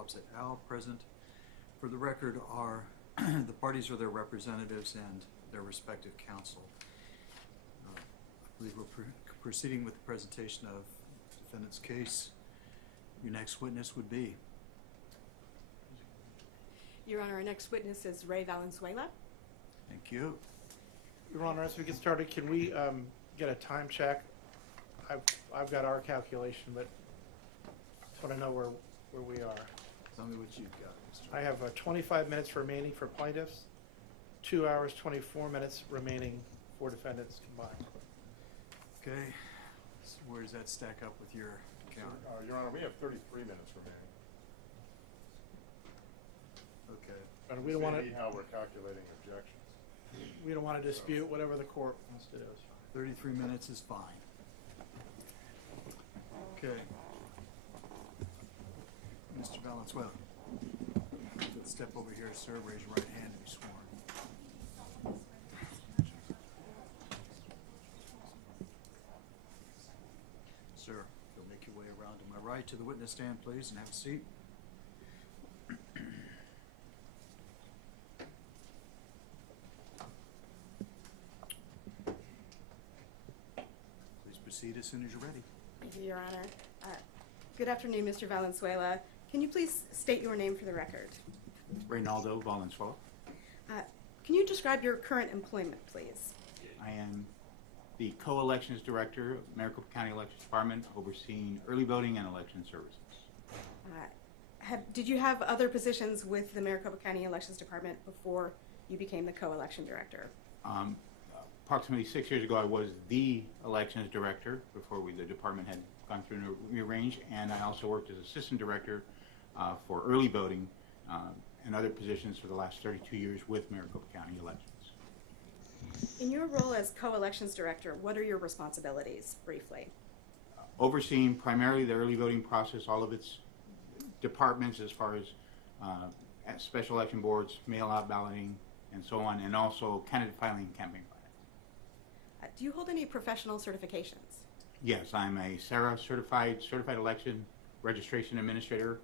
Hobbs et al. Present. For the record are the parties are their representatives and their respective counsel. I believe we're proceeding with the presentation of the defendant's case. Your next witness would be? Your Honor, our next witness is Ray Valenzuela. Thank you. Your Honor, as we get started, can we get a time check? I've got our calculation, but just want to know where we are. Tell me what you've got, Mr. I have 25 minutes remaining for plaintiffs, 2 hours, 24 minutes remaining for defendants combined. Okay. So where does that stack up with your count? Your Honor, we have 33 minutes remaining. Okay. And we don't want to. How we're calculating objections. We don't want to dispute whatever the court wants to do. 33 minutes is fine. Okay. Mr. Valenzuela, step over here, sir. Raise your right hand and be sworn. Sir, you'll make your way around to my right to the witness stand, please, and have a seat. Please proceed as soon as you're ready. Thank you, Your Honor. Good afternoon, Mr. Valenzuela. Can you please state your name for the record? Reynaldo Valenzuela. Can you describe your current employment, please? I am the co-elections director of Maricopa County Elections Department, overseeing early voting and election services. Did you have other positions with the Maricopa County Elections Department before you became the co-election director? Approximately 6 years ago, I was the elections director before the department had gone through a rearrange, and I also worked as assistant director for early voting and other positions for the last 32 years with Maricopa County Elections. In your role as co-elections director, what are your responsibilities, briefly? Overseeing primarily the early voting process, all of its departments as far as special election boards, mail-out balloting, and so on, and also candidate filing and campaign filing. Do you hold any professional certifications? Yes, I'm a SARA certified election registration administrator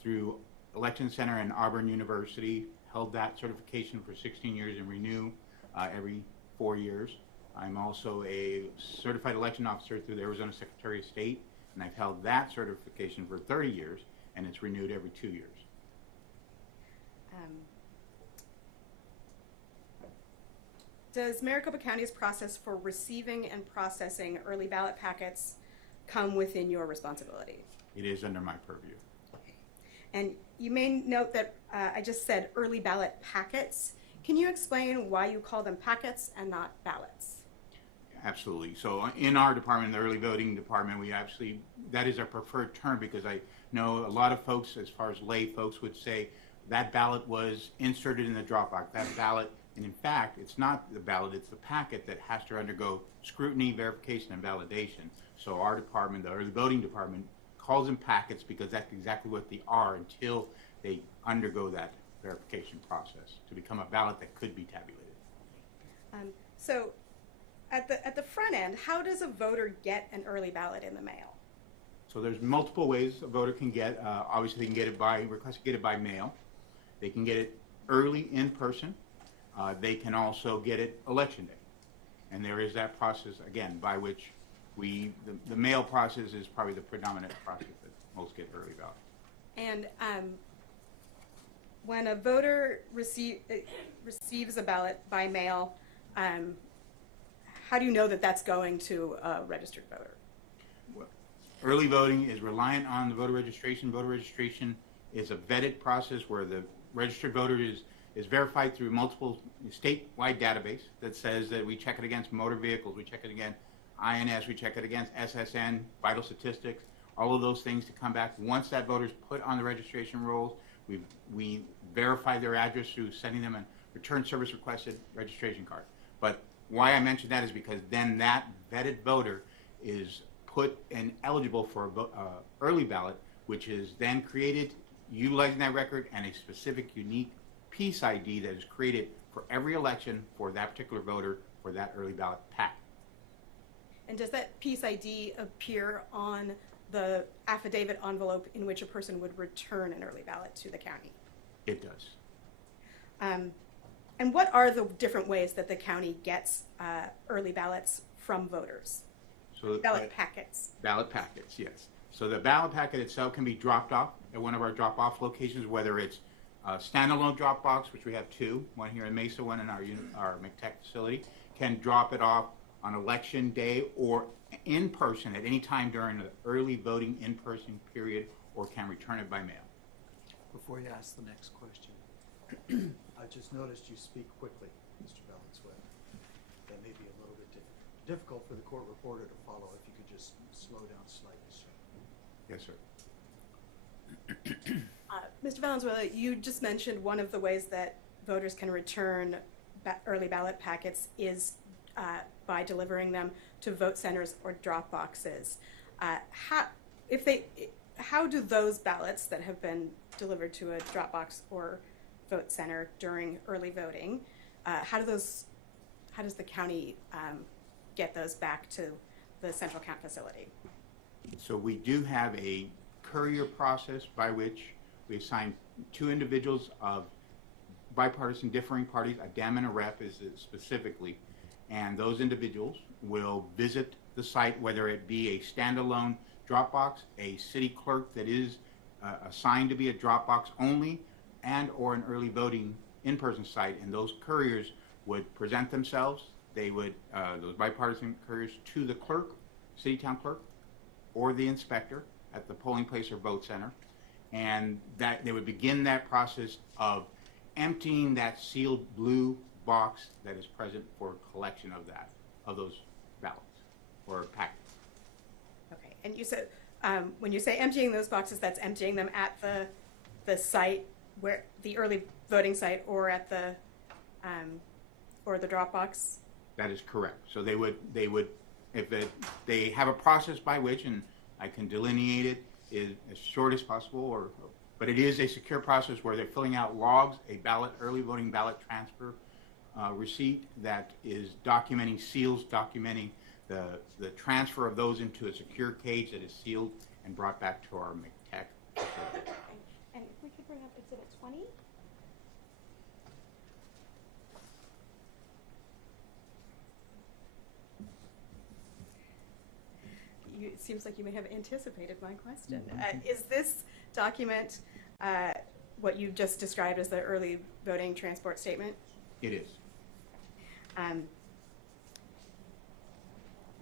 through Election Center and Auburn University. Held that certification for 16 years and renew every 4 years. I'm also a certified election officer through the Arizona Secretary of State, and I've held that certification for 30 years, and it's renewed every 2 years. Does Maricopa County's process for receiving and processing early ballot packets come within your responsibility? It is under my purview. And you may note that I just said early ballot packets. Can you explain why you call them packets and not ballots? Absolutely. So in our department, the early voting department, that is our preferred term, because I know a lot of folks, as far as lay folks, would say that ballot was inserted in the drop box, that ballot. And in fact, it's not the ballot, it's the packet that has to undergo scrutiny, verification, and validation. So our department, the early voting department, calls them packets because that's exactly what they are until they undergo that verification process to become a ballot that could be tabulated. So at the front end, how does a voter get an early ballot in the mail? So there's multiple ways a voter can get. Obviously, they can request to get it by mail. They can get it early in person. They can also get it election day. And there is that process, again, by which the mail process is probably the predominant process that most get early ballot. And when a voter receives a ballot by mail, how do you know that that's going to a registered voter? Well, early voting is reliant on the voter registration. Voter registration is a vetted process where the registered voter is verified through multiple statewide database that says that we check it against motor vehicles, we check it against INS, we check it against SSN, vital statistics, all of those things to come back. Once that voter's put on the registration rolls, we verify their address through sending them a return service requested registration card. But why I mention that is because then that vetted voter is put and eligible for a early ballot, which is then created utilizing that record and a specific unique piece ID that is created for every election for that particular voter for that early ballot pack. And does that piece ID appear on the affidavit envelope in which a person would return an early ballot to the county. It does. And what are the different ways that the county gets early ballots from voters? So Ballot packets. Ballot packets, yes. So the ballot packet itself can be dropped off at one of our drop-off locations, whether it's a standalone drop box, which we have two, one here in Mesa, one in our McTech facility, can drop it off on election day or in person at any time during the early voting in-person period, or can return it by mail. Before you ask the next question, I just noticed you speak quickly, Mr. Valenzuela. That may be a little bit difficult for the court reporter to follow. If you could just slow down slightly, sir. Yes, sir. Mr. Valenzuela, you just mentioned one of the ways that voters can return early ballot packets is by delivering them to vote centers or drop boxes. How do those ballots that have been delivered to a drop box or vote center during early voting, how does the county get those back to the central count facility? So we do have a courier process by which we assign two individuals of bipartisan differing parties, a DEM and a REP is it specifically, and those individuals will visit the site, whether it be a standalone drop box, a city clerk that is assigned to be a drop box only, and or an early voting in-person site, and those couriers would present themselves. They would, those bipartisan couriers, to the clerk, city town clerk, or the inspector at the polling place or vote center, and that they would begin that process of emptying that sealed blue box that is present for collection of those ballots or packets. Okay, and you said when you say emptying those boxes, that's emptying them at the site where the early voting site or at the drop box. That is correct. So they would if they have a process by which, and I can delineate it as short as possible, but it is a secure process where they're filling out logs, a early voting ballot transfer receipt that is documenting seals, documenting the transfer of those into a secure cage that is sealed and brought back to our McTech facility. And if we could bring up Exhibit 20. It seems like you may have anticipated my question. Is this document what you just described as the early voting transport statement? It is.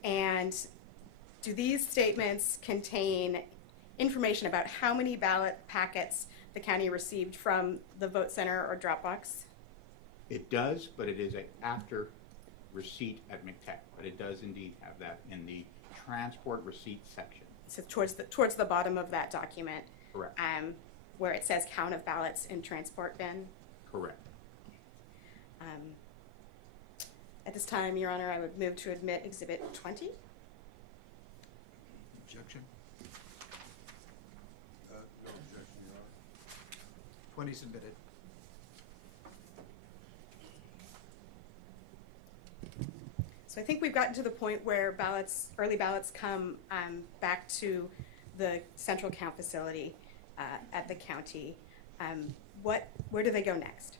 And do these statements contain information about how many ballot packets the county received from the vote center or drop box? It does, but it is after receipt at McTech. But it does indeed have that in the transport receipt section. So towards the bottom of that document. Correct. Where it says count of ballots in transport bin. Correct. At this time, Your Honor, I would move to admit Exhibit 20. Objection? No objection, Your Honor. 20 submitted. So I think we've gotten to the point where early ballots come back to the central count facility at the county. Where do they go next?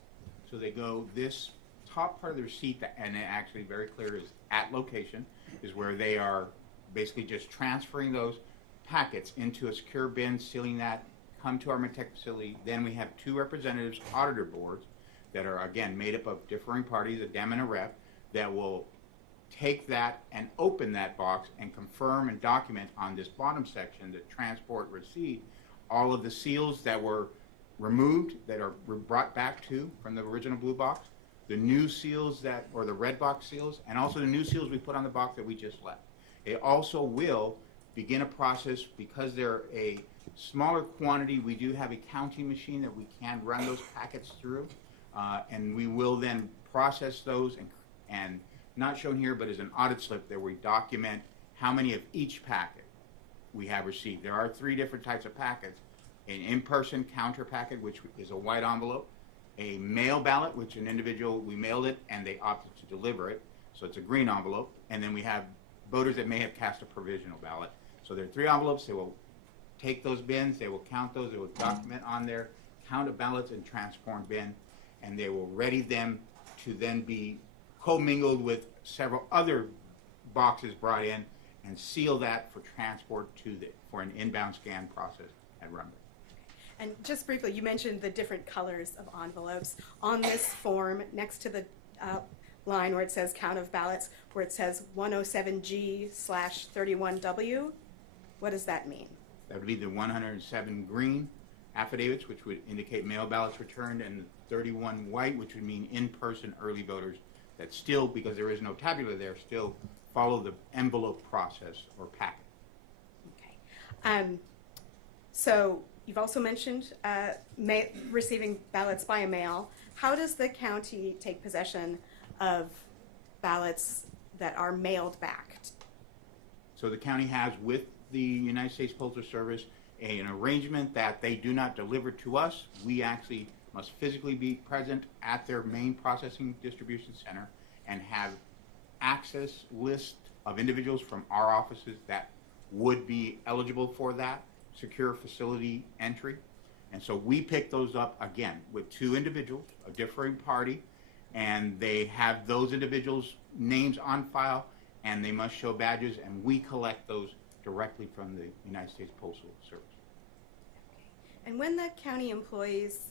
So they go this top part of the receipt, and it actually very clear is at location, is where they are basically just transferring those packets into a secure bin, sealing that, come to our McTech facility. Then we have two representatives, auditor boards, that are, again, made up of differing parties, a DEM and a REP, that will take that and open that box and confirm and document on this bottom section, the transport receipt, all of the seals that were removed that are brought back from the original blue box, the new seals or the red box seals, and also the new seals we put on the box that we just left. It also will begin a process, because they're a smaller quantity, we do have a counting machine that we can run those packets through, and we will then process those and not shown here, but as an audit slip that we document how many of each packet we have received. There are three different types of packets: an in-person counter packet, which is a white envelope; a mail ballot, which an individual, we mailed it and they opted to deliver it, so it's a green envelope; and then we have voters that may have cast a provisional ballot. So there are 3 envelopes. They will take those bins, they will count those, they will document on there, count of ballots and transform bin, and they will ready them to then be commingled with several other boxes brought in and seal that for transport for an inbound scan process at Rumble. And just briefly, you mentioned the different colors of envelopes. On this form, next to the line where it says count of ballots, where it says 107G/31W, what does that mean? That would be the 107 green affidavits, which would indicate mail ballots returned, and 31 white, which would mean in-person early voters that still, because there is no tabulator there, still follow the envelope process or packet. Okay. So you've also mentioned receiving ballots by mail. How does the county take possession of ballots that are mailed back? So the county has, with the United States Postal Service, an arrangement that they do not deliver to us. We actually must physically be present at their main processing distribution center and have access list of individuals from our offices that would be eligible for that secure facility entry. And so we pick those up again with 2 individuals, a differing party, and they have those individuals' names on file, and they must show badges, and we collect those directly from the United States Postal Service. And when the county employees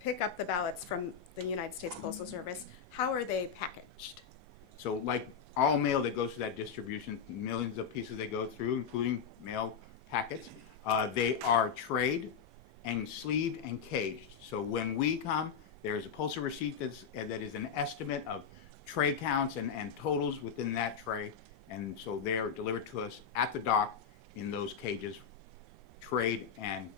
pick up the ballots from the United States Postal Service, how are they packaged? So like all mail that goes through that distribution, millions of pieces they go through, including mail packets, they are trayed and sleeved and caged. So when we come, there's a postal receipt that is an estimate of tray counts and totals within that tray. And so they are delivered to us at the dock in those cages, trayed and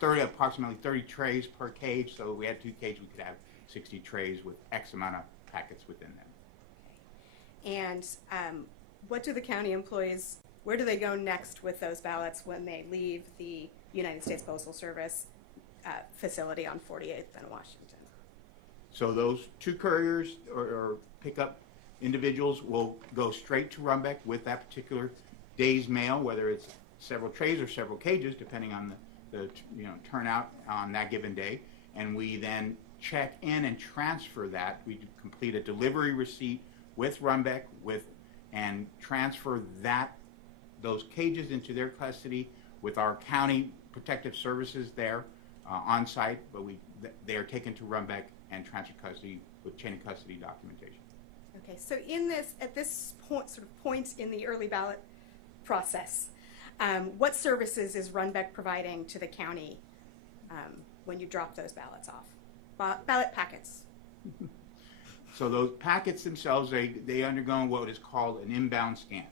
approximately 30 trays per cage. So if we had 2 cages, we could have 60 trays with X amount of packets within them. And what do the county employees, where do they go next with those ballots when they leave the United States Postal Service facility on 48th and Washington? So those 2 couriers or pickup individuals will go straight to Rumbeck with that particular day's mail, whether it's several trays or several cages, depending on the turnout on that given day. And we then check in and transfer that. We complete a delivery receipt with Rumbeck and transfer those cages into their custody with our county protective services there on site. But they are taken to Rumbeck and transferred custody with chain of custody documentation. Okay, so at this point in the early ballot process, what services is Runbeck providing to the county when you drop those ballots off? Ballot packets. So those packets themselves, they undergo what is called an inbound scan.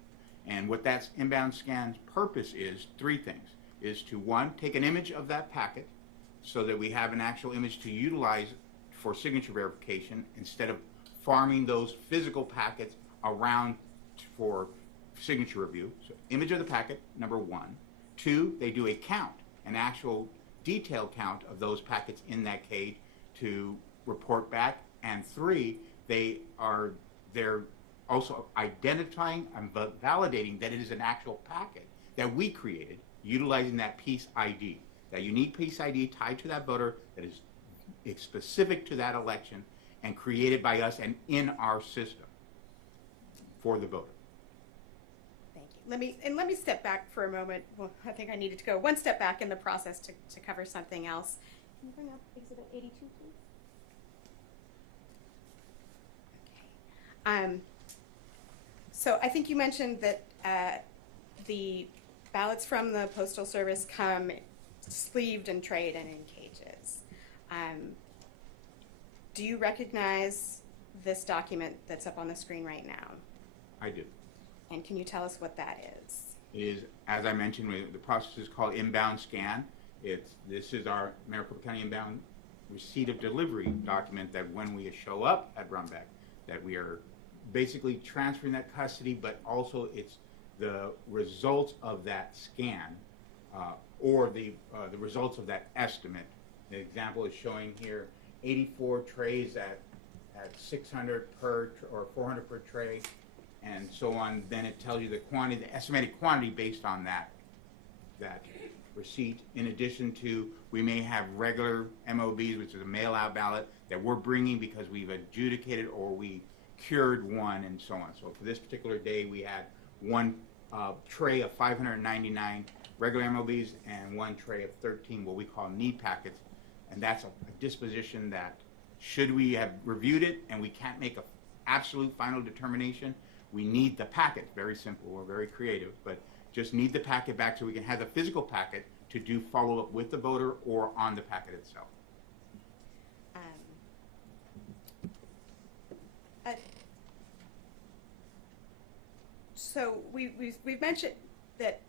And what that inbound scan's purpose is 3 things. Is to, 1, take an image of that packet so that we have an actual image to utilize for signature verification instead of farming those physical packets around for signature review. So image of the packet, number 1. 2, they do a count, an actual detailed count of those packets in that cage to report back. And 3, they're also identifying and validating that it is an actual packet that we created utilizing that piece ID, that unique piece ID tied to that voter that is specific to that election and created by us and in our system for the voter. Thank you. Let me step back for a moment. Well, I think I needed to go 1 step back in the process to cover something else. Can you bring up Exhibit 82, please? Okay. So I think you mentioned that the ballots from the Postal Service come sleeved and trayed and in cages. Do you recognize this document that's up on the screen right now? I do. And can you tell us what that is? It is, as I mentioned, the process is called inbound scan. This is our Maricopa County inbound receipt of delivery document that when we show up at Rumbeck, that we are basically transferring that custody, but also it's the results of that scan or the results of that estimate. The example is showing here 84 trays at 600 per or 400 per tray, and so on. Then it tells you the quantity, the estimated quantity based on that receipt. In addition to, we may have regular MOBs, which is a mail-out ballot, that we're bringing because we've adjudicated or we cured one, and so on. So for this particular day, we had one tray of 599 regular MOBs and one tray of 13 what we call need packets, and that's a disposition that, should we have reviewed it and we can't make an absolute final determination, we need the packet. Very simple, we're very creative, but just need the packet back so we can have the physical packet to do follow-up with the voter or on the packet itself. So we've mentioned that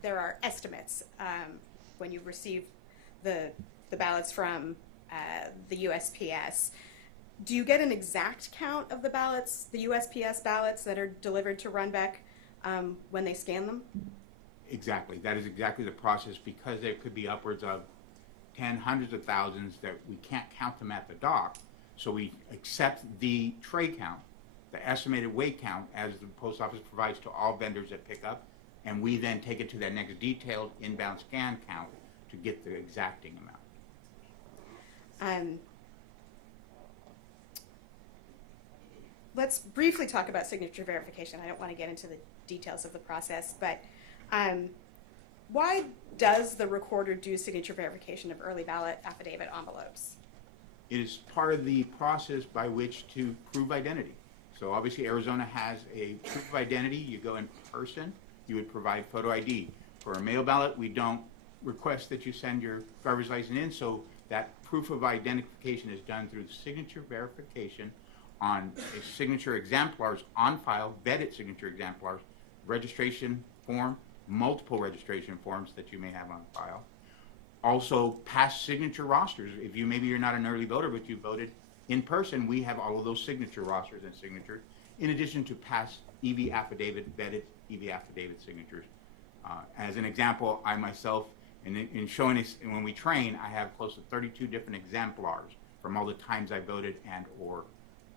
there are estimates when you receive the ballots from the USPS. Do you get an exact count of the ballots, the USPS ballots that are delivered to Runbeck when they scan them? Exactly. That is exactly the process, because there could be upwards of 10, hundreds of thousands that we can't count them at the dock. So we accept the tray count, the estimated weight count, as the post office provides to all vendors that pick up, and we then take it to that next detailed inbound scan count to get the exacting amount. Let's briefly talk about signature verification. I don't want to get into the details of the process, but why does the recorder do signature verification of early ballot affidavit envelopes? It is part of the process by which to prove identity. So obviously Arizona has a proof of identity. You go in person, you would provide photo ID. For a mail ballot, we don't request that you send your driver's license in, so that proof of identification is done through the signature verification on a signature exemplars on file, vetted signature exemplars, registration form, multiple registration forms that you may have on file. Also, past signature rosters. If maybe you're not an early voter, but you voted in person, we have all of those signature rosters and signatures, in addition to past EV affidavit, vetted EV affidavit signatures. As an example, I myself, in showing this, when we train, I have close to 32 different exemplars from all the times I voted and or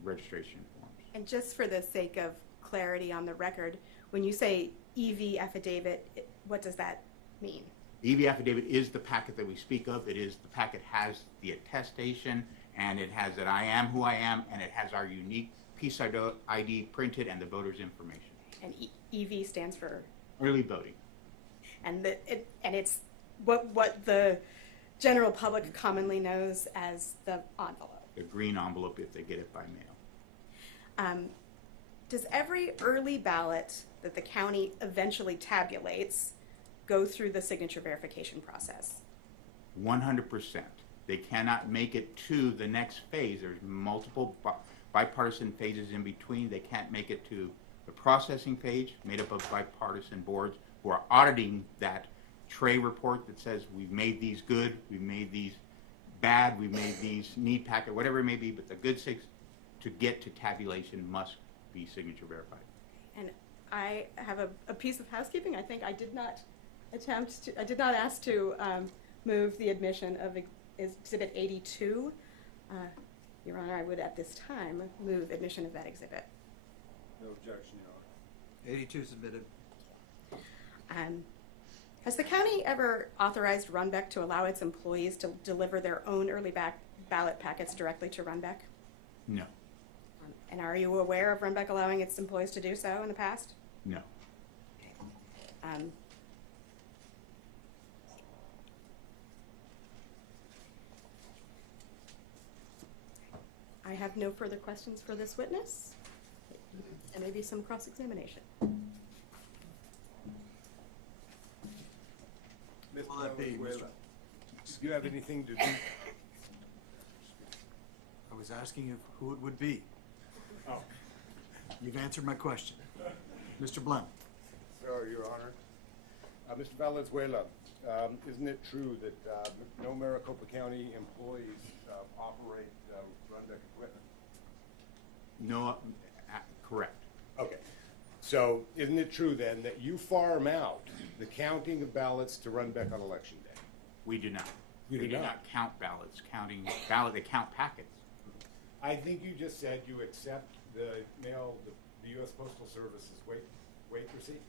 registration forms. And just for the sake of clarity on the record, when you say EV affidavit, what does that mean? The EV affidavit is the packet that we speak of. It is, the packet has the attestation, and it has that I am who I am, and it has our unique piece ID printed and the voter's information. And EV stands for? Early voting. And it's what the general public commonly knows as the envelope. The green envelope if they get it by mail. Does every early ballot that the county eventually tabulates go through the signature verification process? 100%. They cannot make it to the next phase. There's multiple bipartisan phases in between. They can't make it to the processing phase, made up of bipartisan boards who are auditing that tray report that says we've made these good, we've made these bad, we've made these need packet, whatever it may be, but the good six to get to tabulation must be signature verified. And I have a piece of housekeeping. I think I did not ask to move the admission of Exhibit 82. Your Honor, I would at this time move admission of that exhibit. No objection, Your Honor. 82 submitted. Has the county ever authorized Runbeck to allow its employees to deliver their own early ballot packets directly to Runbeck? No. And are you aware of Runbeck allowing its employees to do so in the past? No. I have no further questions for this witness. And maybe some cross-examination. Will that be, Mr. Do you have anything to do? I was asking you who it would be. Oh, You've answered my question. Mr. Blunt. sorry, Your Honor. Mr. Valenzuela, isn't it true that no Maricopa County employees operate Runbeck equipment? No, correct. Okay. So isn't it true then that you farm out the counting of ballots to Runbeck on election day? We do not. You we do do not? not count ballots. They count packets. I think you just said you accept the the U.S. Postal Service's weight receipt?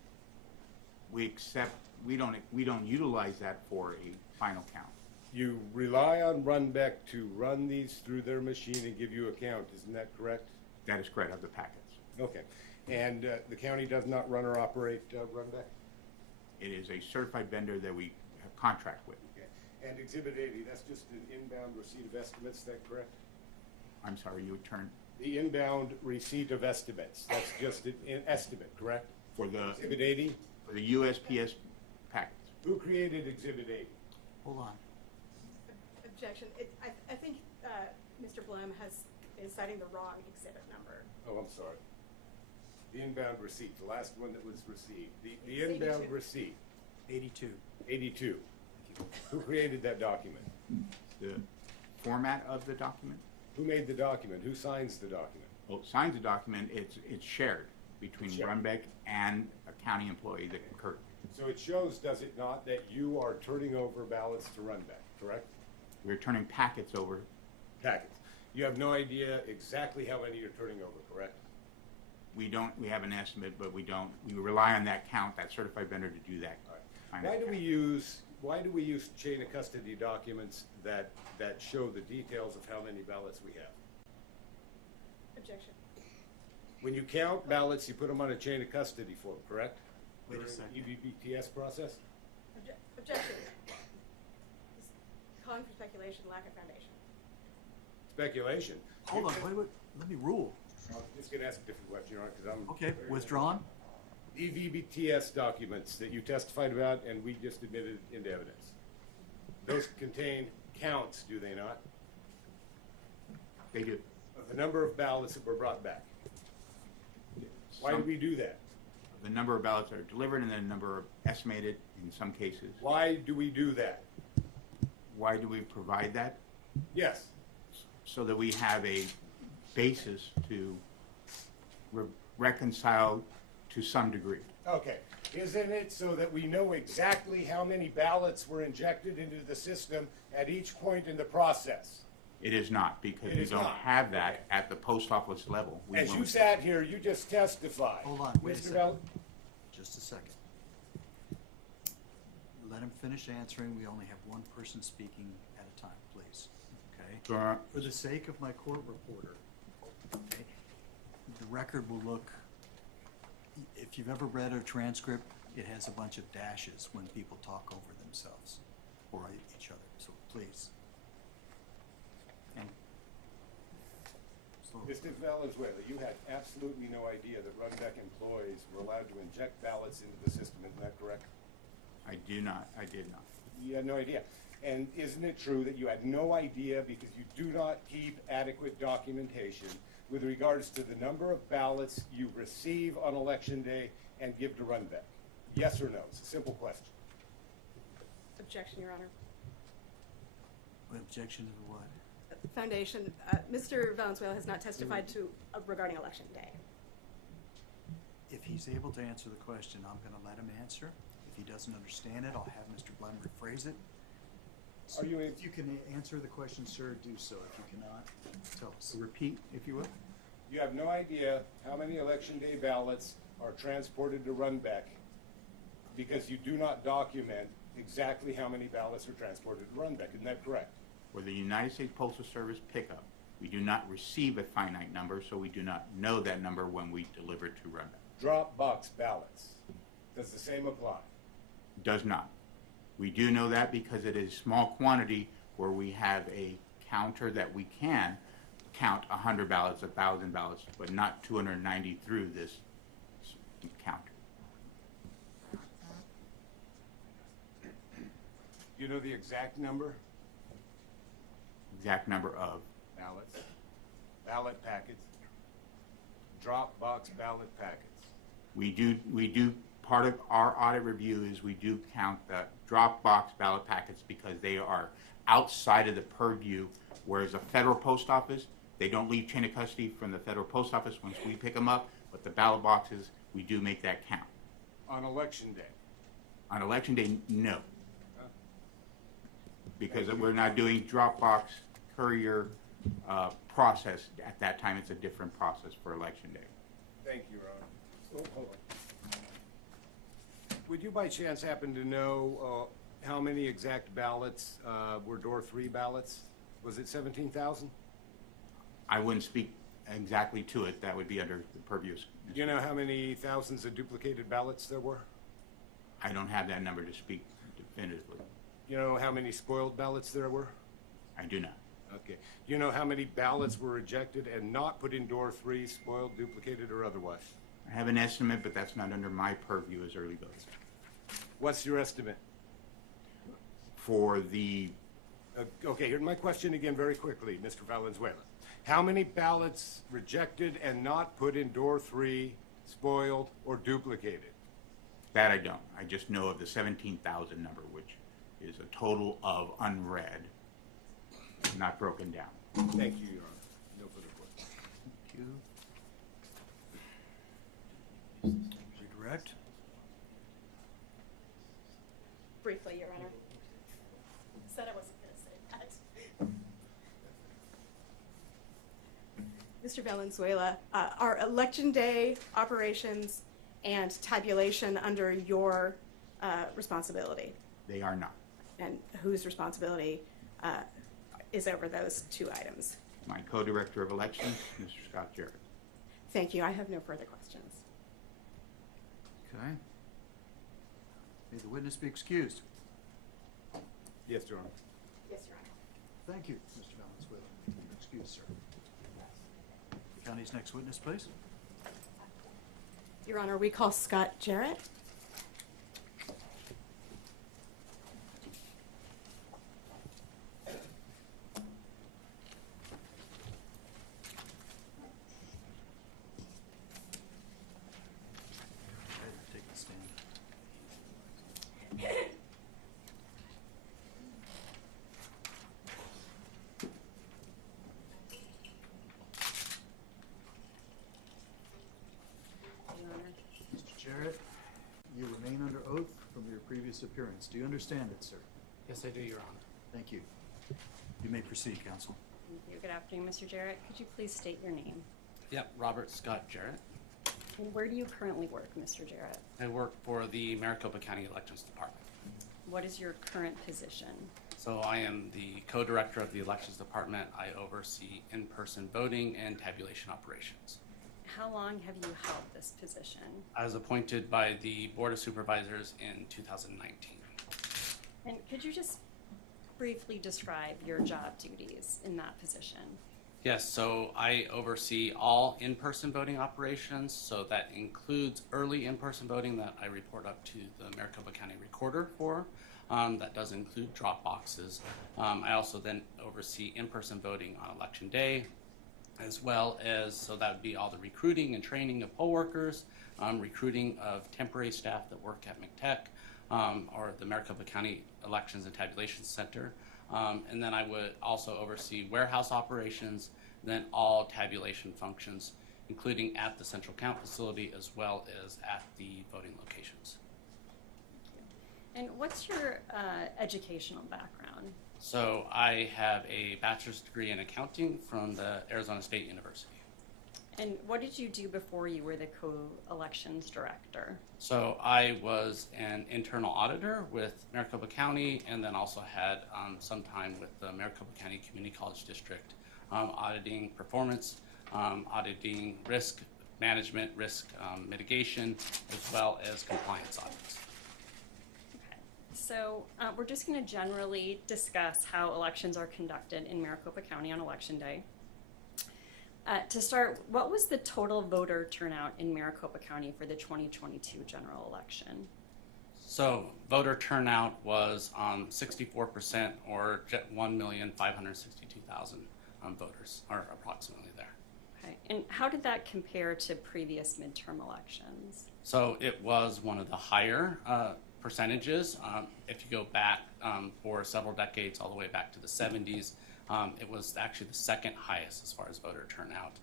We don't utilize that for a final count. You rely on Runbeck to run these through their machine and give you a count, isn't that correct? That is correct, of the packets. Okay. And the county does not run or operate Runbeck? It is a certified vendor that we have contract with. Okay. And Exhibit 80, that's just an inbound receipt of estimates, is that correct? I'm sorry, you would turn The inbound receipt of estimates, that's just an estimate, correct? for the Exhibit 80? USPS packets. Who created Exhibit 80? Hold on. Objection. I think Mr. Blum is citing the wrong exhibit number. Oh, I'm sorry. The inbound receipt, the last one that was received. The It's inbound 82. receipt, 82. 82. Who created that document? The format of the document, Who made the document? Who signs the document? well, signs the document, it's shared between Shared. Runbeck and a county employee that concurred. So it shows, does it not, that you are turning over ballots to Runbeck, correct? We're turning packets over. Packets. You have no idea exactly how many you're turning over, correct? We have an estimate, but we rely on that count, that certified vendor to do that. All right. final Why do we count. use chain of custody documents that show the details of how many ballots we have? Objection. When you count ballots, you put them on a chain of custody form, correct? Wait a During second. the EBBTS process? Objection. Calling for speculation, lack of foundation. Speculation. Hold on, wait, let me rule. I'm just gonna ask a different question, Your Honor, because I'm. Okay, withdrawn? EVBTS documents that you testified about and we just admitted into evidence. Those contain counts, do they not, They do. of the number of ballots that were brought back? Why do we do that? The number of ballots that are delivered and the number of estimated in some cases. Why do we do that? Why do we provide that? Yes. So that we have a basis to reconcile to some degree. Okay. Isn't it so that we know exactly how many ballots were injected into the system at each point in the process? It is not, because It we is don't not. have that at the post office level. As you sat here, you just testified. Hold on, wait a Mr. second. Bell- Just a second. Let him finish answering. We only have one person speaking at a time, please. Okay? Sure. For the sake of my court reporter, okay, the record will look, if you've ever read a transcript, it has a bunch of dashes when people talk over themselves or each other, so please. And so, Mr. Valenzuela, you had absolutely no idea that Runbeck employees were allowed to inject ballots into the system, isn't that correct? I did not. You had no idea. And isn't it true that you had no idea because you do not keep adequate documentation with regards to the number of ballots you receive on election day and give to Runbeck? Yes or no? It's a simple question. Objection, Your Honor. objection to what? Foundation, Mr. Valenzuela has not testified to regarding Election Day. If he's able to answer the question, I'm gonna let him answer. If he doesn't understand it, I'll have Mr. Blum rephrase it. So Are you in- if you can answer the question, sir, do so. If you cannot, tell us. Repeat, if you will. You have no idea how many election day ballots are transported to Runbeck because you do not document exactly how many ballots are transported to Runbeck. Isn't that correct? For the United States Postal Service pickup, we do not receive a finite number, so we do not know that number when we deliver to Runbeck. Drop box ballots. Does the same apply? Does not. We do know that because it is small quantity where we have a counter that we can count 100 ballots, 1,000 ballots, but not 290 through this counter. You know the exact number? Exact number of. Ballots, ballot packets, drop box ballot packets. We do, part of our audit review is we do count the drop box ballot packets because they are outside of the purview, whereas a federal post office, they don't leave chain of custody from the federal post office once we pick them up, but the ballot boxes, we do make that count. On election day. On election day, no. Because we're not doing drop box courier process at that time. It's a different process for election day. Thank you, Your Honor. Oh, hold on. Would you by chance happen to know how many exact ballots were door 3 ballots? Was it 17,000? I wouldn't speak exactly to it. That would be under the purview. Do you know how many thousands of duplicated ballots there were? I don't have that number to speak definitively. Do you know how many spoiled ballots there were? I do not. Okay. Do you know how many ballots were rejected and not put in door 3, spoiled, duplicated, or otherwise? I have an estimate, but that's not under my purview as early votes. What's your estimate? For the, Okay, here's my question again very quickly, Mr. Valenzuela. How many ballots rejected and not put in door 3, spoiled, or duplicated? that I don't. I just know of the 17,000 number, which is a total of unread, not broken down. Thank you, Your Honor. No further questions. Thank you. Redirect. Briefly, Your Honor. Said I wasn't going to say that. Mr. Valenzuela, are election day operations and tabulation under your responsibility? They are not. And whose responsibility is over those two items? My co-director of elections, Mr. Scott Jarrett. Thank you. I have no further questions. Okay. May the witness be excused. Yes, Your Honor. Yes, Your Honor. Thank you, Mr. Valenzuela. Excuse, sir. The county's next witness, please. Your Honor, we call Scott Jarrett. Take the stand. Your Honor. Mr. Jarrett, you remain under oath from your previous appearance. Do you understand it, sir? Yes, I do, Your Honor. Thank you. You may proceed, counsel. Thank you. Good afternoon, Mr. Jarrett. Could you please state your name? Yep, Robert Scott Jarrett. And where do you currently work, Mr. Jarrett? I work for the Maricopa County Elections Department. What is your current position? So I am the co-director of the Elections Department. I oversee in-person voting and tabulation operations. How long have you held this position? I was appointed by the Board of Supervisors in 2019. And could you just briefly describe your job duties in that position? Yes, so I oversee all in-person voting operations, so that includes early in-person voting that I report up to the Maricopa County Recorder for. That does include drop boxes. I also then oversee in-person voting on Election Day, as well as, so that would be all the recruiting and training of poll workers, recruiting of temporary staff that work at McTech, or the Maricopa County Elections and Tabulation Center. And then I would also oversee warehouse operations, then all tabulation functions, including at the central count facility as well as at the voting locations. And what's your educational background? So I have a bachelor's degree in accounting from the Arizona State University. And what did you do before you were the co-elections director? So I was an internal auditor with Maricopa County, and then also had some time with the Maricopa County Community College District, auditing performance, auditing risk management, risk mitigation, as well as compliance audits. Okay. So we're just going to generally discuss how elections are conducted in Maricopa County on Election Day. To start, what was the total voter turnout in Maricopa County for the 2022 general election? So voter turnout was 64%, or 1,562,000 voters, or approximately there. Okay. And how did that compare to previous midterm elections? So it was one of the higher percentages. If you go back for several decades, all the way back to the 70s, it was actually the second highest as far as voter turnout.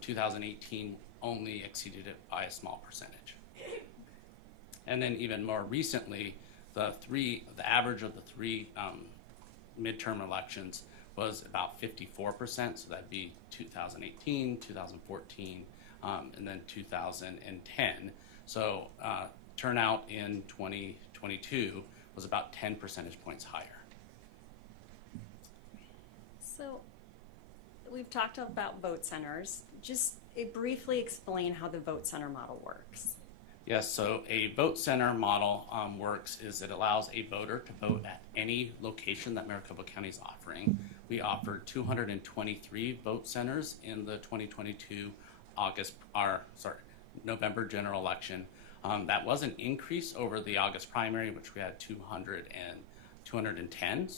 2018 only exceeded it by a small percentage. And then even more recently, the average of the three midterm elections was about 54%, so that'd be 2018, 2014, and then 2010. So turnout in 2022 was about 10 percentage points higher. So we've talked about vote centers. Just briefly explain how the vote center model works. Yes, so a vote center model works is it allows a voter to vote at any location that Maricopa County is offering. We offered 223 vote centers in the 2022 November general election. That was an increase over the August primary, which we had 210.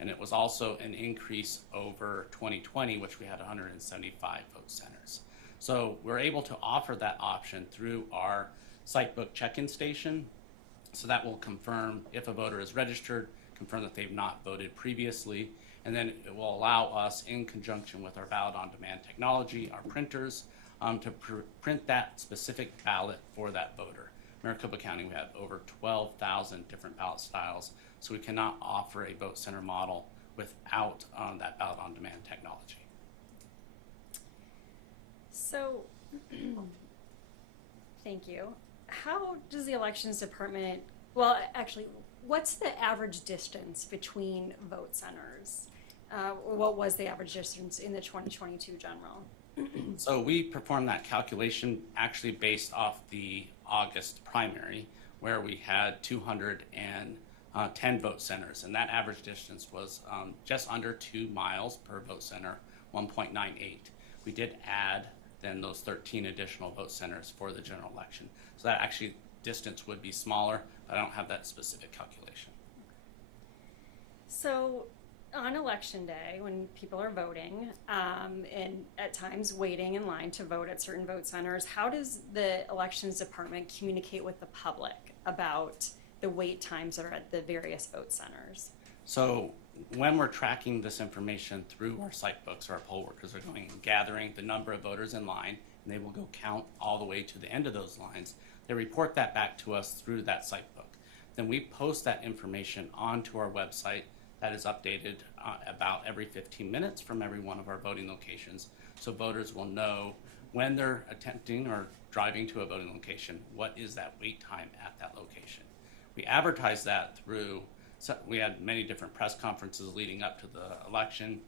And it was also an increase over 2020, which we had 175 vote centers. So we're able to offer that option through our Sitebook check-in station. So that will confirm if a voter is registered, confirm that they've not voted previously, and then it will allow us, in conjunction with our ballot on demand technology, our printers, to print that specific ballot for that voter. Maricopa County, we have over 12,000 different ballot styles, so we cannot offer a vote center model without that ballot on demand technology. So, thank you. How does the elections department, well, actually, what's the average distance between vote centers? What was the average distance in the 2022 general? So we performed that calculation actually based off the August primary, where we had 210 vote centers, and that average distance was just under 2 miles per vote center, 1.98. We did add then those 13 additional vote centers for the general election. So that actually distance would be smaller, but I don't have that specific calculation. So on election day, when people are voting and at times waiting in line to vote at certain vote centers, how does the elections department communicate with the public about the wait times that are at the various vote centers? So when we're tracking this information through our site books, our poll workers are going and gathering the number of voters in line, and they will go count all the way to the end of those lines. They report that back to us through that site book. Then we post that information onto our website that is updated about every 15 minutes from every one of our voting locations. So voters will know when they're attempting or driving to a voting location, what is that wait time at that location. We advertise that through, so we had many different press conferences leading up to the election,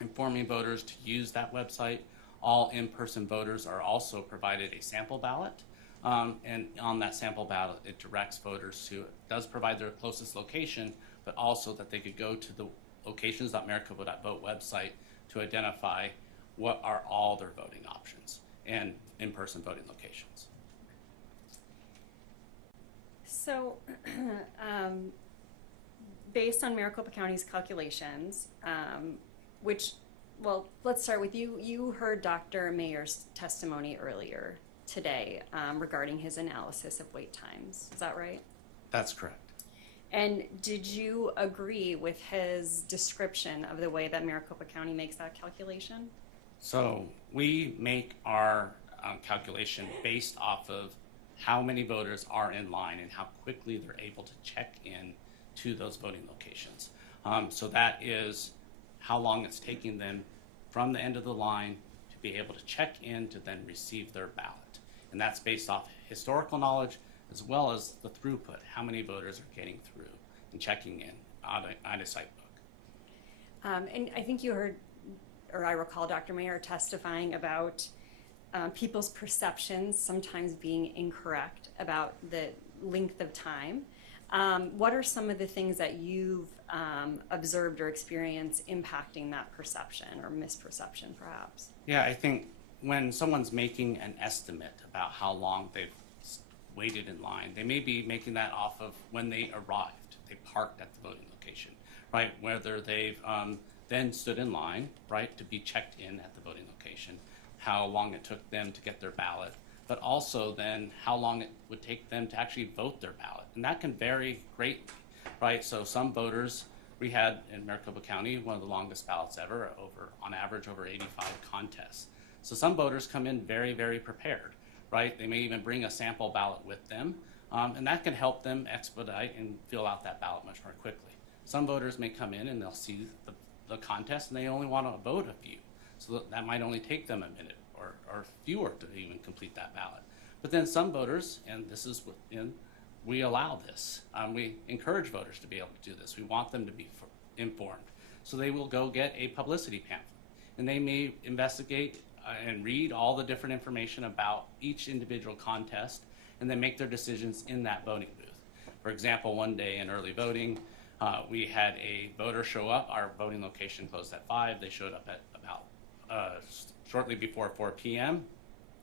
informing voters to use that website. All in-person voters are also provided a sample ballot. And on that sample ballot, it directs voters to, it does provide their closest location, but also that they could go to the locations.maricopa.vote website to identify what are all their voting options and in-person voting locations. So, based on Maricopa County's calculations, well, let's start with you. You heard Dr. Mayer's testimony earlier today regarding his analysis of wait times. Is that right? That's correct. And did you agree with his description of the way that Maricopa County makes that calculation? So we make our calculation based off of how many voters are in line and how quickly they're able to check in to those voting locations. So that is how long it's taking them from the end of the line to be able to check in to then receive their ballot. And that's based off historical knowledge as well as the throughput, how many voters are getting through and checking in on a site book. And I think you heard, or I recall Dr. Mayer testifying about people's perceptions sometimes being incorrect about the length of time. What are some of the things that you've observed or experienced impacting that perception or misperception, perhaps? Yeah, I think when someone's making an estimate about how long they've waited in line, they may be making that off of when they arrived. They parked at the voting location, right? Whether they've then stood in line, right, to be checked in at the voting location, how long it took them to get their ballot, but also then how long it would take them to actually vote their ballot. And that can vary greatly, right? So some voters, we had in Maricopa County one of the longest ballots ever, on average over 85 contests. So some voters come in very, very prepared, right? They may even bring a sample ballot with them, and that can help them expedite and fill out that ballot much more quickly. Some voters may come in and they'll see the contest and they only want to vote a few. So that might only take them a minute or fewer to even complete that ballot. But then some voters, and this is we allow this. We encourage voters to be able to do this. We want them to be informed. So they will go get a publicity pamphlet, and they may investigate and read all the different information about each individual contest, and then make their decisions in that voting booth. For example, one day in early voting, we had a voter show up. Our voting location closed at 5. They showed up at about shortly before 4 p.m.,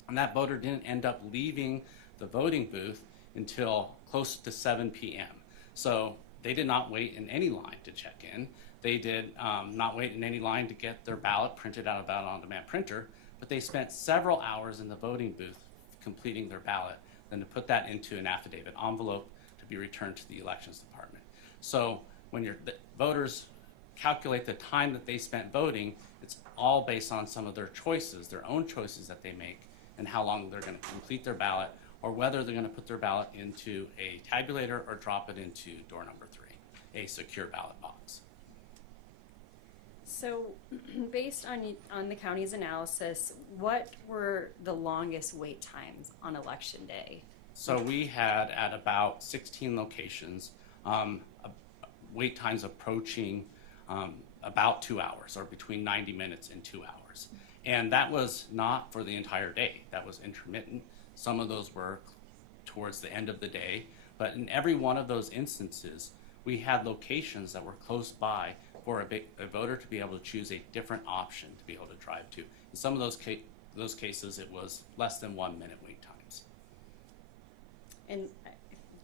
and that voter didn't end up leaving the voting booth until close to 7 p.m. So they did not wait in any line to check in. They did not wait in any line to get their ballot printed out of that on-demand printer, but they spent several hours in the voting booth completing their ballot, then to put that into an affidavit envelope to be returned to the elections department. So when the voters calculate the time that they spent voting, it's all based on some of their choices, their own choices that they make, and how long they're going to complete their ballot, or whether they're going to put their ballot into a tabulator or drop it into door number 3, a secure ballot box. So, based on the county's analysis, what were the longest wait times on election day? So we had at about 16 locations wait times approaching about 2 hours, or between 90 minutes and 2 hours. And that was not for the entire day. That was intermittent. Some of those were towards the end of the day. But in every one of those instances, we had locations that were close by for a voter to be able to choose a different option to be able to drive to. In some of those cases, it was less than 1 minute wait times. And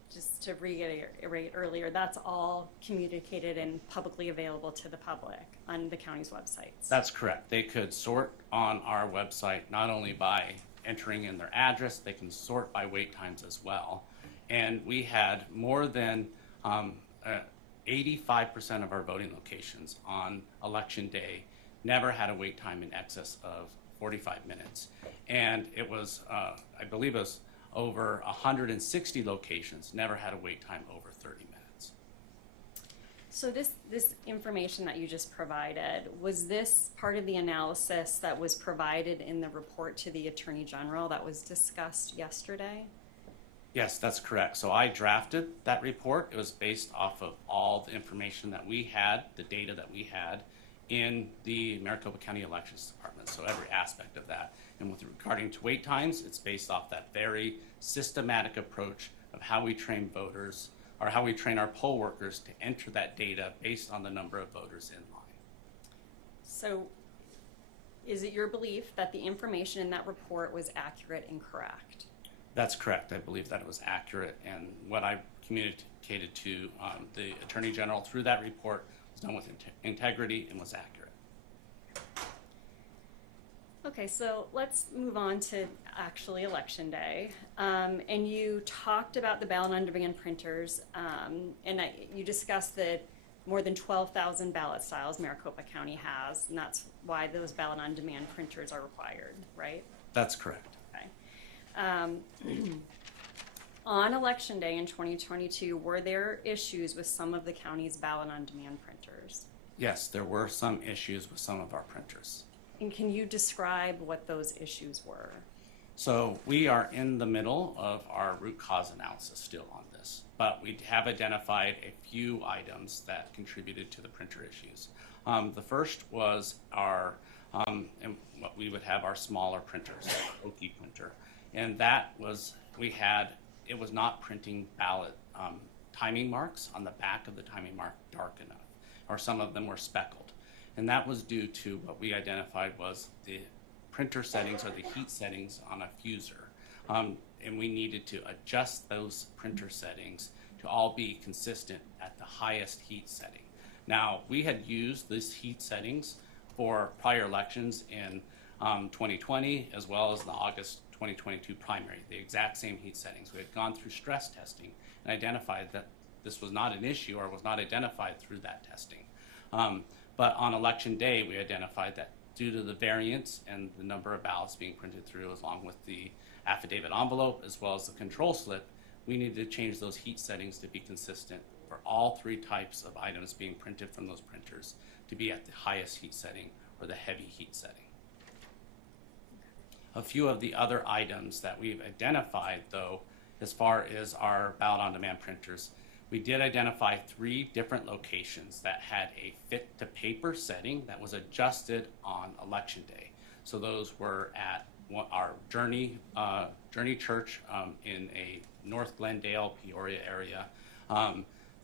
just to reiterate earlier, that's all communicated and publicly available to the public on the county's websites. That's correct. They could sort on our website not only by entering in their address, they can sort by wait times as well. And we had more than 85% of our voting locations on election day never had a wait time in excess of 45 minutes. And it was, I believe it was over 160 locations never had a wait time over 30 minutes. So this information that you just provided, was this part of the analysis that was provided in the report to the Attorney General that was discussed yesterday? Yes, that's correct. So I drafted that report. It was based off of all the information that we had, the data that we had in the Maricopa County Elections Department, so every aspect of that. And with regarding to wait times, it's based off that very systematic approach of how we train voters, or how we train our poll workers to enter that data based on the number of voters in line. So is it your belief that the information in that report was accurate and correct? That's correct. I believe that it was accurate, and what I communicated to the Attorney General through that report was done with integrity and was accurate. Okay, so let's move on to actually Election Day. And you talked about the ballot on demand printers, and you discussed that more than 12,000 ballot styles Maricopa County has, and that's why those ballot on demand printers are required, right? That's correct. On Election Day in 2022, were there issues with some of the county's ballot on demand printers? Yes, there were some issues with some of our printers. And can you describe what those issues were? So we are in the middle of our root cause analysis still on this, but we have identified a few items that contributed to the printer issues. The first was our, and what we would have our smaller printers, our Oki printer. And that was, it was not printing ballot timing marks on the back of the timing mark dark enough, or some of them were speckled. And that was due to what we identified was the printer settings or the heat settings on a fuser. And we needed to adjust those printer settings to all be consistent at the highest heat setting. Now, we had used these heat settings for prior elections in 2020, as well as the August 2022 primary, the exact same heat settings. We had gone through stress testing and identified that this was not an issue or was not identified through that testing. But on election day, we identified that due to the variance and the number of ballots being printed through, along with the affidavit envelope, as well as the control slip, we needed to change those heat settings to be consistent for all three types of items being printed from those printers to be at the highest heat setting or the heavy heat setting. A few of the other items that we've identified, though, as far as our ballot on demand printers, we did identify 3 different locations that had a fit to paper setting that was adjusted on election day. So those were at our Journey Church in a North Glendale, Peoria area.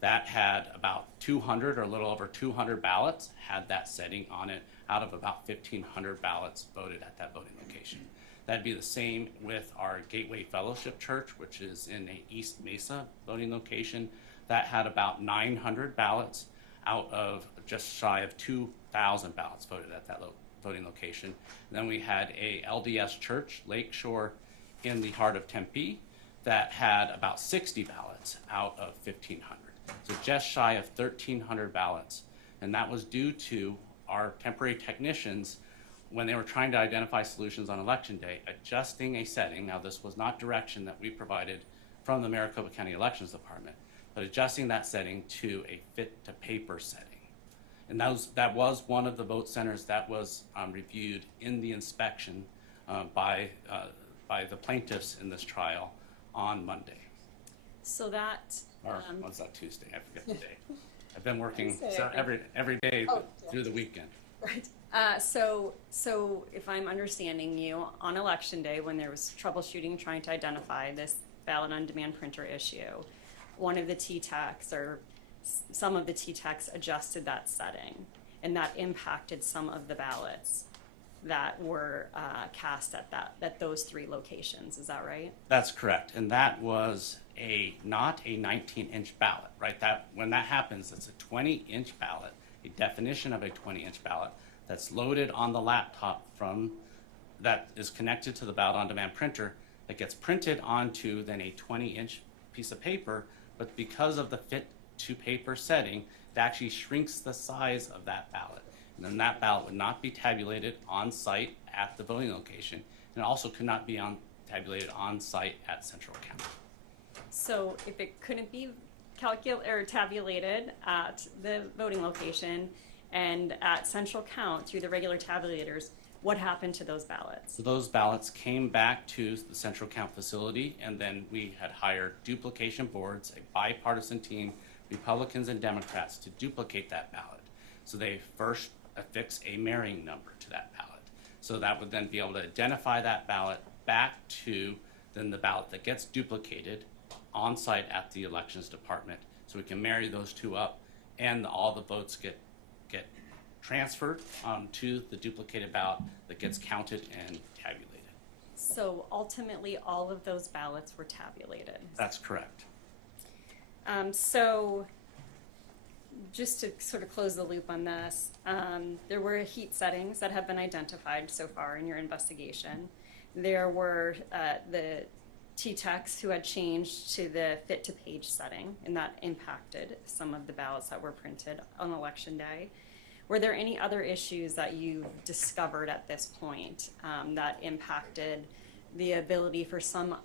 That had about 200 or a little over 200 ballots had that setting on it out of about 1,500 ballots voted at that voting location. That'd be the same with our Gateway Fellowship Church, which is in a East Mesa voting location. That had about 900 ballots out of just shy of 2,000 ballots voted at that voting location. And then we had a LDS church, Lakeshore, in the heart of Tempe, that had about 60 ballots out of 1,500. So just shy of 1,300 ballots. And that was due to our temporary technicians, when they were trying to identify solutions on election day, adjusting a setting. Now, this was not direction that we provided from the Maricopa County Elections Department, but adjusting that setting to a fit-to-paper setting. And that was one of the vote centers that was reviewed in the inspection by the plaintiffs in this trial on Monday. So that, Or was that Tuesday? I forget the day. I've been working Tuesday. every day Oh, through the weekend. right. So if I'm understanding you, on election day, when there was troubleshooting trying to identify this ballot on demand printer issue, one of the T-Techs or some of the T-Techs adjusted that setting, and that impacted some of the ballots that were cast at those 3 locations. Is that right? That's correct, and that was not a 19-inch ballot, right? When that happens, it's a 20-inch ballot, a definition of a 20-inch ballot that's loaded on the laptop that is connected to the ballot on demand printer that gets printed onto then a 20-inch piece of paper, but because of the fit to paper setting, it actually shrinks the size of that ballot. And then that ballot would not be tabulated on site at the voting location, and it also could not be tabulated on site at Central County. So if it couldn't be tabulated at the voting location and at central count through the regular tabulators, what happened to those ballots? So those ballots came back to the central count facility, and then we had hired duplication boards, a bipartisan team, Republicans and Democrats, to duplicate that ballot. So they first affix a marrying number to that ballot. So that would then be able to identify that ballot back to then the ballot that gets duplicated on site at the elections department. So we can marry those 2 up, and all the votes get transferred to the duplicated ballot that gets counted and tabulated. So ultimately, all of those ballots were tabulated. That's correct. So just to sort of close the loop on this, there were heat settings that have been identified so far in your investigation. There were the T-Techs who had changed to the fit-to-page setting, and that impacted some of the ballots that were printed on election day. Were there any other issues that you discovered at this point that impacted the ability for some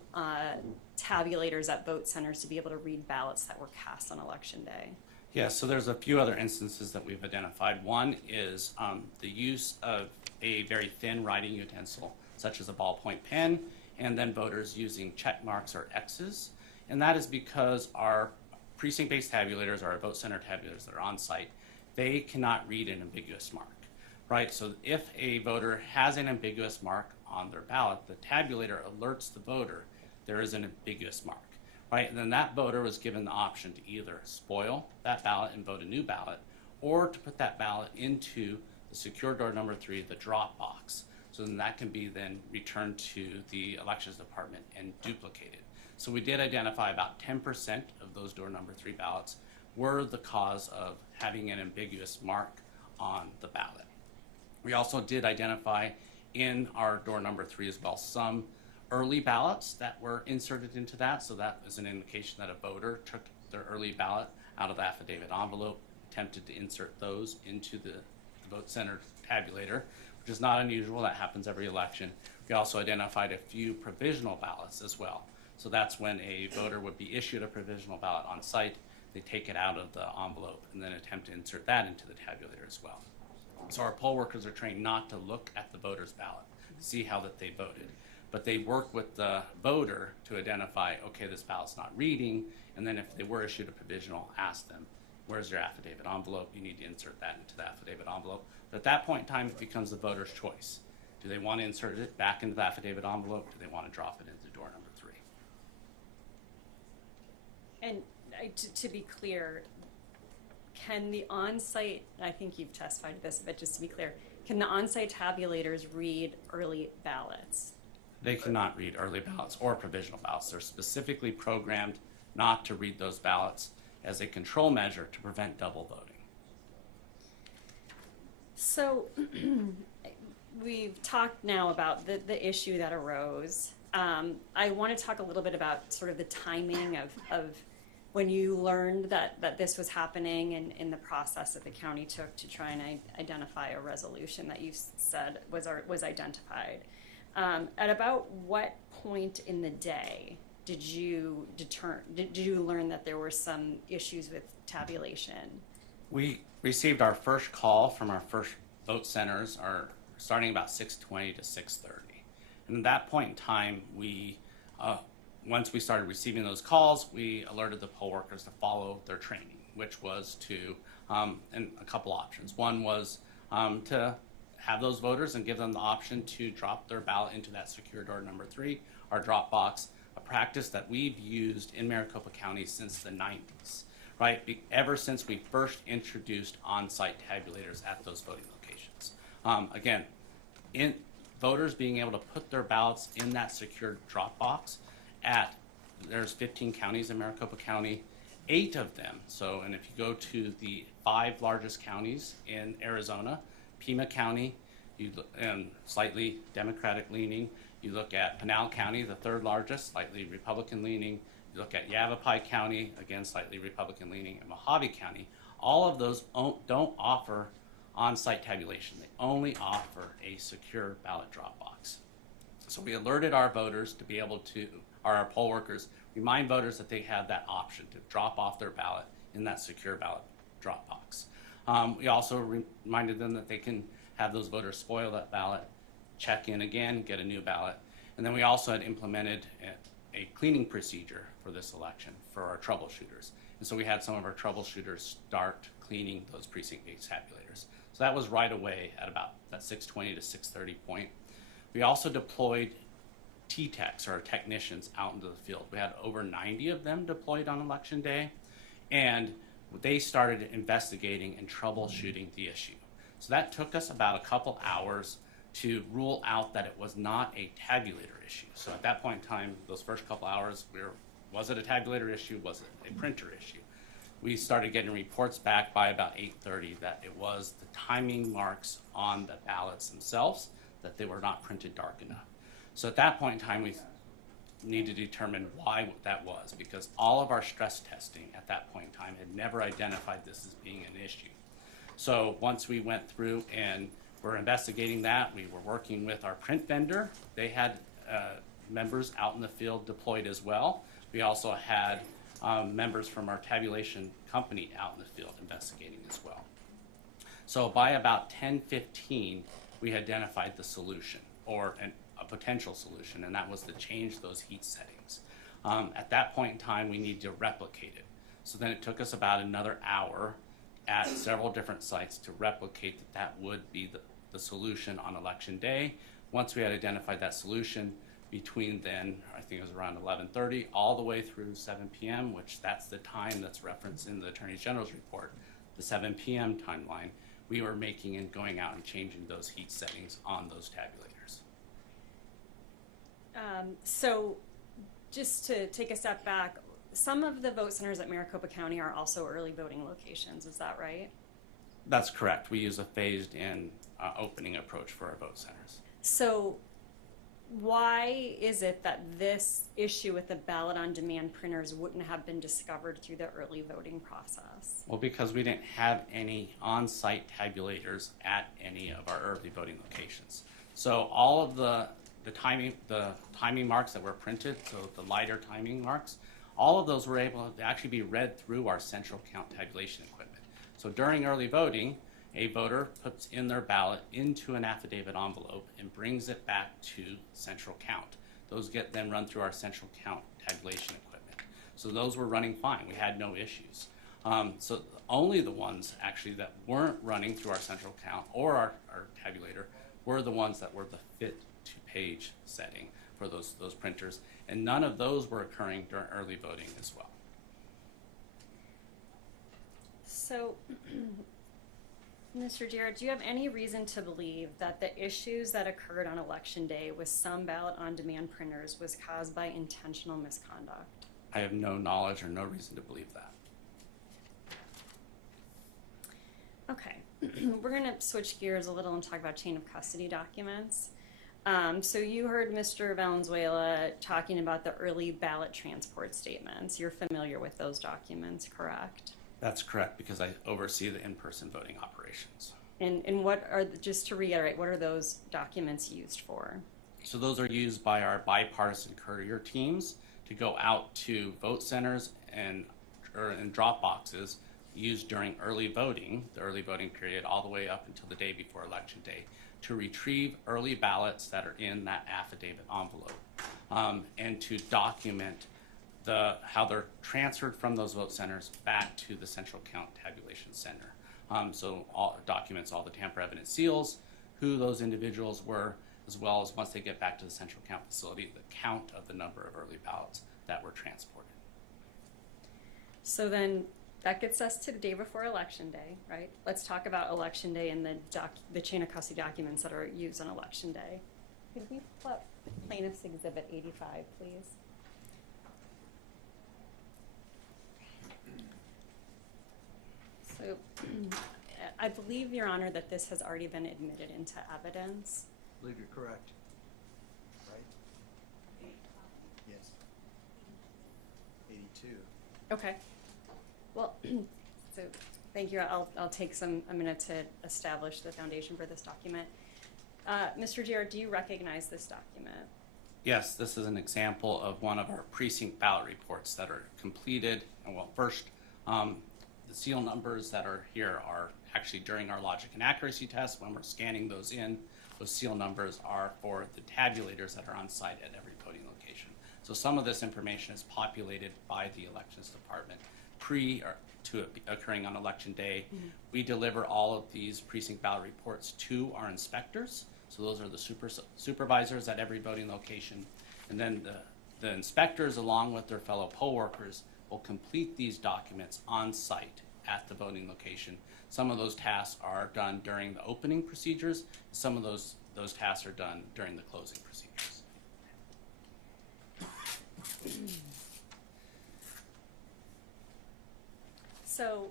tabulators at vote centers to be able to read ballots that were cast on election day? Yeah, so there's a few other instances that we've identified. One is the use of a very thin writing utensil, such as a ballpoint pen, and then voters using check marks or X's. And that is because our precinct-based tabulators, or our vote center tabulators that are on site, they cannot read an ambiguous mark, right? So if a voter has an ambiguous mark on their ballot, the tabulator alerts the voter there is an ambiguous mark, right? And then that voter was given the option to either spoil that ballot and vote a new ballot, or to put that ballot into the secure door number 3, the drop box. So then that can be then returned to the elections department and duplicated. So we did identify about 10% of those door number 3 ballots were the cause of having an ambiguous mark on the ballot. We also did identify in our door number 3 as well some early ballots that were inserted into that. So that is an indication that a voter took their early ballot out of the affidavit envelope, attempted to insert those into the vote center tabulator, which is not unusual. That happens every election. We also identified a few provisional ballots as well. So that's when a voter would be issued a provisional ballot on site. They take it out of the envelope and then attempt to insert that into the tabulator as well. So our poll workers are trained not to look at the voter's ballot. see how that they voted. But they work with the voter to identify, okay, this ballot's not reading, and then if they were issued a provisional, ask them, where's your affidavit envelope? You need to insert that into the affidavit envelope. But at that point in time, it becomes the voter's choice. Do they want to insert it back into the affidavit envelope? Do they want to drop it into door number 3? And to be clear, can the on-site, I think you've testified to this, but just to be clear, can the on-site tabulators read early ballots? They cannot read early ballots or provisional ballots. They're specifically programmed not to read those ballots as a control measure to prevent double voting. So we've talked now about the issue that arose. I want to talk a little bit about sort of the timing of when you learned that this was happening and in the process that the county took to try and identify a resolution that you said was identified. At about what point in the day did you learn that there were some issues with tabulation? We received our first call from our first vote centers starting about 6:20 to 6:30. And at that point in time, once we started receiving those calls, we alerted the poll workers to follow their training, which was to, and a couple options. One was to have those voters and give them the option to drop their ballot into that secure door number 3, our drop box, a practice that we've used in Maricopa County since the 90s, right? Ever since we first introduced on-site tabulators at those voting locations. Again, voters being able to put their ballots in that secure drop box there's 15 counties in Maricopa County, 8 of them. So, and if you go to the 5 largest counties in Arizona, Pima County, slightly Democratic leaning. You look at Pinal County, the 3rd largest, slightly Republican leaning. You look at Yavapai County, again slightly Republican leaning, and Mojave County. All of those don't offer on-site tabulation. They only offer a secure ballot drop box. So we alerted our voters to be able to, or our poll workers, remind voters that they have that option to drop off their ballot in that secure ballot drop box. We also reminded them that they can have those voters spoil that ballot, check in again, get a new ballot. And then we also had implemented a cleaning procedure for this election for our troubleshooters. And so we had some of our troubleshooters start cleaning those precinct-based tabulators. So that was right away at about that 6:20 to 6:30 point. We also deployed T-techs, or technicians, out into the field. We had over 90 of them deployed on election day, and they started investigating and troubleshooting the issue. So that took us about a couple hours to rule out that it was not a tabulator issue. So at that point in time, those first couple hours, was it a tabulator issue? Was it a printer issue? We started getting reports back by about 8:30 that it was the timing marks on the ballots themselves, that they were not printed dark enough. So at that point in time, we need to determine why that was, because all of our stress testing at that point in time had never identified this as being an issue. So once we went through and were investigating that, we were working with our print vendor. They had members out in the field deployed as well. We also had members from our tabulation company out in the field investigating as well. So by about 10:15, we identified the solution, or a potential solution, and that was to change those heat settings. At that point in time, we need to replicate it. So then it took us about another hour at several different sites to replicate that would be the solution on election day. Once we had identified that solution, between then, I think it was around 11:30, all the way through 7 p.m., which that's the time that's referenced in the Attorney General's report, the 7 p.m. timeline, we were making and going out and changing those heat settings on those tabulators. So just to take a step back, some of the vote centers at Maricopa County are also early voting locations, is that right? That's correct. We use a phased-in opening approach for our vote centers. So why is it that this issue with the ballot-on-demand printers wouldn't have been discovered through the early voting process? Well, because we didn't have any on-site tabulators at any of our early voting locations. So all of the timing marks that were printed, so the lighter timing marks, all of those were able to actually be read through our central count tabulation equipment. So during early voting, a voter puts in their ballot into an affidavit envelope and brings it back to central count. Those get then run through our central count tabulation equipment. So those were running fine. We had no issues. So only the ones actually that weren't running through our central count or our tabulator were the ones that were the fit to page setting for those printers, and none of those were occurring during early voting as well. So, Mr. Jarrett, do you have any reason to believe that the issues that occurred on Election Day with some ballot on demand printers was caused by intentional misconduct? I have no knowledge or no reason to believe that. Okay, we're going to switch gears a little and talk about chain of custody documents. So you heard Mr. Valenzuela talking about the early ballot transport statements. You're familiar with those documents, correct? That's correct, because I oversee the in-person voting operations. And what are, just to reiterate, what are those documents used for? So those are used by our bipartisan courier teams to go out to vote centers and drop boxes used during early voting, the early voting period, all the way up until the day before Election Day, to retrieve early ballots that are in that affidavit envelope, and to document how they're transferred from those vote centers back to the central count tabulation center. So documents all the tamper evidence seals, who those individuals were, as well as once they get back to the central count facility, the count of the number of early ballots that were transported. So then that gets us to the day before Election Day, right? Let's talk about Election Day and the chain of custody documents that are used on Election Day. Could we pull up Plaintiff's Exhibit 85, please? So I believe, Your Honor, that this has already been admitted into evidence. I believe you're correct. Right? Yes. 82. Okay. Well, so thank you. I'll take a minute to establish the foundation for this document. Mr. Jarrett, do you recognize this document? Yes, this is an example of one of our precinct ballot reports that are completed. And well, first, the seal numbers that are here are actually during our logic and accuracy test. When we're scanning those in, those seal numbers are for the tabulators that are on site at every voting location. So some of this information is populated by the elections department to occurring on Election Day. Mm-hmm. We deliver all of these precinct ballot reports to our inspectors. So those are the supervisors at every voting location. And then the inspectors, along with their fellow poll workers, will complete these documents on site at the voting location. Some of those tasks are done during the opening procedures. Some of those tasks are done during the closing procedures. So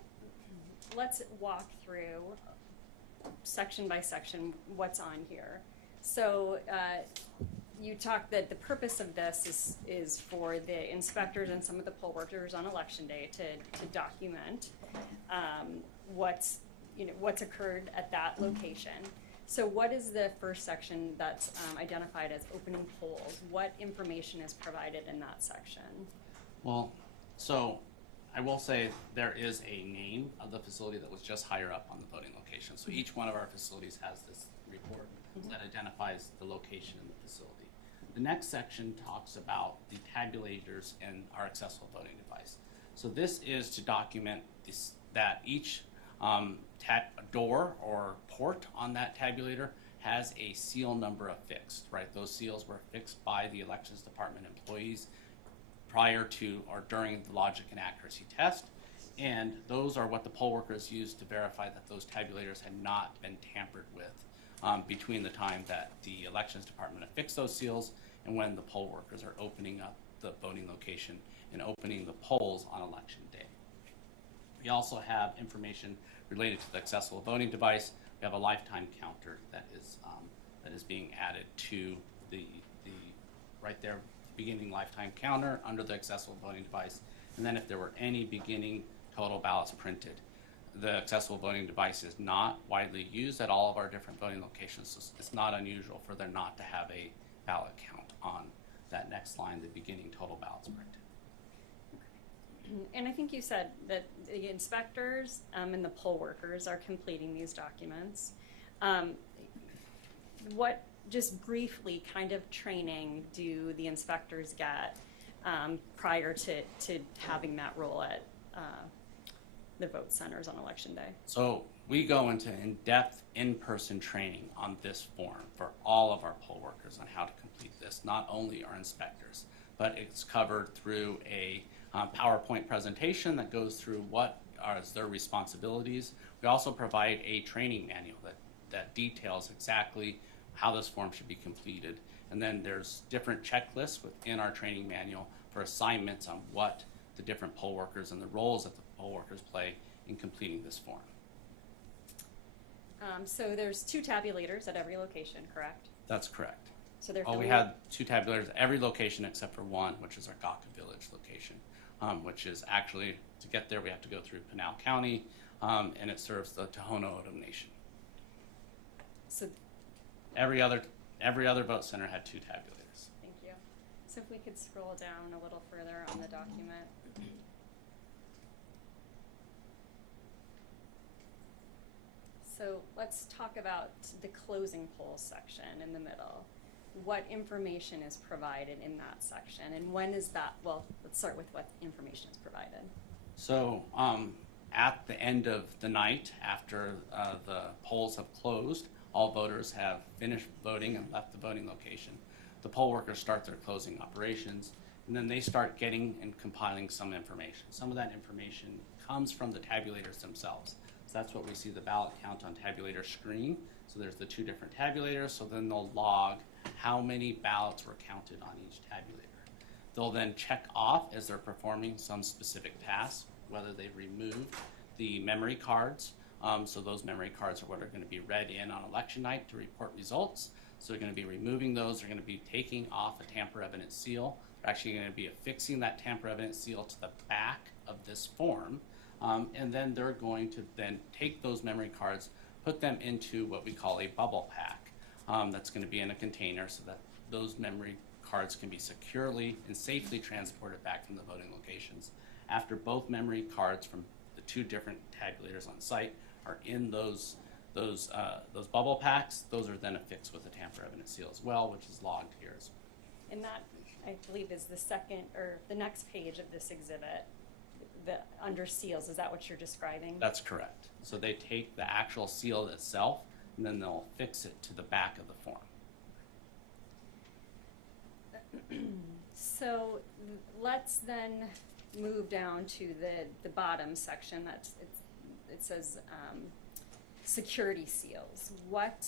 let's walk through section by section what's on here. So you talked that the purpose of this is for the inspectors and some of the poll workers on Election Day to document what's occurred at that location. So what is the first section that's identified as opening polls? What information is provided in that section? Well, so I will say there is a name of the facility that was just higher up on the voting location. So each one of our facilities has this report that identifies the location in the facility. The next section talks about the tabulators in our accessible voting device. So this is to document that each door or port on that tabulator has a seal number affixed, right? Those seals were affixed by the elections department employees prior to or during the logic and accuracy test. And those are what the poll workers used to verify that those tabulators had not been tampered with between the time that the elections department affixed those seals and when the poll workers are opening up the voting location and opening the polls on Election Day. We also have information related to the accessible voting device. We have a lifetime counter that is being added to the right there, beginning lifetime counter under the accessible voting device. And then if there were any beginning total ballots printed, the accessible voting device is not widely used at all of our different voting locations. So it's not unusual for there not to have a ballot count on that next line, the beginning total ballots printed. And I think you said that the inspectors and the poll workers are completing these documents. What, just briefly, kind of training do the inspectors get prior to having that role at the vote centers on election day? So we go into in-depth, in-person training on this form for all of our poll workers on how to complete this, not only our inspectors, but it's covered through a PowerPoint presentation that goes through what are their responsibilities. We also provide a training manual that details exactly how this form should be completed. And then there's different checklists within our training manual for assignments on what the different poll workers and the roles that the poll workers play in completing this form. So there's 2 tabulators at every location, correct? That's correct. So they're We filling had 2 tabulators at every location except for one, which is our Gawker Village location, which is actually, to get there, we have to go through Pinal County, and it serves the Tohono O'odham Nation. So Every other vote center had 2 tabulators. thank you. So if we could scroll down a little further on the document. So let's talk about the closing polls section in the middle. What information is provided in that section, and when is that? Well, let's start with what information is provided. So at the end of the night, after the polls have closed, all voters have finished voting and left the voting location. The poll workers start their closing operations, and then they start getting and compiling some information. Some of that information comes from the tabulators themselves. So that's what we see the ballot count on tabulator screen. So there's the 2 different tabulators, so then they'll log how many ballots were counted on each tabulator. They'll then check off as they're performing some specific task, whether they've removed the memory cards. So those memory cards are what are going to be read in on election night to report results. So they're going to be removing those. They're going to be taking off a tamper evidence seal. They're actually going to be affixing that tamper evidence seal to the back of this form. And then they're going to then take those memory cards, put them into what we call a bubble pack. That's going to be in a container so that those memory cards can be securely and safely transported back from the voting locations. After both memory cards from the 2 different tabulators on site are in those bubble packs, those are then affixed with a tamper evidence seal as well, which is logged here. And that, I believe, is the second or the next page of this exhibit. Under seals, is that what you're describing? That's correct. So they take the actual seal itself and then they'll fix it to the back of the form. So let's then move down to the bottom section. It says security seals. What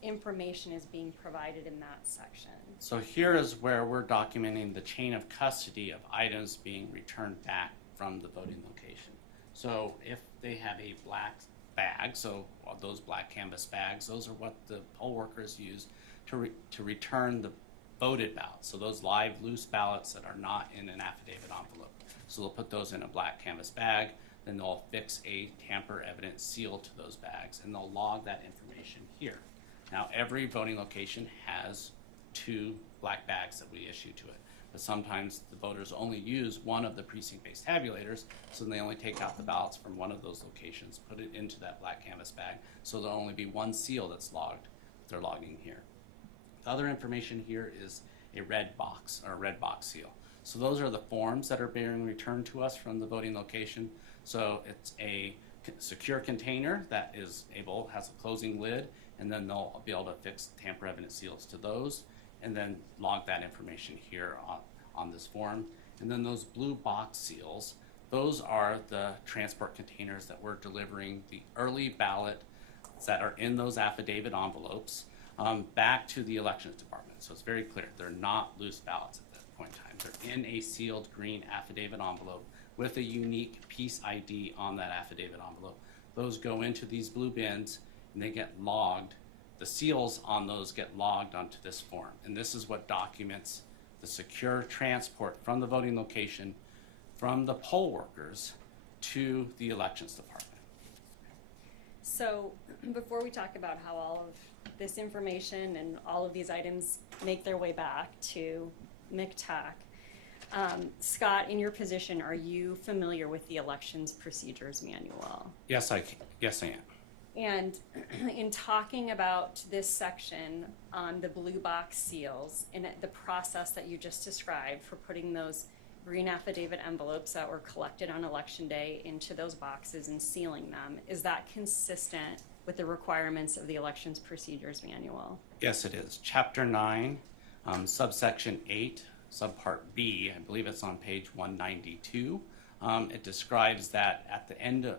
information is being provided in that section? So here is where we're documenting the chain of custody of items being returned back from the voting location. So if they have a black bag, so those black canvas bags, those are what the poll workers use to return the voted ballots. So those live loose ballots that are not in an affidavit envelope. So they'll put those in a black canvas bag, then they'll affix a tamper evidence seal to those bags, and they'll log that information here. Now every voting location has 2 black bags that we issue to it. But sometimes the voters only use one of the precinct-based tabulators, so they only take out the ballots from one of those locations, put it into that black canvas bag, so there'll only be 1 seal that's logged. They're logging here. The other information here is a red box, or a red box seal. So those are the forms that are being returned to us from the voting location. So it's a secure container that has a closing lid, and then they'll be able to affix tamper evidence seals to those, and then log that information here on this form. And then those blue box seals, those are the transport containers that we're delivering the early ballots that are in those affidavit envelopes back to the elections department. So it's very clear, they're not loose ballots at that point in time. They're in a sealed green affidavit envelope with a unique piece ID on that affidavit envelope. Those go into these blue bins and they get logged. The seals on those get logged onto this form. And this is what documents the secure transport from the voting location from the poll workers to the elections department. So before we talk about how all of this information and all of these items make their way back to MCTAC, Scott, in your position, are you familiar with the Elections Procedures Manual? Yes, I am. And in talking about this section on the blue box seals and the process that you just described for putting those green affidavit envelopes that were collected on election day into those boxes and sealing them, is that consistent with the requirements of the Elections Procedures Manual? Yes, it is. Chapter 9, subsection 8, subpart B, I believe it's on page 192. It describes that at the end of,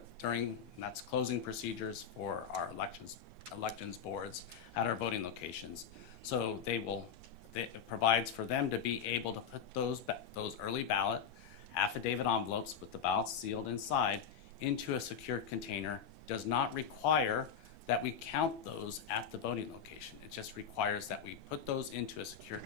that's closing procedures for our elections boards at our voting locations. So it provides for them to be able to put those early ballot affidavit envelopes with the ballots sealed inside into a secure container. Does not require that we count those at the voting location. It just requires that we put those into a secure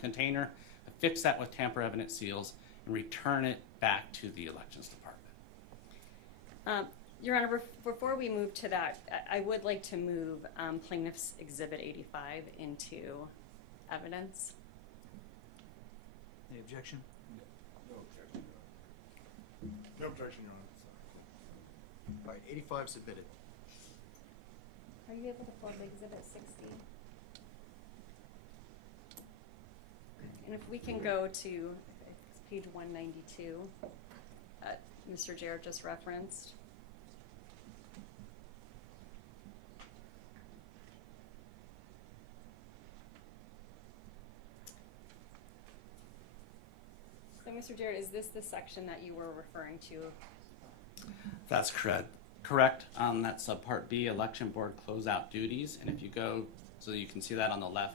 container, affix that with tamper evident seals, and return it back to the elections department. Your Honor, before we move to that, I would like to move Plaintiff's Exhibit 85 into evidence. Any objection? No objection. No objection, Your Honor. All right, 85 submitted. Are you able to plug Exhibit 60? And if we can go to page 192, Mr. Jarrett just referenced. So, Mr. Jarrett, is this the section that you were referring to? That's correct. That subpart B, election board closeout duties. And if you go, so you can see that on the left,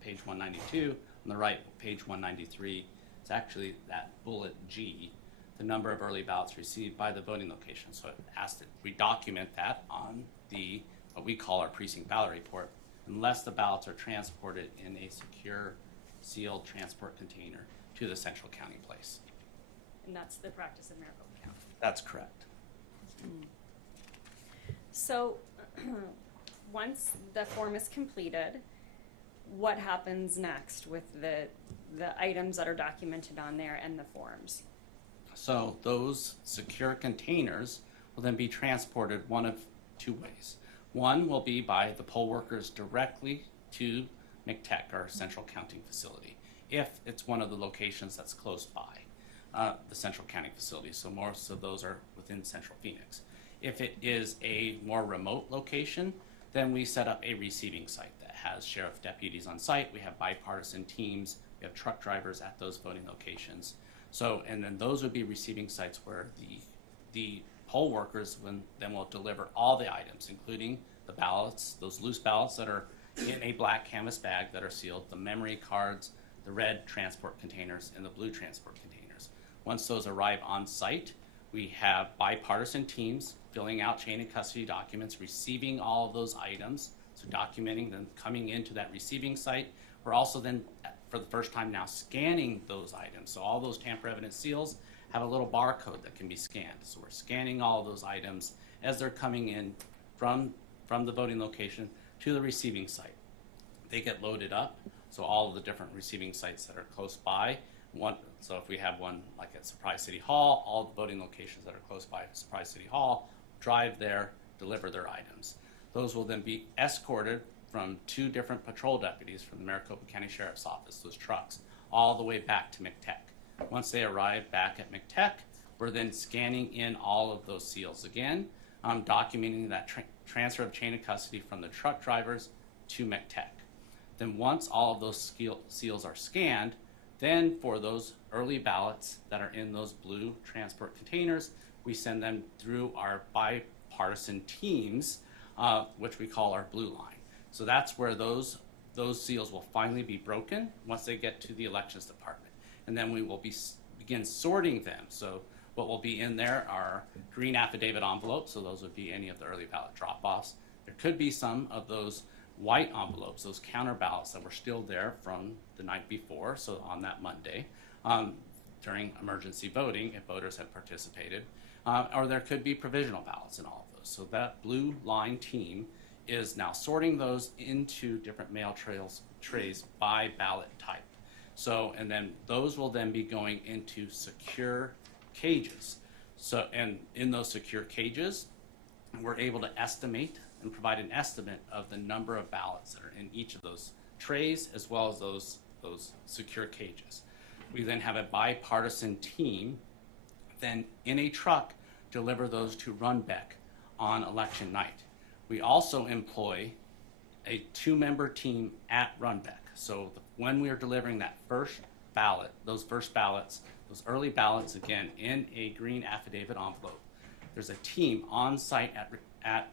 page 192, on the right, page 193, it's actually that bullet G, the number of early ballots received by the voting location. So it asked that we document that on the, what we call our precinct ballot report, unless the ballots are transported in a secure, sealed transport container to the central county place. And that's the practice of Maricopa County. That's correct. So once the form is completed, what happens next with the items that are documented on there and the forms? So those secure containers will then be transported one of two ways. One will be by the poll workers directly to McTech, our central counting facility, if it's one of the locations that's close by the central counting facility. So most of those are within central Phoenix. If it is a more remote location, then we set up a receiving site that has sheriff deputies on site. We have bipartisan teams. We have truck drivers at those voting locations. So, and then those would be receiving sites where the poll workers then will deliver all the items, including the ballots, those loose ballots that are in a black canvas bag that are sealed, the memory cards, the red transport containers, and the blue transport containers. Once those arrive on site, we have bipartisan teams filling out chain of custody documents, receiving all of those items, so documenting them coming into that receiving site. We're also then, for the first time now, scanning those items. So all those tamper evident seals have a little barcode that can be scanned. So we're scanning all of those items as they're coming in from the voting location to the receiving site. They get loaded up, so all of the different receiving sites that are close by. So if we have one like at Surprise City Hall, all the voting locations that are close by Surprise City Hall drive there, deliver their items. Those will then be escorted from 2 different patrol deputies from the Maricopa County Sheriff's Office, those trucks, all the way back to McTech. Once they arrive back at McTech, we're then scanning in all of those seals again, documenting that transfer of chain of custody from the truck drivers to McTech. Then once all of those seals are scanned, then for those early ballots that are in those blue transport containers, we send them through our bipartisan teams, which we call our blue line. So that's where those seals will finally be broken once they get to the elections department. And then we will begin sorting them. So what will be in there are green affidavit envelopes, so those would be any of the early ballot drop-offs. There could be some of those white envelopes, those counter ballots that were still there from the night before, so on that Monday, during emergency voting, if voters had participated. Or there could be provisional ballots in all of those. So that blue line team is now sorting those into different mail trays by ballot type. So, and then those will then be going into secure cages. So, and in those secure cages, we're able to estimate and provide an estimate of the number of ballots that are in each of those trays, as well as those secure cages. We then have a bipartisan team then in a truck deliver those to Runbeck on election night. We also employ a 2-member team at Runbeck. So when we are delivering that first ballot, those early ballots, again, in a green affidavit envelope, there's a team on site at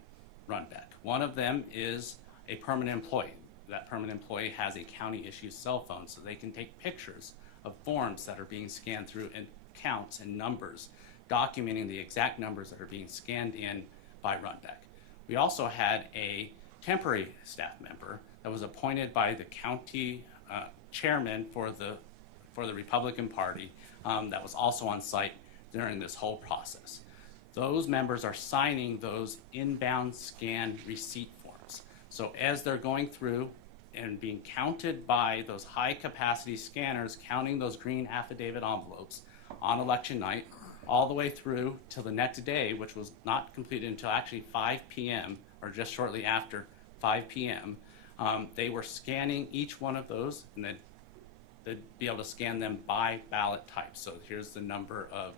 Runbeck. One of them is a permanent employee. That permanent employee has a county-issued cell phone, so they can take pictures of forms that are being scanned through and counts and numbers, documenting the exact numbers that are being scanned in by Runbeck. We also had a temporary staff member that was appointed by the county chairman for the Republican Party that was also on site during this whole process. Those members are signing those inbound scan receipt forms. So as they're going through and being counted by those high capacity scanners, counting those green affidavit envelopes on election night, all the way through till the next day, which was not completed until actually 5 p.m. or just shortly after 5 p.m. They were scanning each one of those, and then they'd be able to scan them by ballot type. So here's the number of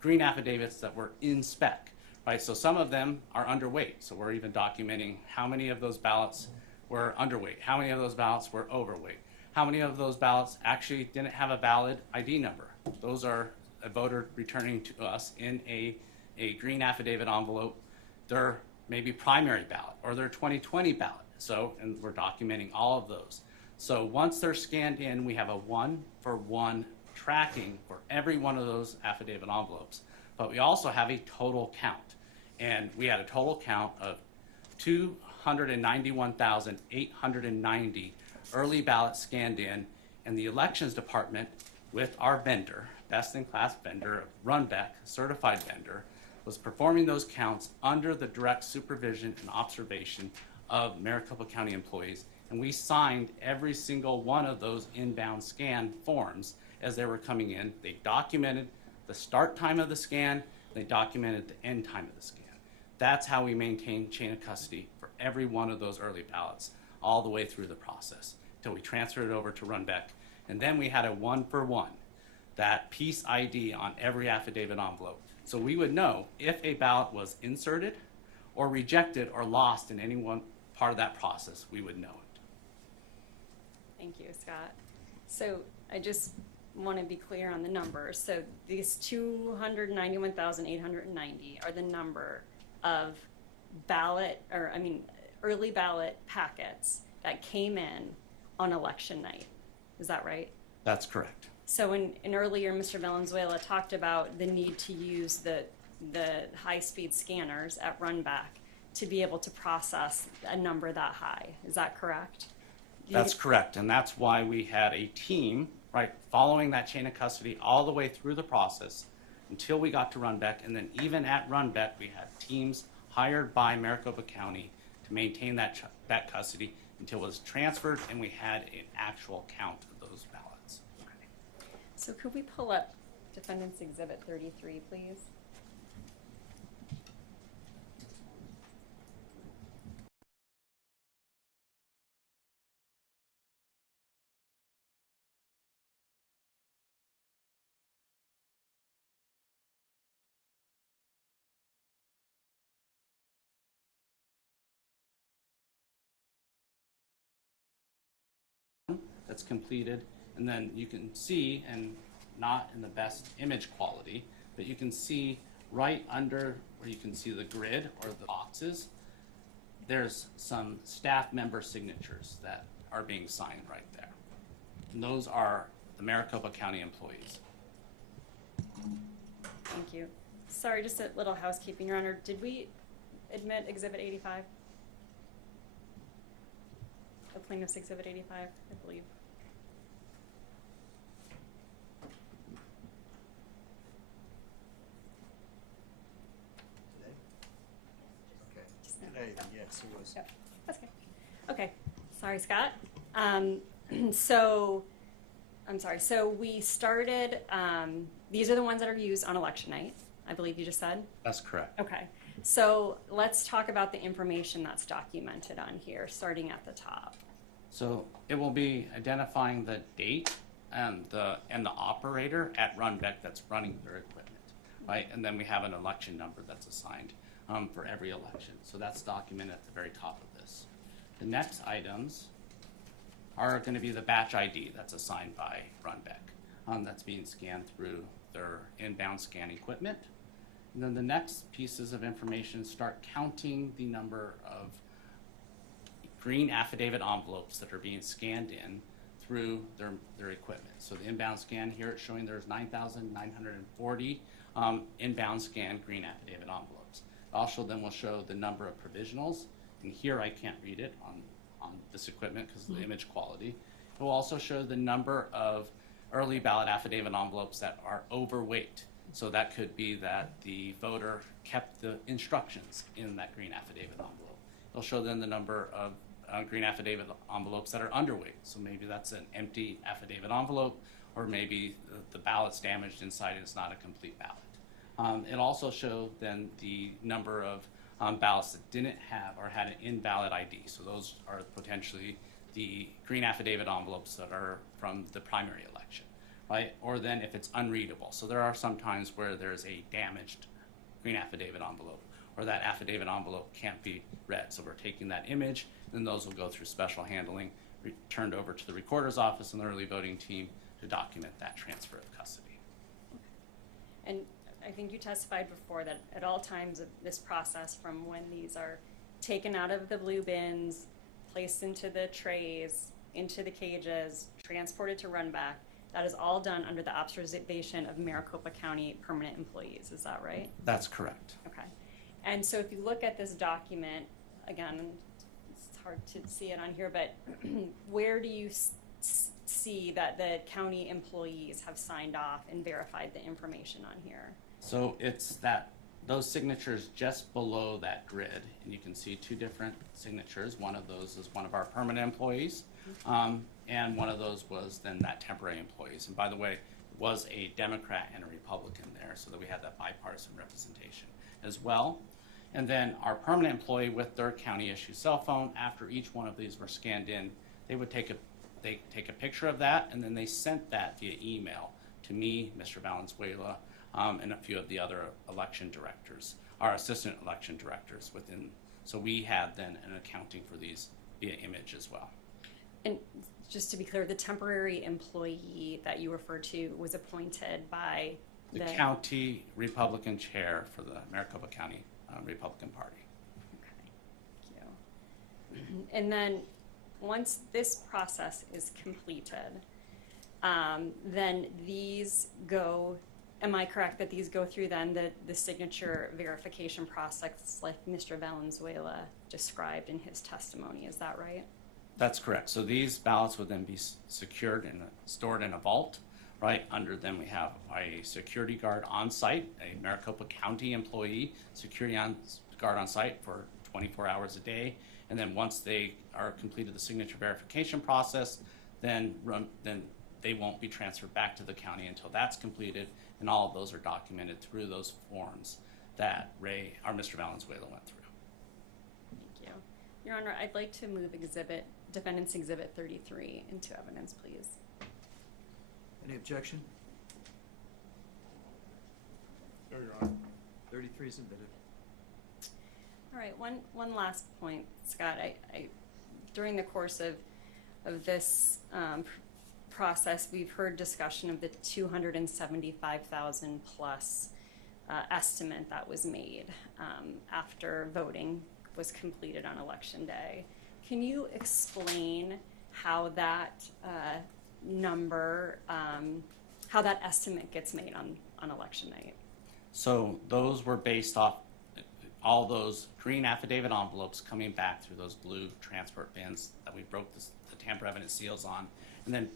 green affidavits that were in spec, right? So some of them are underweight. So we're even documenting how many of those ballots were underweight, how many of those ballots were overweight, how many of those ballots actually didn't have a valid ID number. Those are a voter returning to us in a green affidavit envelope their maybe primary ballot or their 2020 ballot. So, and we're documenting all of those. So once they're scanned in, we have a 1-for-1 tracking for every one of those affidavit envelopes. But we also have a total count. And we had a total count of 291,890 early ballots scanned in, and the elections department with our vendor, best-in-class vendor, Runbeck, certified vendor, was performing those counts under the direct supervision and observation of Maricopa County employees, and we signed every single one of those inbound scan forms as they were coming in. They documented the start time of the scan, they documented the end time of the scan. That's how we maintain chain of custody for every one of those early ballots all the way through the process until we transferred it over to Runbeck. And then we had a 1-for-1, that piece ID on every affidavit envelope. So we would know if a ballot was inserted or rejected or lost in any one part of that process, we would know it. Thank you, Scott. So I just want to be clear on the numbers. So these 291,890 are the number of early ballot packets that came in on election night. Is that right? That's correct. So in earlier, Mr. Valenzuela talked about the need to use the high-speed scanners at Runbeck to be able to process a number that high. Is that correct? That's correct, and that's why we had a team, right, following that chain of custody all the way through the process until we got to Runbeck, and then even at Runbeck, we had teams hired by Maricopa County to maintain that custody until it was transferred and we had an actual count of those ballots. Okay. So could we pull up Defendant's Exhibit 33, please? That's completed, and then you can see, and not in the best image quality, but you can see right under where you can see the grid or the boxes, there's some staff member signatures that are being signed right there. And those are the Maricopa County employees. Thank you. Sorry, just a little housekeeping, Your Honor. Did we admit Exhibit 85? The plaintiff's Exhibit 85, I believe. Today? Okay. Just now. Today, yes, it was. Yep, that's okay. Okay, sorry, Scott. So I'm sorry. So we started, these are the ones that are used on election night, I believe you just said? That's correct. Okay. So let's talk about the information that's documented on here, starting at the top. So it will be identifying the date and the operator at Runbeck that's running their equipment, right? And then we have an election number that's assigned for every election. So that's documented at the very top of this. The next items are going to be the batch ID that's assigned by Runbeck. That's being scanned through their inbound scan equipment. And then the next pieces of information start counting the number of green affidavit envelopes that are being scanned in through their equipment. So the inbound scan here, it's showing there's 9,940 inbound scanned green affidavit envelopes. It also then will show the number of provisionals, and here I can't read it on this equipment because of the image quality. It will also show the number of early ballot affidavit envelopes that are overweight. So that could be that the voter kept the instructions in that green affidavit envelope. It'll show then the number of green affidavit envelopes that are underweight. So maybe that's an empty affidavit envelope, or maybe the ballot's damaged inside and it's not a complete ballot. It also showed then the number of ballots that didn't have or had an invalid ID. So those are potentially the green affidavit envelopes that are from the primary election, right? Or then if it's unreadable. So there are some times where there's a damaged green affidavit envelope, or that affidavit envelope can't be read. So we're taking that image, and those will go through special handling, turned over to the recorder's office and the early voting team to document that transfer of custody. And I think you testified before that at all times of this process, from when these are taken out of the blue bins, placed into the trays, into the cages, transported to Runback, that is all done under the observation of Maricopa County permanent employees. Is that right? That's correct. Okay. And so if you look at this document, again, it's hard to see it on here, but where do you see that the county employees have signed off and verified the information on here? So it's those signatures just below that grid, and you can see two different signatures. One of those is one of our permanent employees, and one of those was then that temporary employees. And by the way, it was a Democrat and a Republican there, so that we had that bipartisan representation as well. And then our permanent employee with their county issued cell phone, after each one of these were scanned in, they would take a picture of that, and then they sent that via email to me, Mr. Valenzuela, and a few of the other election directors, our assistant election directors within. So we had then an accounting for these via image as well. And just to be clear, the temporary employee that you referred to was appointed by The county Republican chair for the Maricopa County Republican Party. Okay, thank you. And then once this process is completed, then these go, am I correct that these go through then the signature verification process like Mr. Valenzuela described in his testimony? Is that right? That's correct. So these ballots would then be secured and stored in a vault. Right under them, we have a security guard on site, a Maricopa County employee, security guard on site for 24 hours a day. And then once they are completed the signature verification process, then they won't be transferred back to the county until that's completed. And all of those are documented through those forms that Mr. Valenzuela went through. Thank you. Your Honor, I'd like to move Defendant's Exhibit 33 into evidence, please. Any objection? No, Your Honor. 33 is admitted. All right, one last point, Scott. I during the course of this process, we've heard discussion of the 275,000 plus estimate that was made after voting was completed on Election Day. Can you explain how that number, how that estimate gets made on Election night? So those were based off all those green affidavit envelopes coming back through those blue transport bins that we broke the tamper evidence seals on, and then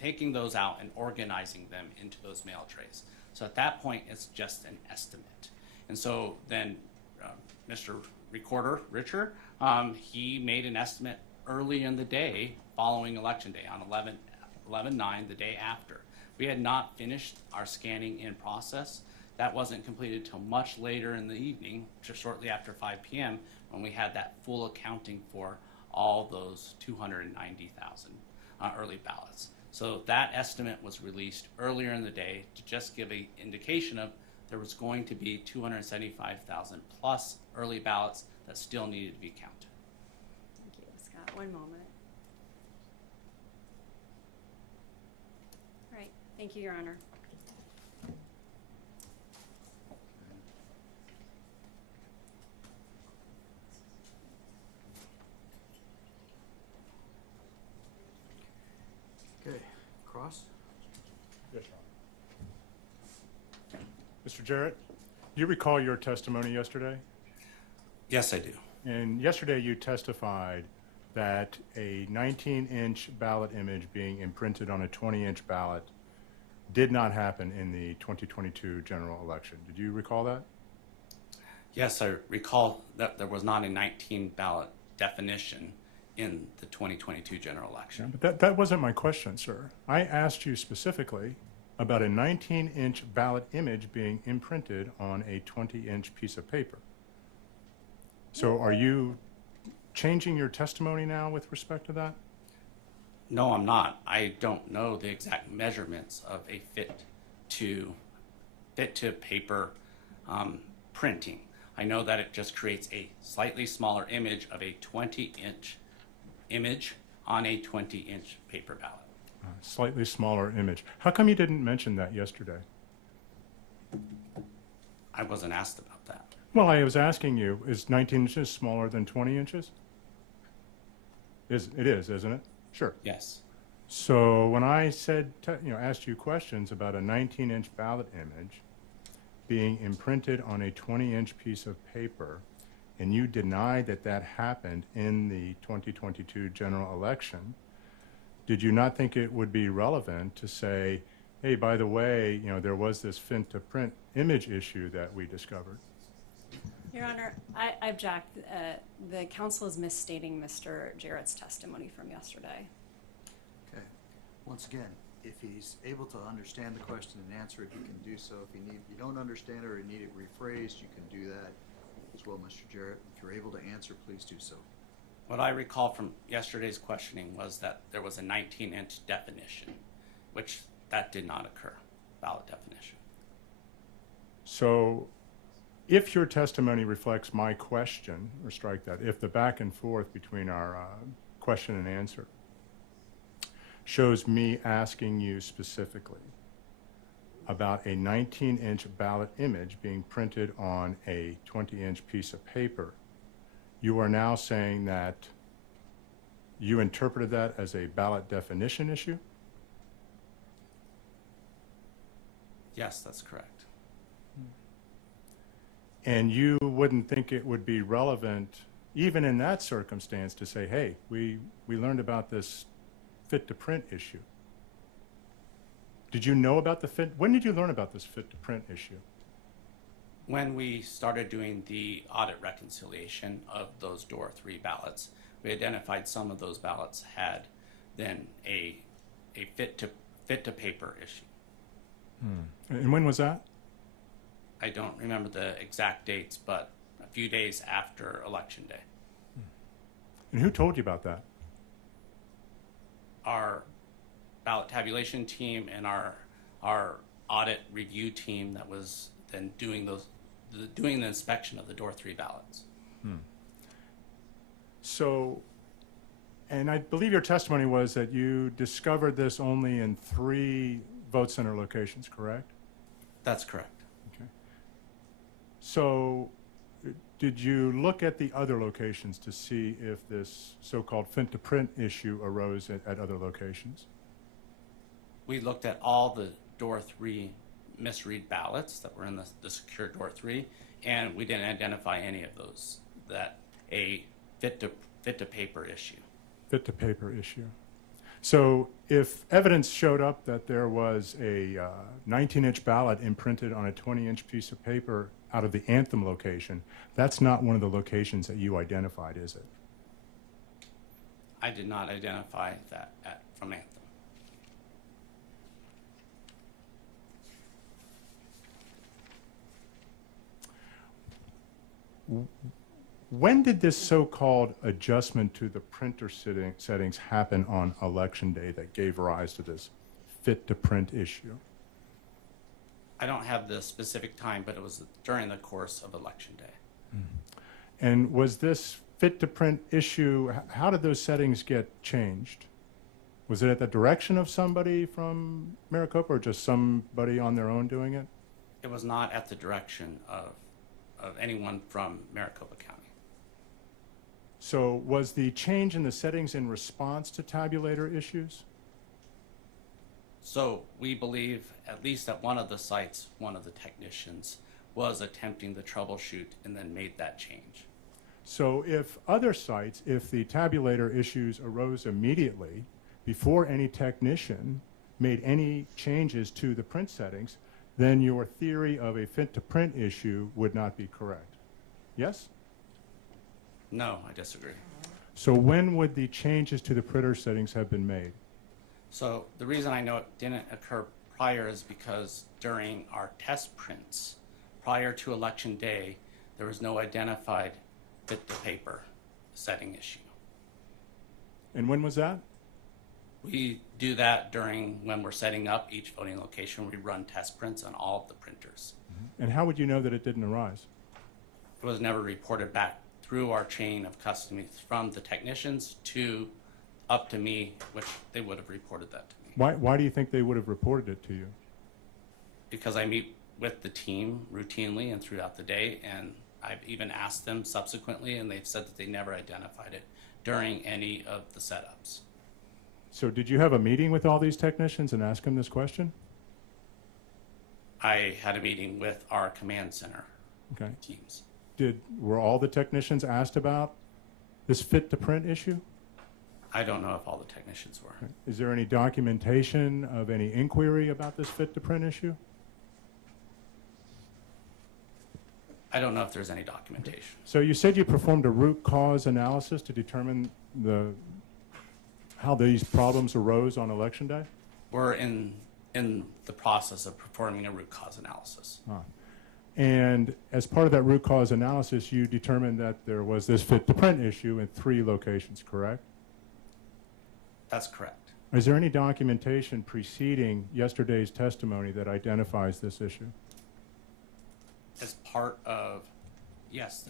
taking those out and organizing them into those mail trays. So at that point, it's just an estimate. And so then Mr. Recorder, Richard, he made an estimate early in the day following Election Day on 11/9, the day after. We had not finished our scanning in process. That wasn't completed till much later in the evening, just shortly after 5 p.m., when we had that full accounting for all those 290,000 early ballots. So that estimate was released earlier in the day to just give an indication of there was going to be 275,000 plus early ballots that still needed to be counted. Thank you, Scott. One moment. All right. Thank you, Your Honor. Okay, Cross? Yes, Your Honor. Mr. Jarrett, you recall your testimony yesterday? Yes, I do. And yesterday you testified that a 19-inch ballot image being imprinted on a 20-inch ballot did not happen in the 2022 general election. Did you recall that? Yes, I recall that there was not a 19 ballot definition in the 2022 general election. But that wasn't my question, sir. I asked you specifically about a 19-inch ballot image being imprinted on a 20-inch piece of paper. So are you changing your testimony now with respect to that? No, I'm not. I don't know the exact measurements of a fit to paper printing. I know that it just creates a slightly smaller image of a 20-inch image on a 20-inch paper ballot. Slightly smaller image. How come you didn't mention that yesterday? I wasn't asked about that. Well, I was asking you, is 19 inches smaller than 20 inches? It is, isn't it? Sure. Yes. So when I said, asked you questions about a 19-inch ballot image being imprinted on a 20-inch piece of paper, and you denied that that happened in the 2022 general election, did you not think it would be relevant to say, hey, by the way, there was this fin-to-print image issue that we discovered? Your Honor, I object. The counsel is misstating Mr. Jarrett's testimony from yesterday. Okay. Once again, if he's able to understand the question and answer it, he can do so. If you don't understand it or you need it rephrased, you can do that as well, Mr. Jarrett. If you're able to answer, please do so. What I recall from yesterday's questioning was that there was a 19-inch definition, which that did not occur, ballot definition. So if your testimony reflects my question, or strike that, if the back and forth between our question and answer shows me asking you specifically about a 19-inch ballot image being printed on a 20-inch piece of paper, you are now saying that you interpreted that as a ballot definition issue? Yes, that's correct. And you wouldn't think it would be relevant, even in that circumstance, to say, hey, we learned about this fit-to-print issue. Did you know about the fit? When did you learn about this fit-to-print issue? When we started doing the audit reconciliation of those door 3 ballots, we identified some of those ballots had then a fit to paper issue. And when was that? I don't remember the exact dates, but a few days after Election Day. And who told you about that? Our ballot tabulation team and our audit review team that was then doing the inspection of the door 3 ballots. So, and I believe your testimony was that you discovered this only in 3 vote center locations, correct? That's correct. Okay. So, did you look at the other locations to see if this so-called fit-to-print issue arose at other locations? We looked at all the door 3 misread ballots that were in the secure door 3, and we didn't identify any of those that a fit to paper issue. Fit to paper issue. So if evidence showed up that there was a 19-inch ballot imprinted on a 20-inch piece of paper out of the Anthem location, that's not one of the locations that you identified, is it? I did not identify that from Anthem. When did this so-called adjustment to the printer settings happen on election day that gave rise to this fit-to-print issue? I don't have the specific time, but it was during the course of Election Day. And was this fit-to-print issue, how did those settings get changed? Was it at the direction of somebody from Maricopa or just somebody on their own doing it? It was not at the direction of anyone from Maricopa County. So was the change in the settings in response to tabulator issues? So we believe, at least at one of the sites, one of the technicians was attempting to troubleshoot and then made that change. So if other sites, if the tabulator issues arose immediately before any technician made any changes to the print settings, then your theory of a fit-to-print issue would not be correct. Yes? No, I disagree. So when would the changes to the printer settings have been made? So the reason I know it didn't occur prior is because during our test prints, prior to Election Day, there was no identified fit-to-paper setting issue. And when was that? We do that during when we're setting up each voting location. We run test prints on all of the printers. And how would you know that it didn't arise? It was never reported back through our chain of custody from the technicians to up to me, which they would have reported that to me. Why do you think they would have reported it to you? Because I meet with the team routinely and throughout the day, and I've even asked them subsequently, and they've said that they never identified it during any of the setups. So did you have a meeting with all these technicians and ask them this question? I had a meeting with our command center Okay. teams. Were all the technicians asked about this fit-to-print issue? I don't know if all the technicians were. Is there any documentation of any inquiry about this fit-to-print issue? I don't know if there's any documentation. So you said you performed a root cause analysis to determine how these problems arose on Election Day? We're in the process of performing a root cause analysis. And as part of that root cause analysis, you determined that there was this fit-to-print issue in 3 locations, correct? That's correct. Is there any documentation preceding yesterday's testimony that identifies this issue? As part of, yes,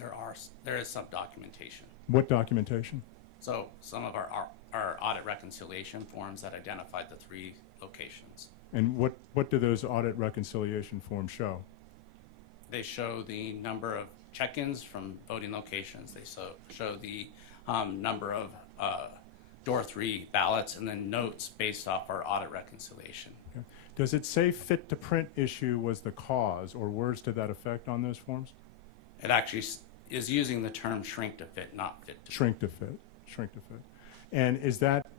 there is some documentation. What documentation? So some of our audit reconciliation forms that identified the 3 locations. And what do those audit reconciliation forms show? They show the number of check-ins from voting locations. They show the number of door 3 ballots and then notes based off our audit reconciliation. Okay. Does it say fit-to-print issue was the cause or words to that effect on those forms? It actually is using the term shrink to fit, not fit to Shrink to fit. Shrink to fit. And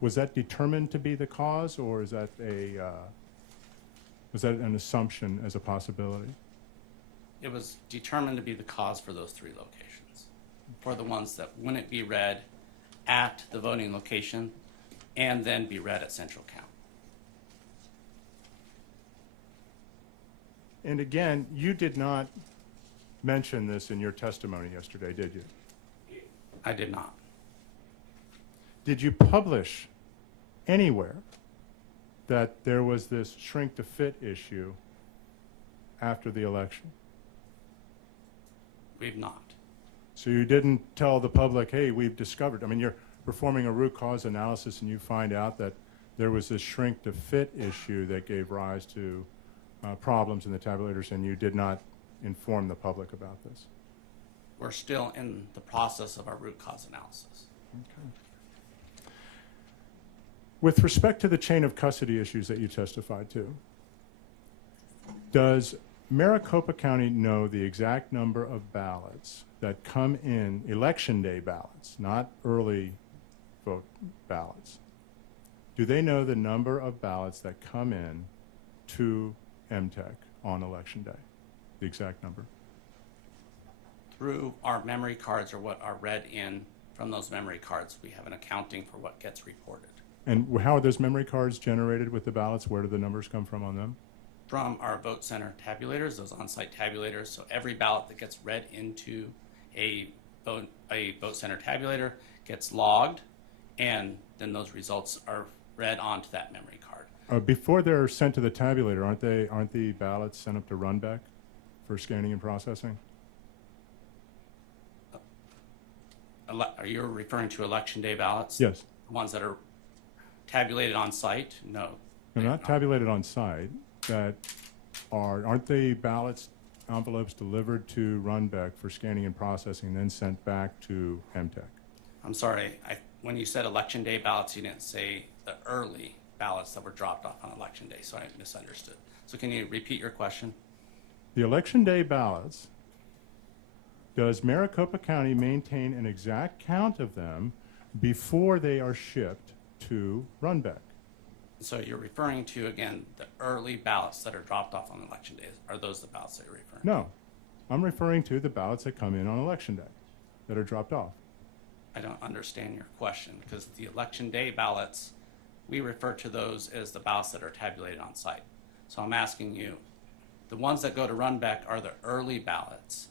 was that determined to be the cause, or is that was that an assumption as a possibility? It was determined to be the cause for those 3 locations, for the ones that wouldn't be read at the voting location and then be read at central count. And again, you did not mention this in your testimony yesterday, did you? I did not. Did you publish anywhere that there was this shrink to fit issue after the election? We've not. So you didn't tell the public, hey, we've discovered, I mean, you're performing a root cause analysis and you find out that there was this shrink to fit issue that gave rise to problems in the tabulators, and you did not inform the public about this. We're still in the process of our root cause analysis. Okay. With respect to the chain of custody issues that you testified to, does Maricopa County know the exact number of ballots that come in, election day ballots, not early vote ballots? Do they know the number of ballots that come in to MTech on election day? The exact number? Through our memory cards, or what are read in from those memory cards, we have an accounting for what gets reported. And how are those memory cards generated with the ballots? Where do the numbers come from on them? From our vote center tabulators, those on-site tabulators. So every ballot that gets read into a vote center tabulator gets logged, and then those results are read onto that memory card. Before they're sent to the tabulator, aren't the ballots sent up to Runback for scanning and processing? Are you referring to election day ballots? Yes. The ones that are tabulated on site? No. They're they not are tabulated on site. Aren't the ballots envelopes delivered to Runback for scanning and processing, and then sent back to MTech? I'm sorry. When you said election day ballots, you didn't say the early ballots that were dropped off on election day, so I misunderstood. So can you repeat your question? The election day ballots, does Maricopa County maintain an exact count of them before they are shipped to Runback? So you're referring to, again, the early ballots that are dropped off on election day. Are those the ballots that you're referring to? No. I'm referring to the ballots that come in on election day that are dropped off. I don't understand your question, because the election day ballots, we refer to those as the ballots that are tabulated on site. So I'm asking you, the ones that go to Runback are the early ballots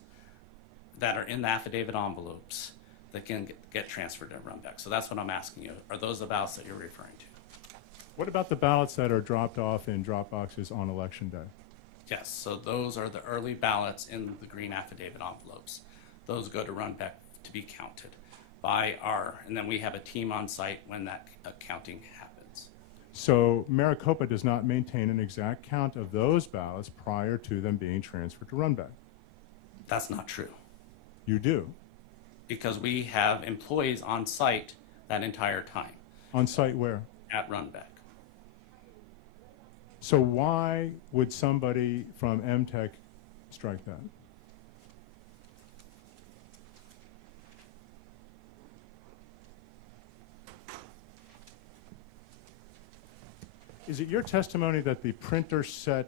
that are in the affidavit envelopes that can get transferred to Runback. So that's what I'm asking you. Are those the ballots that you're referring to? What about the ballots that are dropped off in drop boxes on election day? Yes, so those are the early ballots in the green affidavit envelopes. Those go to Runback to be counted by and then we have a team on site when that counting happens. So Maricopa does not maintain an exact count of those ballots prior to them being transferred to Runback. That's not true, You do. because we have employees on site that entire time On site where? at Runback. So why would somebody from MTech strike that? Is it your testimony that the printer set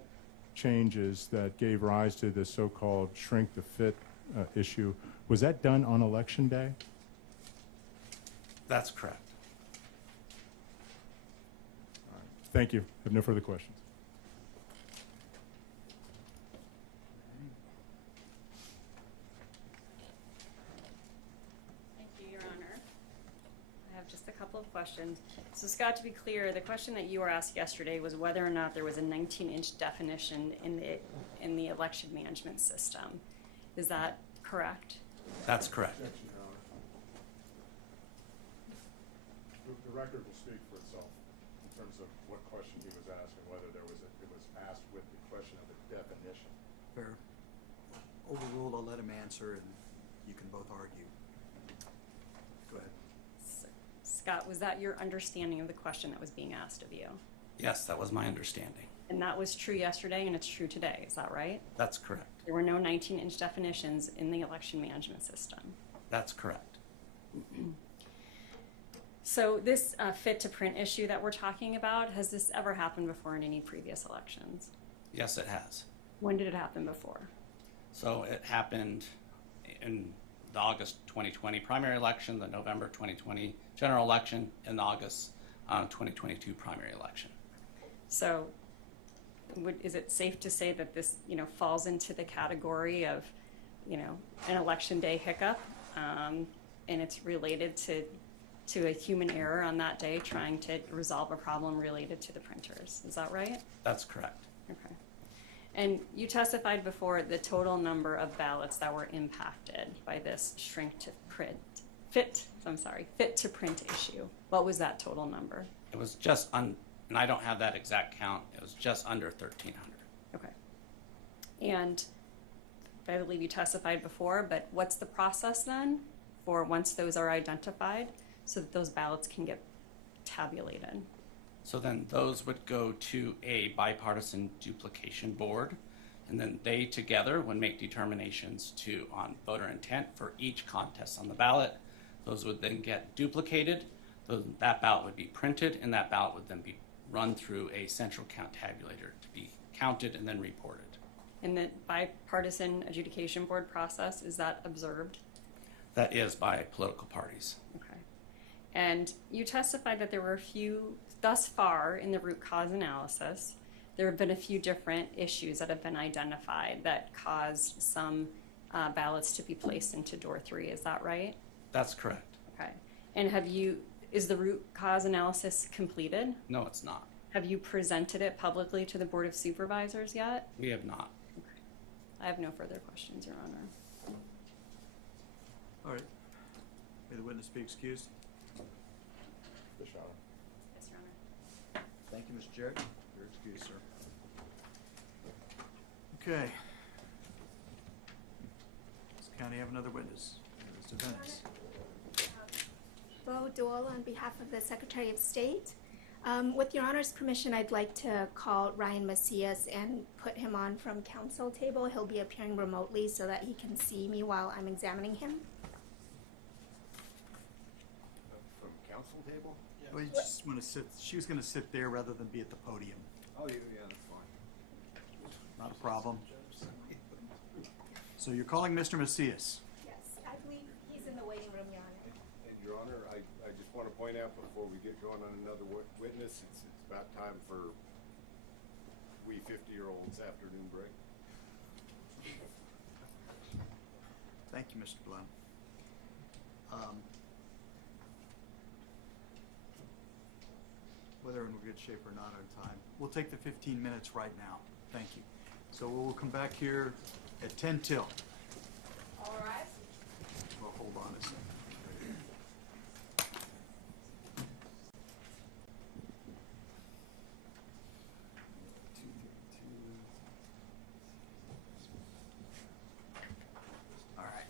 changes that gave rise to the so-called shrink to fit issue, was that done on election day? That's correct. Thank you. I have no further questions. Thank you, Your Honor. I have just a couple of questions. So Scott, to be clear, the question that you were asked yesterday was whether or not there was a 19-inch definition in the election management system. Is that correct? That's correct. The record will speak for itself in terms of what question he was asking, whether it was asked with the question of the definition. Fair. Overruled, I'll let him answer, and you can both argue. Go ahead. Scott, was that your understanding of the question that was being asked of you? Yes, that was my understanding. And that was true yesterday, and it's true today. Is that right? That's correct. There were no 19-inch definitions in the election management system. That's correct. So this fit to print issue that we're talking about, has this ever happened before in any previous elections? Yes, it has. When did it happen before? So it happened in the August 2020 primary election, the November 2020 general election, and the August 2022 primary election. So is it safe to say that this, falls into the category of, an election day hiccup, and it's related to a human error on that day trying to resolve a problem related to the printers? Is that right? That's correct. Okay. And you testified before the total number of ballots that were impacted by this fit to print issue. What was that total number? It was just and I don't have that exact count. It was just under 1,300. Okay. And I believe you testified before, but what's the process then for once those are identified so that those ballots can get tabulated? So then those would go to a bipartisan duplication board, and then they together would make determinations on voter intent for each contest on the ballot. Those would then get duplicated. That ballot would be printed, and that ballot would then be run through a central count tabulator to be counted and then reported. And the bipartisan adjudication board process, is that observed? That is by political parties. Okay. And you testified that there were a few, thus far in the root cause analysis, there have been a few different issues that have been identified that caused some ballots to be placed into door 3. Is that right? That's correct. Okay. And is the root cause analysis completed? No, it's not. Have you presented it publicly to the Board of Supervisors yet? We have not. I have no further questions, Your Honor. All right. May the witness be excused. Yes, Your Honor. Yes, Your Honor. Thank you, Mr. Jarrett. You're excused, sir. Okay. Does the county have another witness? Mr. Venice. Bo Dole on behalf of the Secretary of State. With Your Honor's permission, I'd like to call Ryan Macias and put him on from council table. He'll be appearing remotely so that he can see me while I'm examining him. From council table? Well, you just want to sit, she was going to sit there rather than be at the podium. Oh, yeah, that's fine. Not a problem. So you're calling Mr. Macias? Yes, I believe he's in the waiting room, Your Honor. And Your Honor, I just want to point out before we get going on another witness, it's about time for we 50-year-olds afternoon break. Thank you, Mr. Blum. Whether in good shape or not on time, we'll take the 15 minutes right now. Thank you. So we'll come back here at 10 till. All right. Well, hold on a second. All right.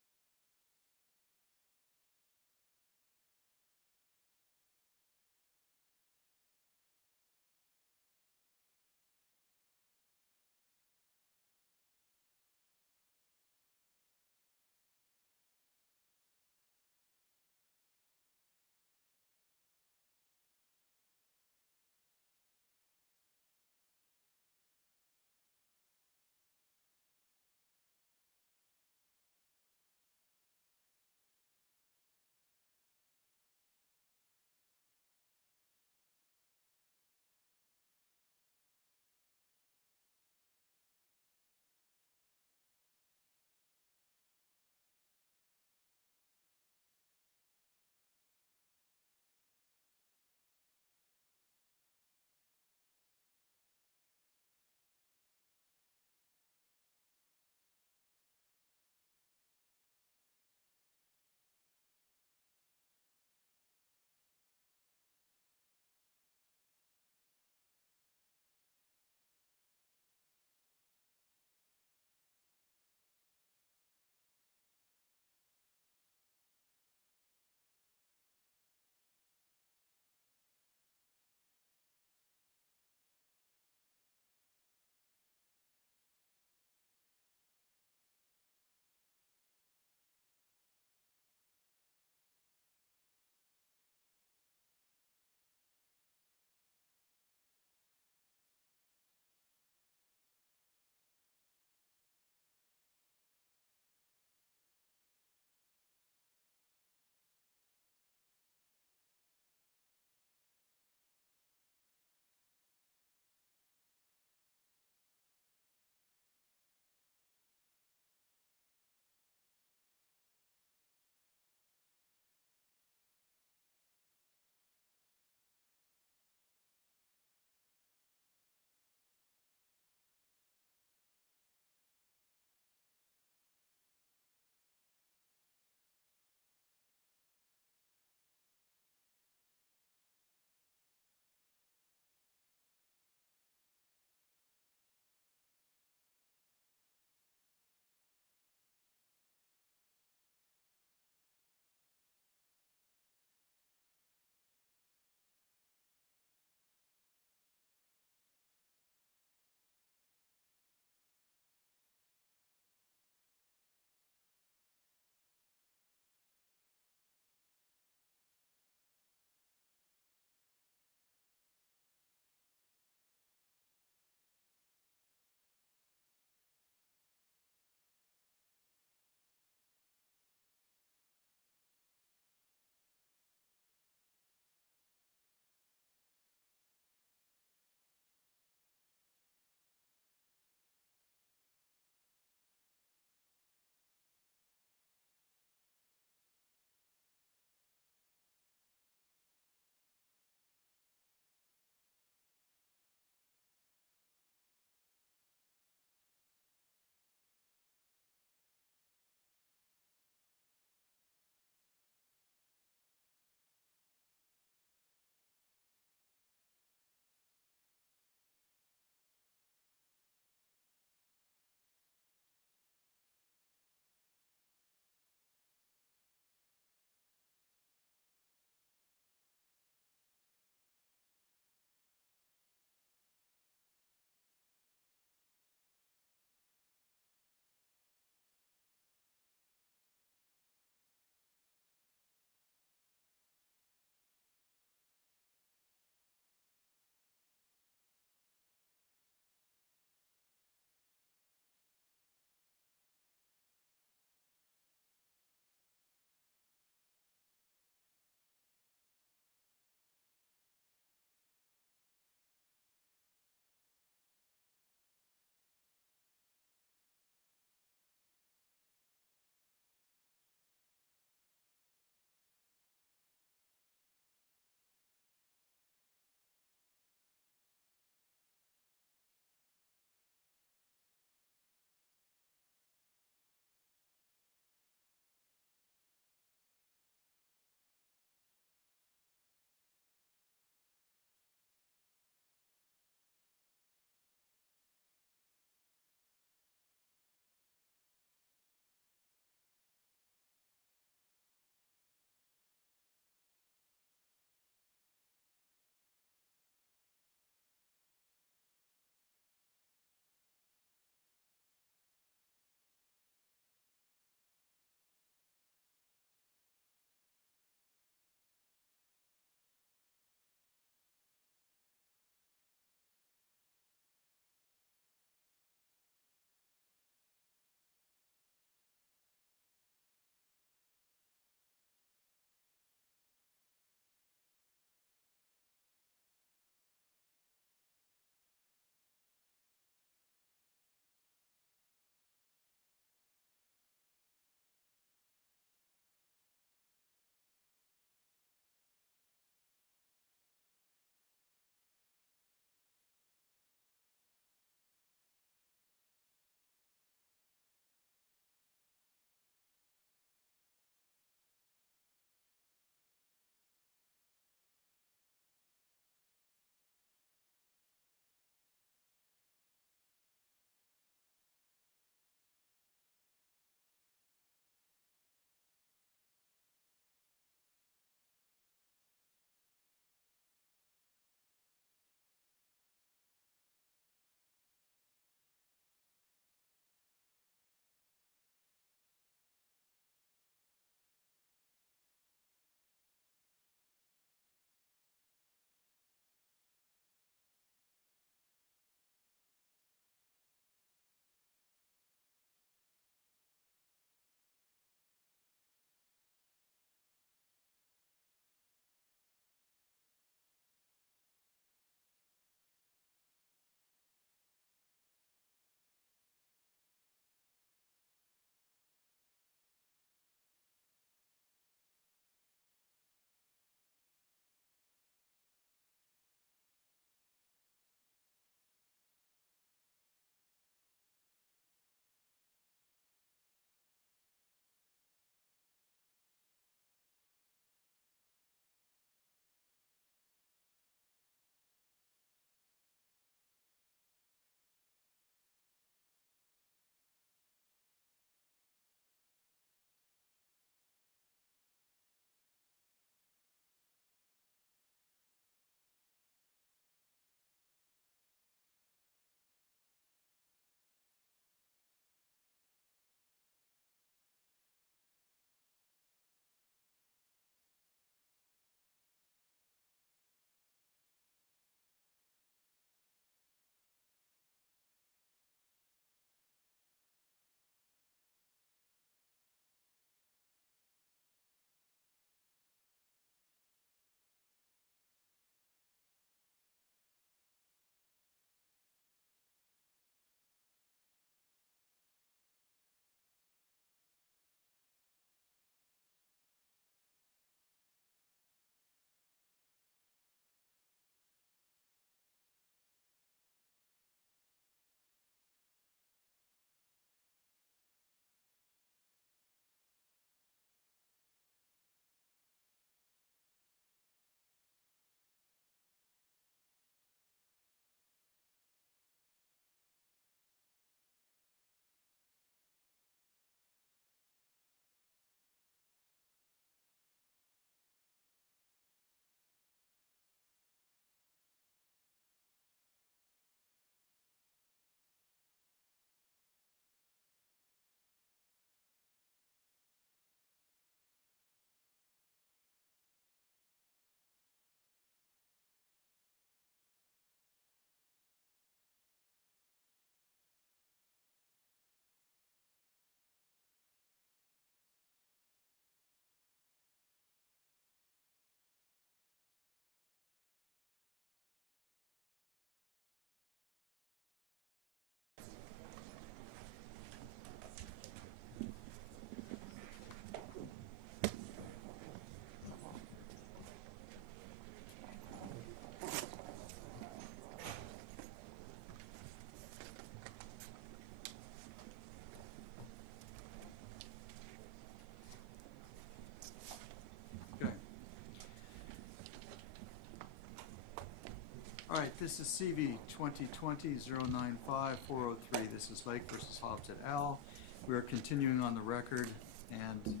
All right, this is CV 2020-095-403. This is Lake versus Hobbs et al. We are continuing on the record, and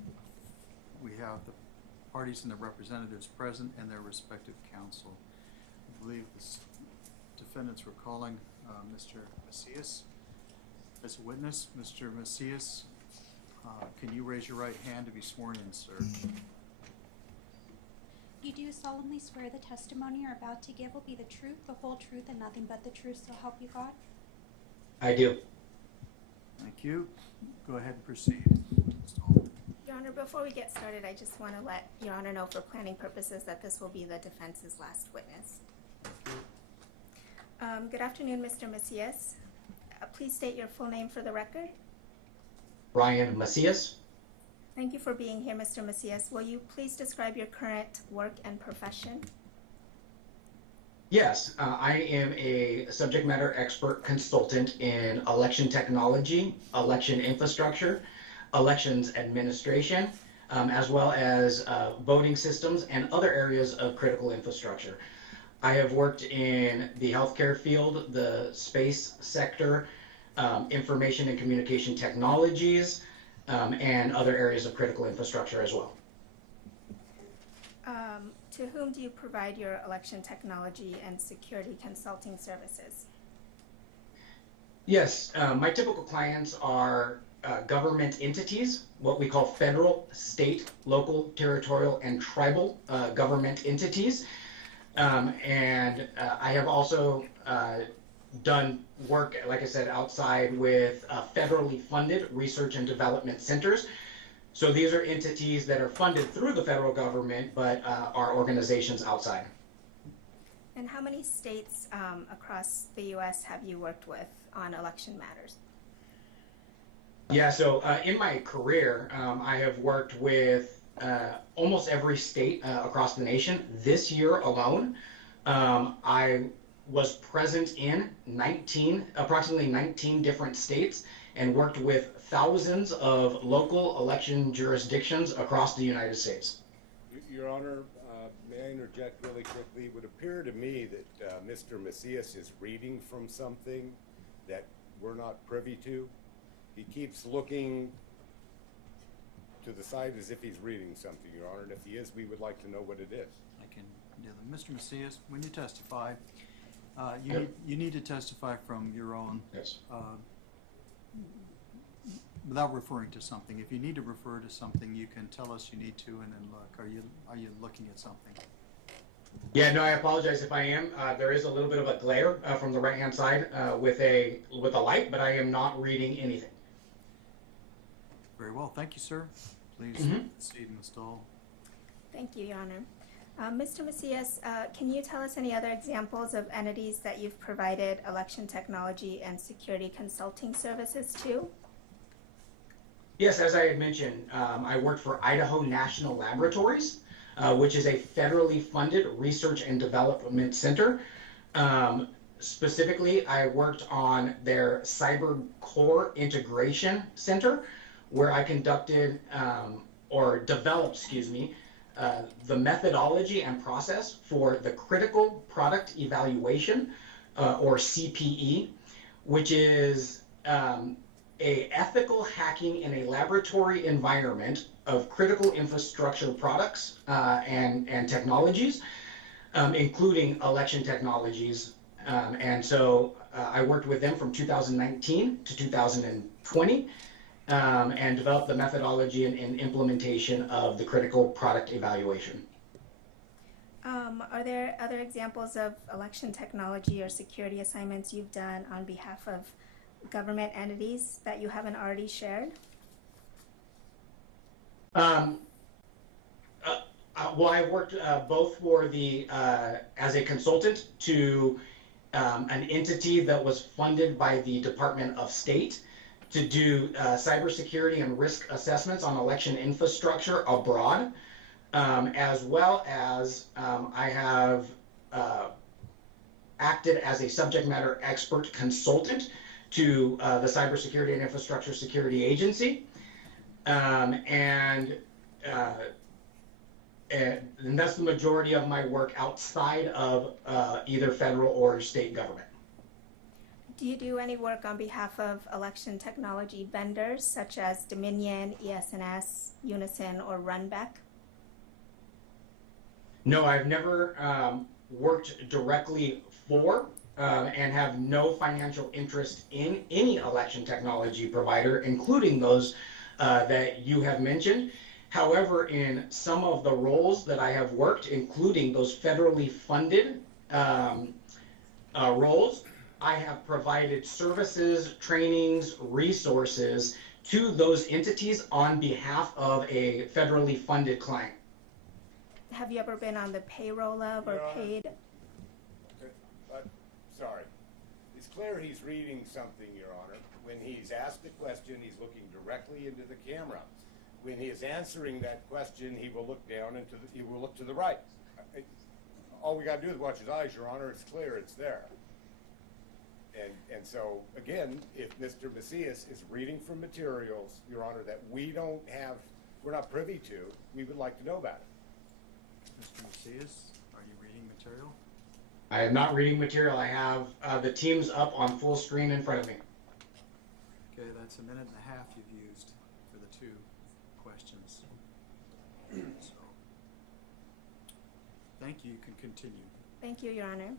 we have the parties and the representatives present and their respective counsel. I believe the defendants were calling Mr. Macias as a witness. Mr. Macias, can you raise your right hand to be sworn in, sir? You do solemnly swear the testimony you're about to give will be the truth, the whole truth, and nothing but the truth, so help you God? I do. Thank you. Go ahead and proceed. Your Honor, before we get started, I just want to let Your Honor know for planning purposes that this will be the defense's last witness. Good afternoon, Mr. Macias. Please state your full name for the record. Ryan Macias. Thank you for being here, Mr. Macias. Will you please describe your current work and profession? Yes, I am a subject matter expert consultant in election technology, election infrastructure, elections administration, as well as voting systems and other areas of critical infrastructure. I have worked in the healthcare field, the space sector, information and communication technologies, and other areas of critical infrastructure as well. To whom do you provide your election technology and security consulting services? Yes, my typical clients are government entities, what we call federal, state, local, territorial, and tribal government entities. And I have also done work, like I said, outside with federally funded research and development centers. So these are entities that are funded through the federal government, but are organizations outside. And how many states across the U.S. have you worked with on election matters? Yeah, so in my career, I have worked with almost every state across the nation. This year alone, I was present in approximately 19 different states and worked with thousands of local election jurisdictions across the United States. Your Honor, may I interject really quickly? It would appear to me that Mr. Macias is reading from something that we're not privy to. He keeps looking to the side as if he's reading something, Your Honor, and if he is, we would like to know what it is. I can do that. Mr. Macias, when you testify, you need to testify from your own, Yes. Without referring to something. If you need to refer to something, you can tell us you need to, and then look. Are you looking at something? Yeah, no, I apologize if I am. There is a little bit of a glare from the right-hand side with a light, but I am not reading anything. Very well. Thank you, sir. Please proceed, Ms. Dahl. Thank you, Your Honor. Mr. Macias, can you tell us any other examples of entities that you've provided election technology and security consulting services to? Yes, as I had mentioned, I worked for Idaho National Laboratories, which is a federally funded research and development center. Specifically, I worked on their Cyber Core Integration Center, where I conducted developed, the methodology and process for the Critical Product Evaluation, or CPE, which is a ethical hacking in a laboratory environment of critical infrastructure products and technologies, including election technologies. And so I worked with them from 2019 to 2020 and developed the methodology and implementation of the critical product evaluation. Are there other examples of election technology or security assignments you've done on behalf of government entities that you haven't already shared? Well, I've worked both for as a consultant to an entity that was funded by the Department of State to do cybersecurity and risk assessments on election infrastructure abroad, as well as I have acted as a subject matter expert consultant to the Cybersecurity and Infrastructure Security Agency, and and that's the majority of my work outside of either federal or state government. Do you do any work on behalf of election technology vendors such as Dominion, ES&S, Unison, or Runback? No, I've never worked directly for and have no financial interest in any election technology provider, including those that you have mentioned. However, in some of the roles that I have worked, including those federally funded roles, I have provided services, trainings, resources to those entities on behalf of a federally funded client. Have you ever been on the payroll of or Your Honor. paid? Sorry. It's clear he's reading something, Your Honor. When he's asked a question, he's looking directly into the camera. When he is answering that question, he will look down and he will look to the right. All we got to do is watch his eyes, Your Honor. It's clear, it's there. And so, again, if Mr. Macias is reading from materials, Your Honor, that we're not privy to, we would like to know about it. Mr. Macias, are you reading material? I am not reading material. I have the teams up on full screen in front of me. Okay, that's a minute and a half you've used for the two questions. So, thank you. You can continue. Thank you, Your Honor.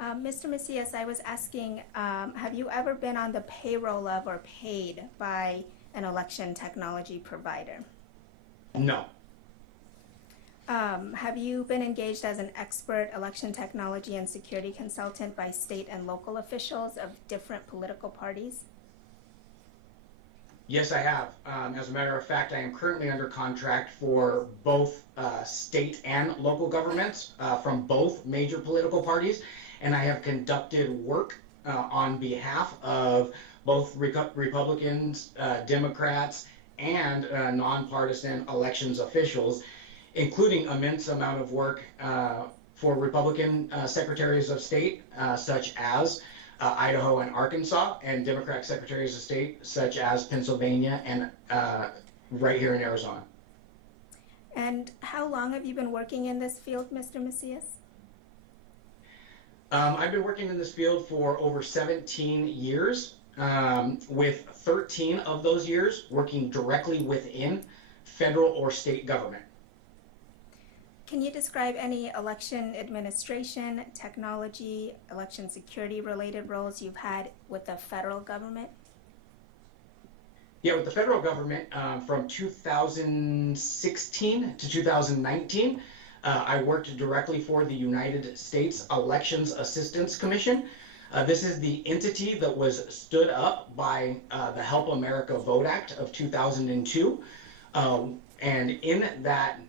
Mr. Macias, I was asking, have you ever been on the payroll of or paid by an election technology provider? No. Have you been engaged as an expert election technology and security consultant by state and local officials of different political parties? Yes, I have. As a matter of fact, I am currently under contract for both state and local governments from both major political parties, and I have conducted work on behalf of both Republicans, Democrats, and nonpartisan elections officials, including immense amount of work for Republican secretaries of state, such as Idaho and Arkansas, and Democratic secretaries of state, such as Pennsylvania and right here in Arizona. And how long have you been working in this field, Mr. Macias? I've been working in this field for over 17 years, with 13 of those years working directly within federal or state government. Can you describe any election administration, technology, election security related roles you've had with the federal government? Yeah, with the federal government, from 2016 to 2019, I worked directly for the United States Elections Assistance Commission. This is the entity that was stood up by the Help America Vote Act of 2002. And in that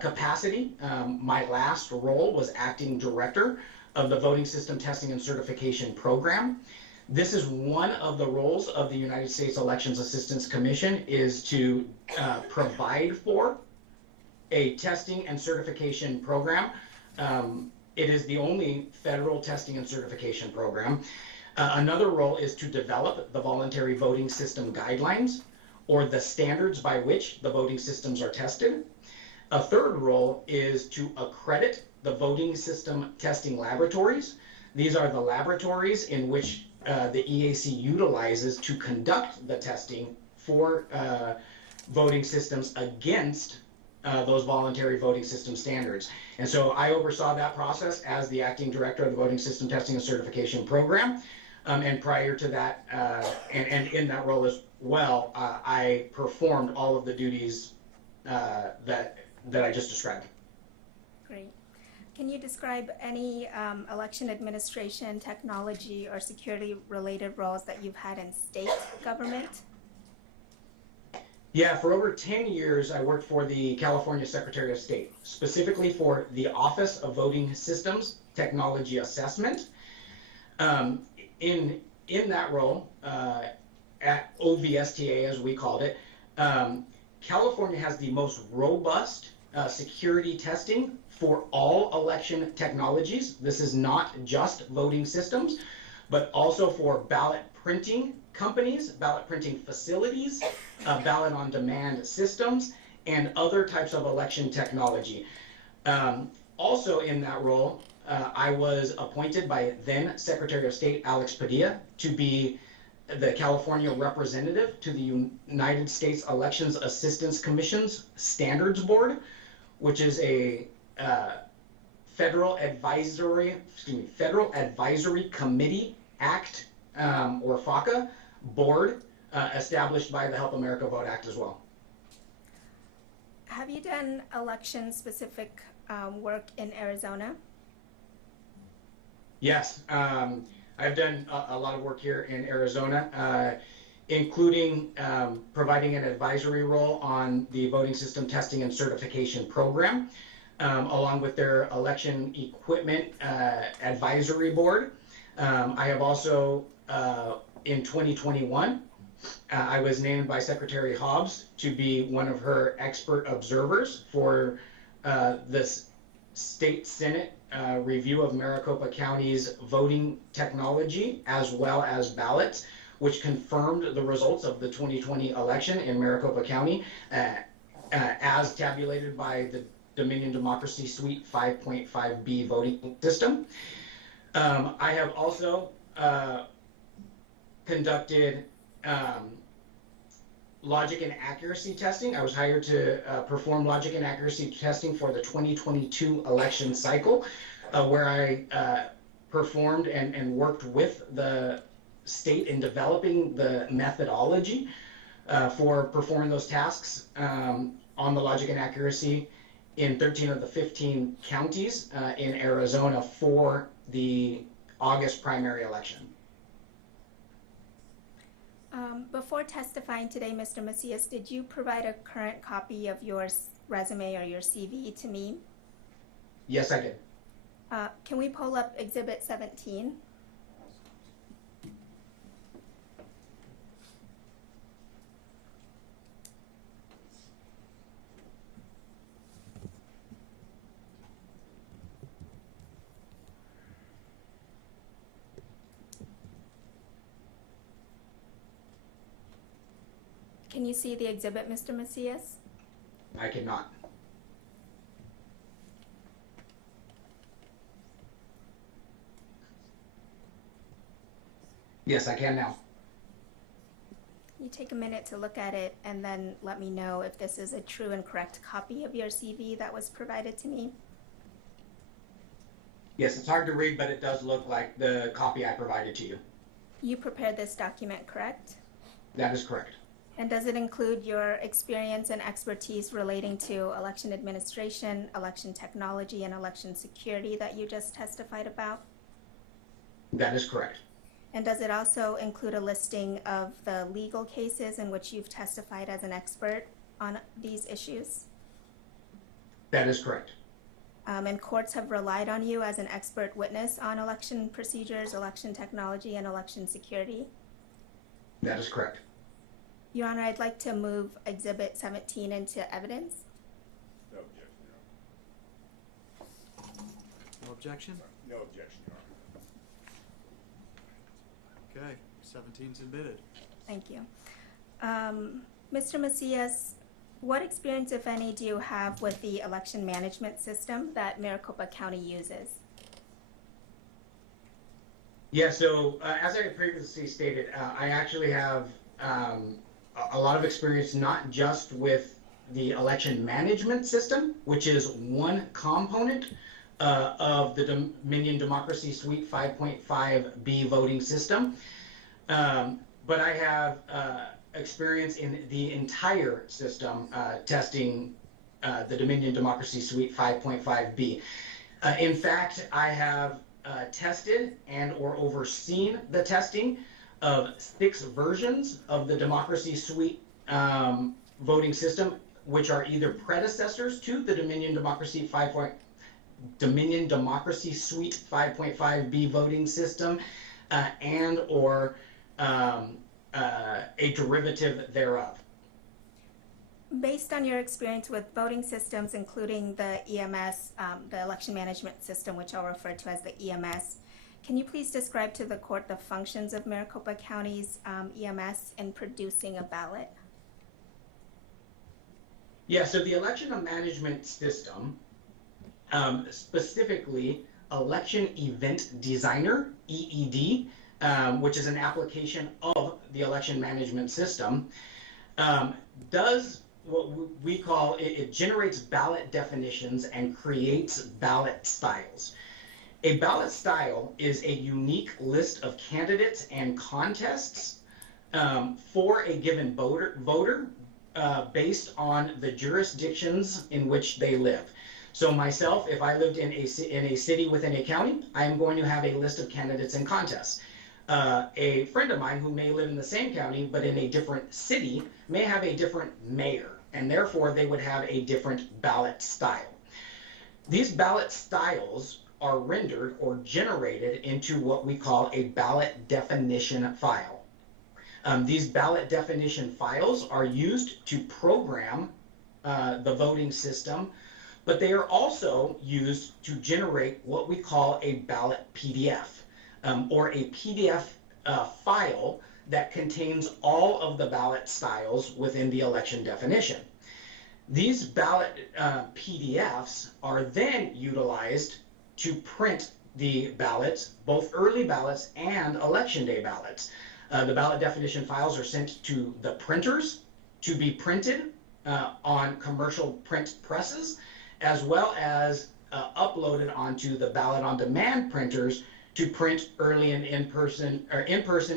capacity, my last role was acting director of the Voting System Testing and Certification Program. This is one of the roles of the United States Elections Assistance Commission, is to provide for a testing and certification program. It is the only federal testing and certification program. Another role is to develop the voluntary voting system guidelines, or the standards by which the voting systems are tested. A third role is to accredit the voting system testing laboratories. These are the laboratories in which the EAC utilizes to conduct the testing for voting systems against those voluntary voting system standards. And so I oversaw that process as the acting director of the Voting System Testing and Certification Program. And prior to that, and in that role as well, I performed all of the duties that I just described. Great. Can you describe any election administration, technology, or security related roles that you've had in state government? Yeah, for over 10 years, I worked for the California Secretary of State, specifically for the Office of Voting Systems Technology Assessment. In that role, at OVSTA as we called it, California has the most robust security testing for all election technologies. This is not just voting systems, but also for ballot printing companies, ballot printing facilities, ballot on demand systems, and other types of election technology. Also in that role, I was appointed by then Secretary of State Alex Padilla to be the California representative to the United States Elections Assistance Commission's Standards Board, which is a Federal Advisory Committee Act, or FACA, board established by the Help America Vote Act as well. Have you done election-specific work in Arizona? Yes, I've done a lot of work here in Arizona, including providing an advisory role on the voting system testing and certification program, along with their election equipment advisory board. I have also, in 2021, I was named by Secretary Hobbs to be one of her expert observers for this State Senate review of Maricopa County's voting technology as well as ballots, which confirmed the results of the 2020 election in Maricopa County as tabulated by the Dominion Democracy Suite 5.5B voting system. I have also conducted logic and accuracy testing. I was hired to perform logic and accuracy testing for the 2022 election cycle, where I performed and worked with the state in developing the methodology for performing those tasks on the logic and accuracy in 13 of the 15 counties in Arizona for the August primary election. Before testifying today, Mr. Macias, did you provide a current copy of your resume or your CV to me? Yes, I did. Can we pull up Exhibit 17? Can you see the exhibit, Mr. Macias? I cannot. Yes, I can now. You take a minute to look at it and then let me know if this is a true and correct copy of your CV that was provided to me. Yes, it's hard to read, but it does look like the copy I provided to you. You prepared this document, correct? That is correct. And does it include your experience and expertise relating to election administration, election technology, and election security that you just testified about? That is correct. And does it also include a listing of the legal cases in which you've testified as an expert on these issues? That is correct. And courts have relied on you as an expert witness on election procedures, election technology, and election security? That is correct. Your Honor, I'd like to move Exhibit 17 into evidence. No objection, Your Honor. No objection? No objection, Your Honor. Okay, 17's admitted. Thank you. Mr. Macias, what experience, if any, do you have with the election management system that Maricopa County uses? Yeah, so as I previously stated, I actually have a lot of experience not just with the election management system, which is one component of the Dominion Democracy Suite 5.5B voting system, but I have experience in the entire system testing the Dominion Democracy Suite 5.5B. In fact, I have tested and or overseen the testing of 6 versions of the Democracy Suite voting system, which are either predecessors to the Dominion Democracy Suite 5.5B voting system and or a derivative thereof. Based on your experience with voting systems, including the EMS, the election management system, which I'll refer to as the EMS, can you please describe to the court the functions of Maricopa County's EMS in producing a ballot? Yeah, so the election management system, specifically Election Event Designer, EED, which is an application of the election management system, does what we call, it generates ballot definitions and creates ballot styles. A ballot style is a unique list of candidates and contests for a given voter based on the jurisdictions in which they live. So myself, if I lived in a city within a county, I am going to have a list of candidates and contests. A friend of mine who may live in the same county but in a different city may have a different mayor, and therefore they would have a different ballot style. These ballot styles are rendered or generated into what we call a ballot definition file. These ballot definition files are used to program the voting system, but they are also used to generate what we call a ballot PDF, or a PDF file that contains all of the ballot styles within the election definition. These ballot PDFs are then utilized to print the ballots, both early ballots and election day ballots. The ballot definition files are sent to the printers to be printed on commercial print presses, as well as uploaded onto the ballot on demand printers to print early and in-person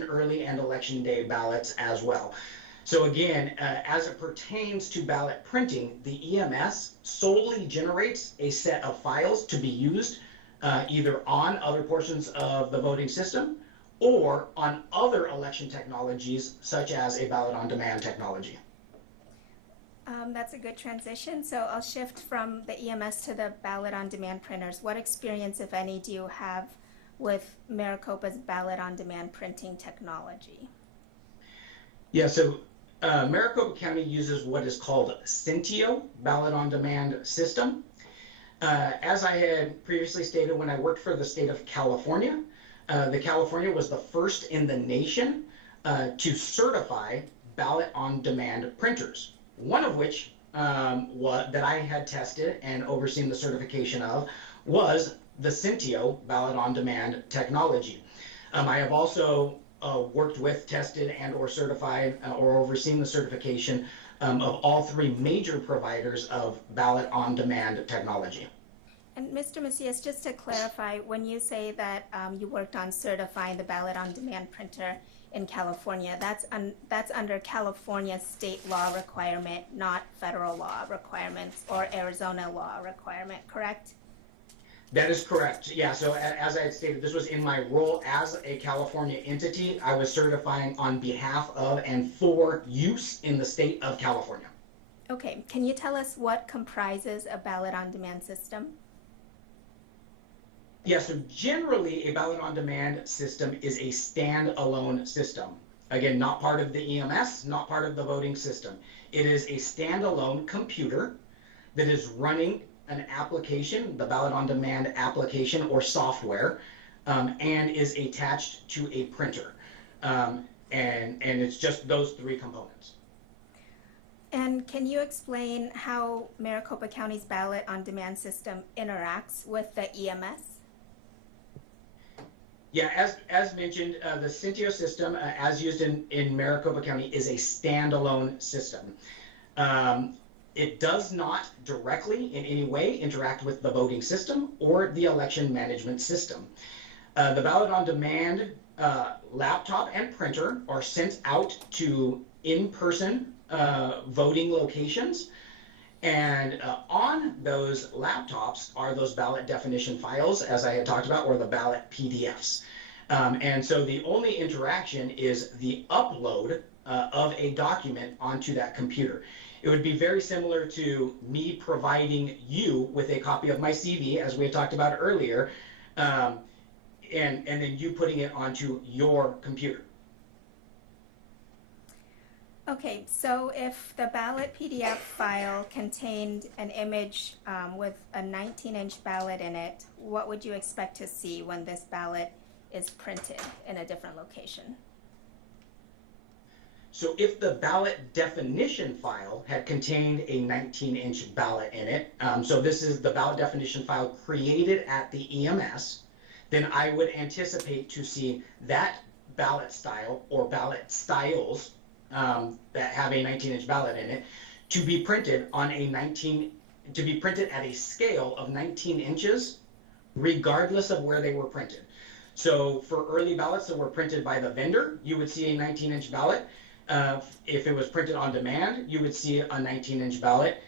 early and election day ballots as well. So again, as it pertains to ballot printing, the EMS solely generates a set of files to be used either on other portions of the voting system or on other election technologies such as a ballot on demand technology. That's a good transition. So I'll shift from the EMS to the ballot on demand printers. What experience, if any, do you have with Maricopa's ballot on demand printing technology? Yeah, so Maricopa County uses what is called Cintio ballot on demand system. As I had previously stated, when I worked for the state of California, California was the first in the nation to certify ballot on demand printers. One of which that I had tested and overseen the certification of was the Cintio ballot on demand technology. I have also worked with, tested, and or certified or overseen the certification of all three major providers of ballot on demand technology. And Mr. Macias, just to clarify, when you say that you worked on certifying the ballot on demand printer in California, that's under California state law requirement, not federal law requirements or Arizona law requirement, correct? That is correct. Yeah, so as I had stated, this was in my role as a California entity. I was certifying on behalf of and for use in the state of California. Okay, can you tell us what comprises a ballot on demand system? Yeah, so generally a ballot on demand system is a standalone system. Again, not part of the EMS, not part of the voting system. It is a standalone computer that is running an application, the ballot on demand application or software, and is attached to a printer. And it's just those three components. And can you explain how Maricopa County's ballot on demand system interacts with the EMS? Yeah, as mentioned, the Cintio system, as used in Maricopa County, is a standalone system. It does not directly in any way interact with the voting system or the election management system. The ballot on demand laptop and printer are sent out to in-person voting locations. And on those laptops are those ballot definition files, as I had talked about, or the ballot PDFs. And so the only interaction is the upload of a document onto that computer. It would be very similar to me providing you with a copy of my CV, as we had talked about earlier, and then you putting it onto your computer. Okay, so if the ballot PDF file contained an image with a 19-inch ballot in it, what would you expect to see when this ballot is printed in a different location? So if the ballot definition file had contained a 19-inch ballot in it, so this is the ballot definition file created at the EMS, then I would anticipate to see that ballot style or ballot styles that have a 19-inch ballot in it to be printed on to be printed at a scale of 19 inches, regardless of where they were printed. So for early ballots that were printed by the vendor, you would see a 19-inch ballot. If it was printed on demand, you would see a 19-inch ballot,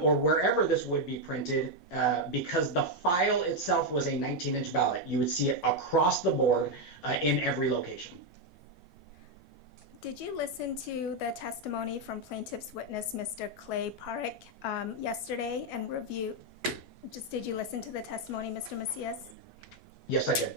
or wherever this would be printed, because the file itself was a 19-inch ballot. You would see it across the board in every location. Did you listen to the testimony from plaintiff's witness, Mr. Clay Parrick, yesterday and review? Did you listen to the testimony, Mr. Macias? Yes, I did.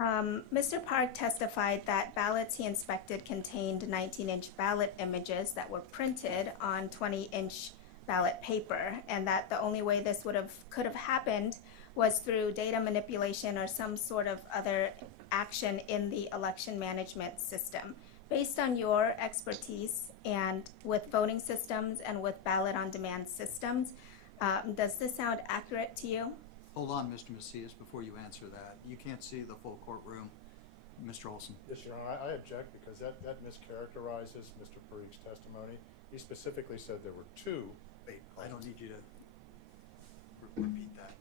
Mr. Park testified that ballots he inspected contained 19-inch ballot images that were printed on 20-inch ballot paper, and that the only way this could have happened was through data manipulation or some sort of other action in the election management system. Based on your expertise and with voting systems and with ballot on demand systems, does this sound accurate to you? Hold on, Mr. Macias, before you answer that. You can't see the full courtroom. Mr. Olson. Yes, Your Honor, I object because that mischaracterizes Mr. Parik's testimony. He specifically said there were two. Wait, I don't need you to repeat that.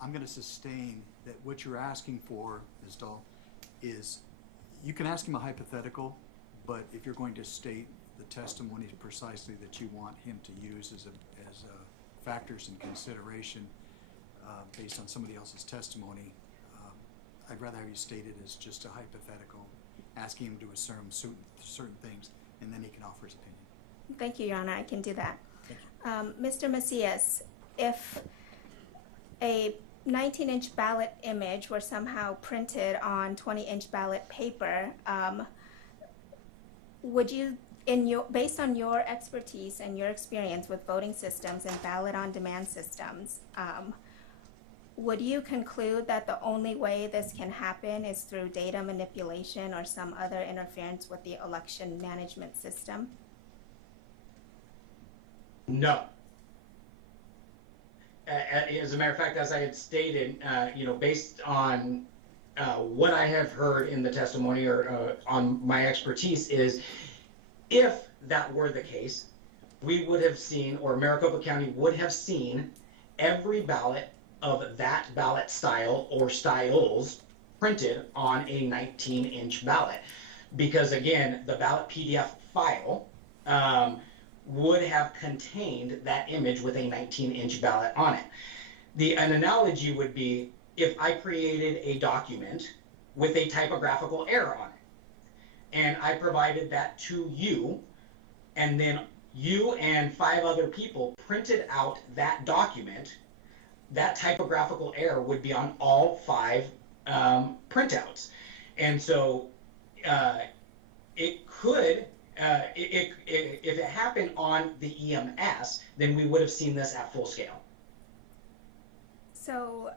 I'm going to sustain that what you're asking for, Ms. Dahl, is you can ask him a hypothetical, but if you're going to state the testimony precisely that you want him to use as factors in consideration based on somebody else's testimony, I'd rather have you state it as just a hypothetical, asking him to assume certain things, and then he can offer his opinion. Thank you, Your Honor. I can do that. Thank you. Mr. Macias, if a 19-inch ballot image were somehow printed on 20-inch ballot paper, would you, based on your expertise and your experience with voting systems and ballot on demand systems, would you conclude that the only way this can happen is through data manipulation or some other interference with the election management system? No. As a matter of fact, as I had stated, based on what I have heard in the testimony or on my expertise is, if that were the case, we would have seen, or Maricopa County would have seen, every ballot of that ballot style or styles printed on a 19-inch ballot. Because again, the ballot PDF file would have contained that image with a 19-inch ballot on it. An analogy would be if I created a document with a typographical error on it, and I provided that to you, and then you and 5 other people printed out that document, that typographical error would be on all 5 printouts. And so it could, if it happened on the EMS, then we would have seen this at full scale. So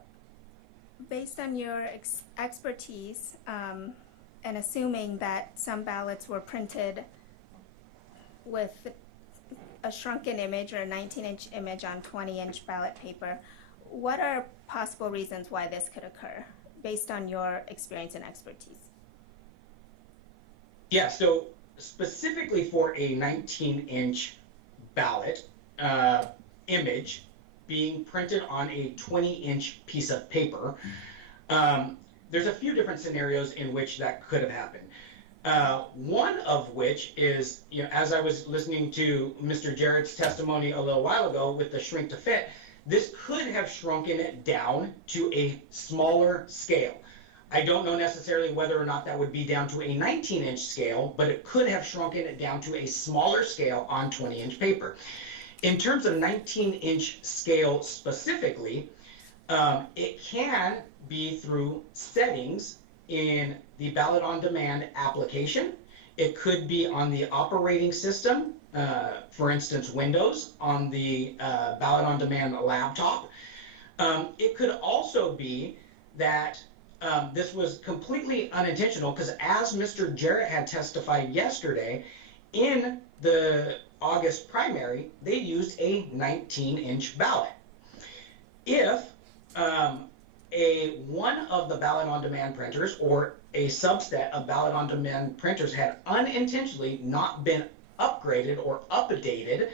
based on your expertise and assuming that some ballots were printed with a shrunken image or a 19-inch image on 20-inch ballot paper, what are possible reasons why this could occur based on your experience and expertise? Yeah, so specifically for a 19-inch ballot image being printed on a 20-inch piece of paper, there's a few different scenarios in which that could have happened. One of which is, as I was listening to Mr. Jarrett's testimony a little while ago with the shrink to fit, this could have shrunken it down to a smaller scale. I don't know necessarily whether or not that would be down to a 19-inch scale, but it could have shrunken it down to a smaller scale on 20-inch paper. In terms of 19-inch scale specifically, it can be through settings in the ballot on demand application. It could be on the operating system, for instance, Windows, on the ballot on demand laptop. It could also be that this was completely unintentional, because as Mr. Jarrett had testified yesterday, in the August primary, they used a 19-inch ballot. If one of the ballot-on-demand printers or a subset of ballot-on-demand printers had unintentionally not been upgraded or updated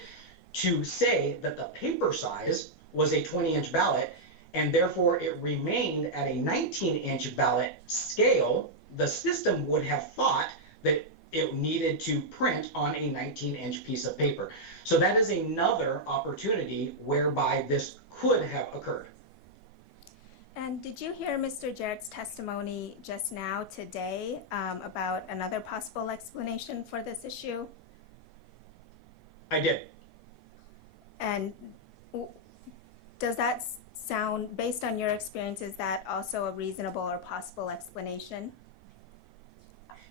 to say that the paper size was a 20-inch ballot, and therefore it remained at a 19-inch ballot scale, the system would have thought that it needed to print on a 19-inch piece of paper. So that is another opportunity whereby this could have occurred. And did you hear Mr. Jarrett's testimony just now today about another possible explanation for this issue? I did. And does that sound, based on your experience, is that also a reasonable or possible explanation?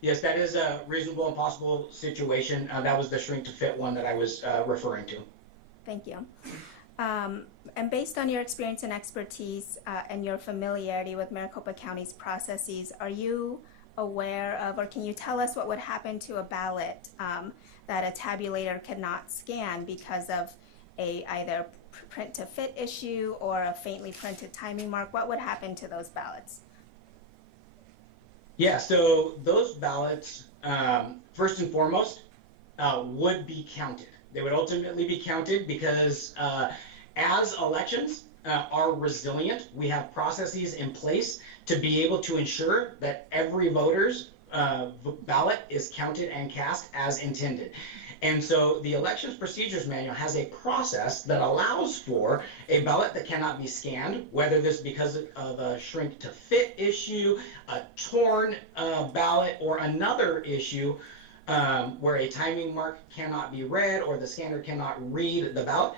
Yes, that is a reasonable and possible situation. That was the shrink to fit one that I was referring to. Thank you. And based on your experience and expertise and your familiarity with Maricopa County's processes, are you aware of, or can you tell us what would happen to a ballot that a tabulator cannot scan because of a either print to fit issue or a faintly printed timing mark? What would happen to those ballots? Yeah, so those ballots, first and foremost, would be counted. They would ultimately be counted because as elections are resilient, we have processes in place to be able to ensure that every voter's ballot is counted and cast as intended. And so the Elections Procedures Manual has a process that allows for a ballot that cannot be scanned, whether this because of a shrink to fit issue, a torn ballot, or another issue where a timing mark cannot be read or the scanner cannot read the ballot,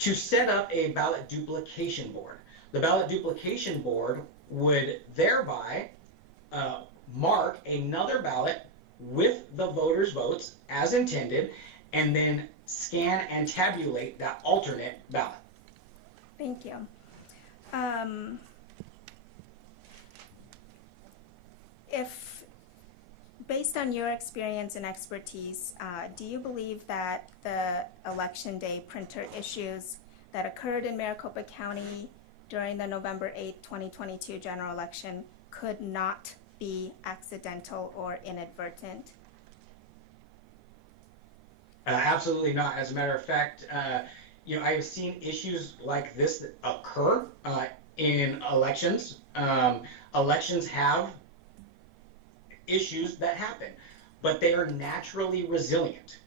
to set up a ballot duplication board. The ballot duplication board would thereby mark another ballot with the voters' votes as intended, and then scan and tabulate that alternate ballot. Thank you. If, based on your experience and expertise, do you believe that the election day printer issues that occurred in Maricopa County during the November 8, 2022 general election could not be accidental or inadvertent? Absolutely not. As a matter of fact, I have seen issues like this that occur in elections. Elections have issues that happen, but they are naturally resilient.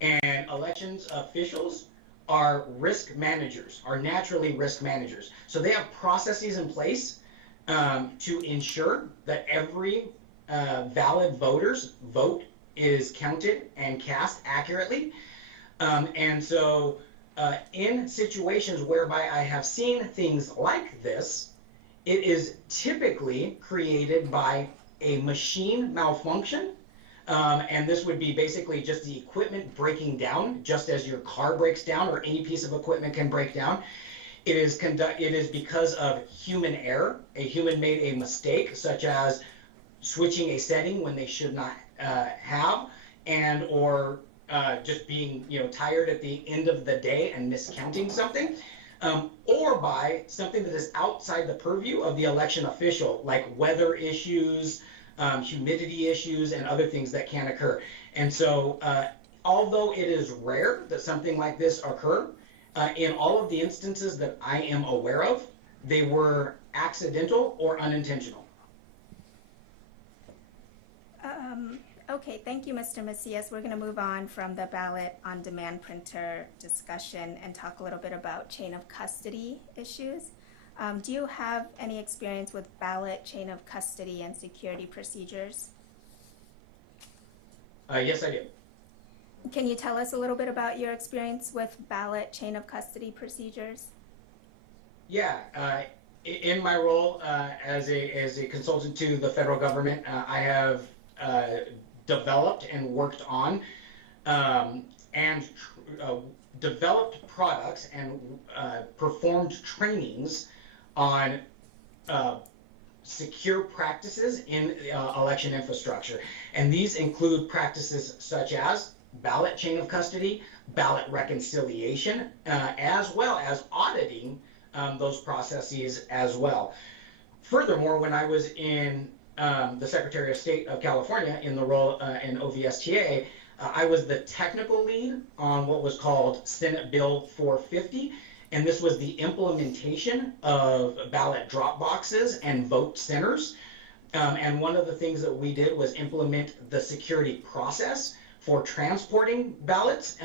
And elections officials are risk managers, are naturally risk managers. So they have processes in place to ensure that every valid voter's vote is counted and cast accurately. And so in situations whereby I have seen things like this, it is typically created by a machine malfunction. And this would be basically just the equipment breaking down, just as your car breaks down or any piece of equipment can break down. It is because of human error. A human made a mistake, such as switching a setting when they should not have, and or just being tired at the end of the day and miscounting something, or by something that is outside the purview of the election official, like weather issues, humidity issues, and other things that can occur. And so although it is rare that something like this occur, in all of the instances that I am aware of, they were accidental or unintentional. Okay, thank you, Mr. Macias. We're going to move on from the ballot on demand printer discussion and talk a little bit about chain of custody issues. Do you have any experience with ballot chain of custody and security procedures? Yes, I do. Can you tell us a little bit about your experience with ballot chain of custody procedures? Yeah, in my role as a consultant to the federal government, I have developed and worked on and developed products and performed trainings on secure practices in election infrastructure. And these include practices such as ballot chain of custody, ballot reconciliation, as well as auditing those processes as well. Furthermore, when I was in the Secretary of State of California in the role in OVSTA, I was the technical lead on what was called Senate Bill 450, and this was the implementation of ballot drop boxes and vote centers. And one of the things that we did was implement the security process for transporting ballots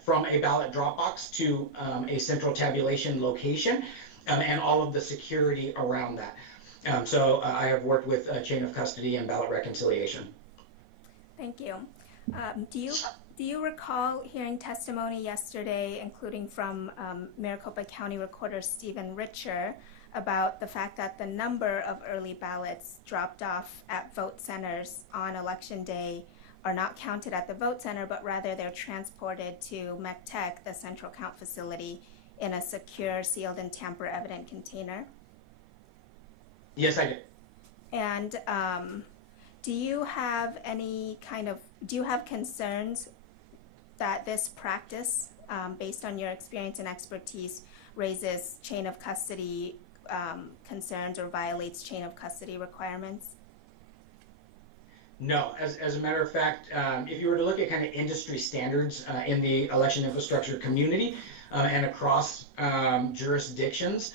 from a ballot drop box to a central tabulation location, and all of the security around that. So I have worked with chain of custody and ballot reconciliation. Thank you. Do you recall hearing testimony yesterday, including from Maricopa County Recorder Stephen Richer, about the fact that the number of early ballots dropped off at vote centers on election day are not counted at the vote center, but rather they're transported to MECTEC, the central count facility, in a secure, sealed, and tamper-evident container? Yes, I did. And do you have concerns that this practice, based on your experience and expertise, raises chain of custody concerns or violates chain of custody requirements? No, as a matter of fact, if you were to look at kind of industry standards in the election infrastructure community and across jurisdictions,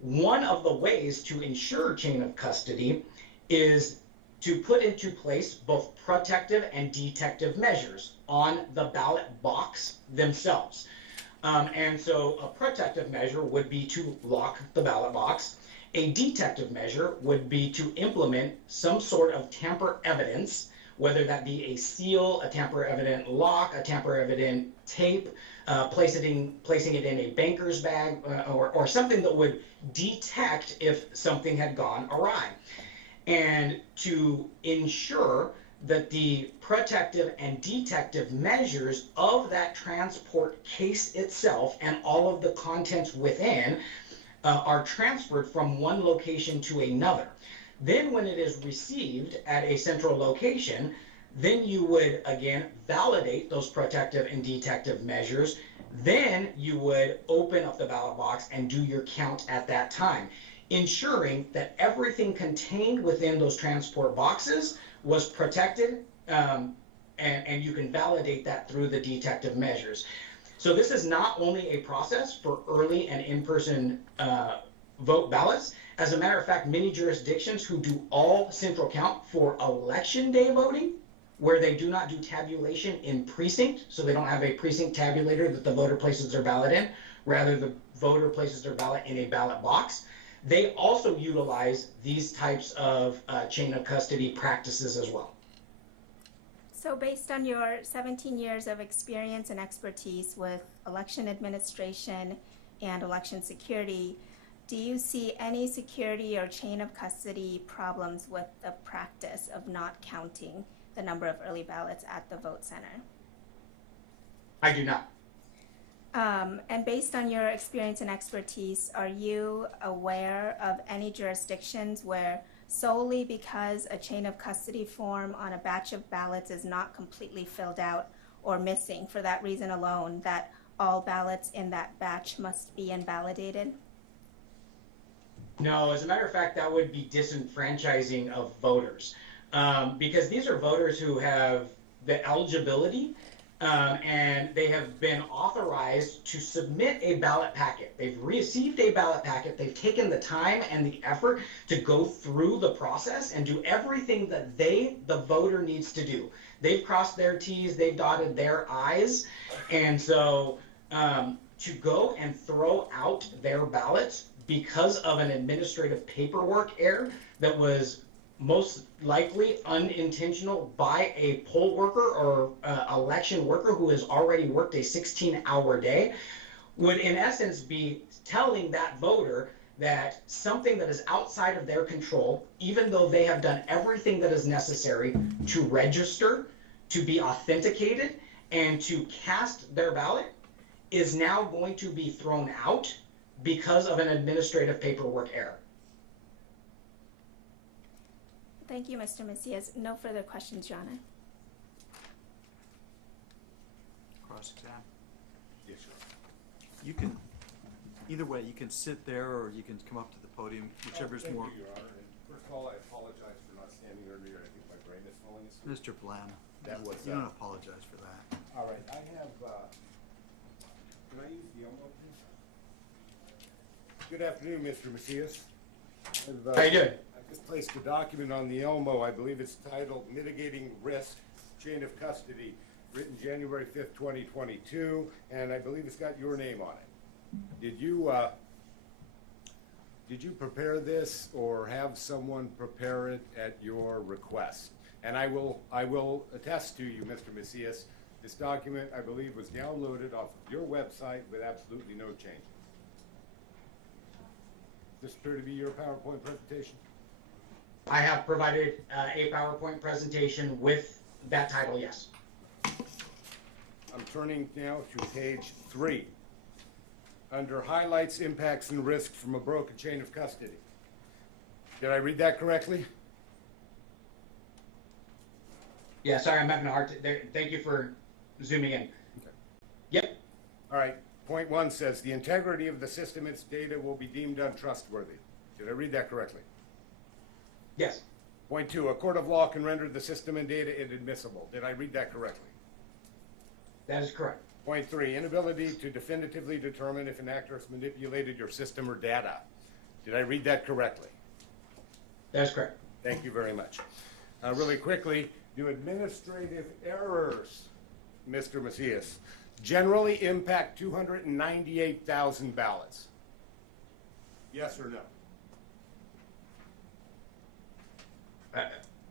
one of the ways to ensure chain of custody is to put into place both protective and detective measures on the ballot box themselves. And so a protective measure would be to lock the ballot box. A detective measure would be to implement some sort of tamper evidence, whether that be a seal, a tamper evident lock, a tamper evident tape, placing it in a banker's bag, or something that would detect if something had gone awry. And to ensure that the protective and detective measures of that transport case itself and all of the contents within are transferred from one location to another. Then when it is received at a central location, then you would again validate those protective and detective measures. Then you would open up the ballot box and do your count at that time, ensuring that everything contained within those transport boxes was protected, and you can validate that through the detective measures. So this is not only a process for early and in-person vote ballots. As a matter of fact, many jurisdictions who do all central count for election day voting, where they do not do tabulation in precinct, so they don't have a precinct tabulator that the voter places their ballot in, rather the voter places their ballot in a ballot box, they also utilize these types of chain of custody practices as well. So based on your 17 years of experience and expertise with election administration and election security, do you see any security or chain of custody problems with the practice of not counting the number of early ballots at the vote center? I do not. And based on your experience and expertise, are you aware of any jurisdictions where solely because a chain of custody form on a batch of ballots is not completely filled out or missing, for that reason alone, that all ballots in that batch must be invalidated? No, as a matter of fact, that would be disenfranchising of voters, because these are voters who have the eligibility and they have been authorized to submit a ballot packet. They've received a ballot packet. They've taken the time and the effort to go through the process and do everything that the voter needs to do. They've crossed their T's, they've dotted their I's, and so to go and throw out their ballots because of an administrative paperwork error that was most likely unintentional by a poll worker or election worker who has already worked a 16-hour day, would in essence be telling that voter that something that is outside of their control, even though they have done everything that is necessary to register, to be authenticated, and to cast their ballot, is now going to be thrown out because of an administrative paperwork error. Thank you, Mr. Macias. No further questions, Your Honor. Either way, you can sit there or you can come up to the podium, whichever's more. Thank you, Your Honor. And first of all, I apologize for not standing earlier. I think my brain is falling asleep. Mr. Blam, That was, you don't apologize for that. All right, I have, can I use the Elmo, please? Good afternoon, Mr. Macias. How you doing? I've just placed a document on the Elmo. I believe it's titled Mitigating Risk, Chain of Custody, written January 5th, 2022, and I believe it's got your name on it. Did you prepare this or have someone prepare it at your request? And I will attest to you, Mr. Macias, this document, I believe, was downloaded off of your website with absolutely no changes. Does this appear to be your PowerPoint presentation? I have provided a PowerPoint presentation with that title, yes. I'm turning now to page 3. Under highlights, impacts, and risks from a broken chain of custody. Did I read that correctly? Yeah, sorry, I'm having a hard time. Thank you for zooming in. Okay. Yep. All right. Point 1 says the integrity of the system, its data will be deemed untrustworthy. Did I read that correctly? Yes. Point 2, a court of law can render the system and data inadmissible. Did I read that correctly? That is correct. Point 3, inability to definitively determine if an actor has manipulated your system or data. Did I read that correctly? That is correct. Thank you very much. Really quickly, do administrative errors, Mr. Macias, generally impact 298,000 ballots? Yes or no?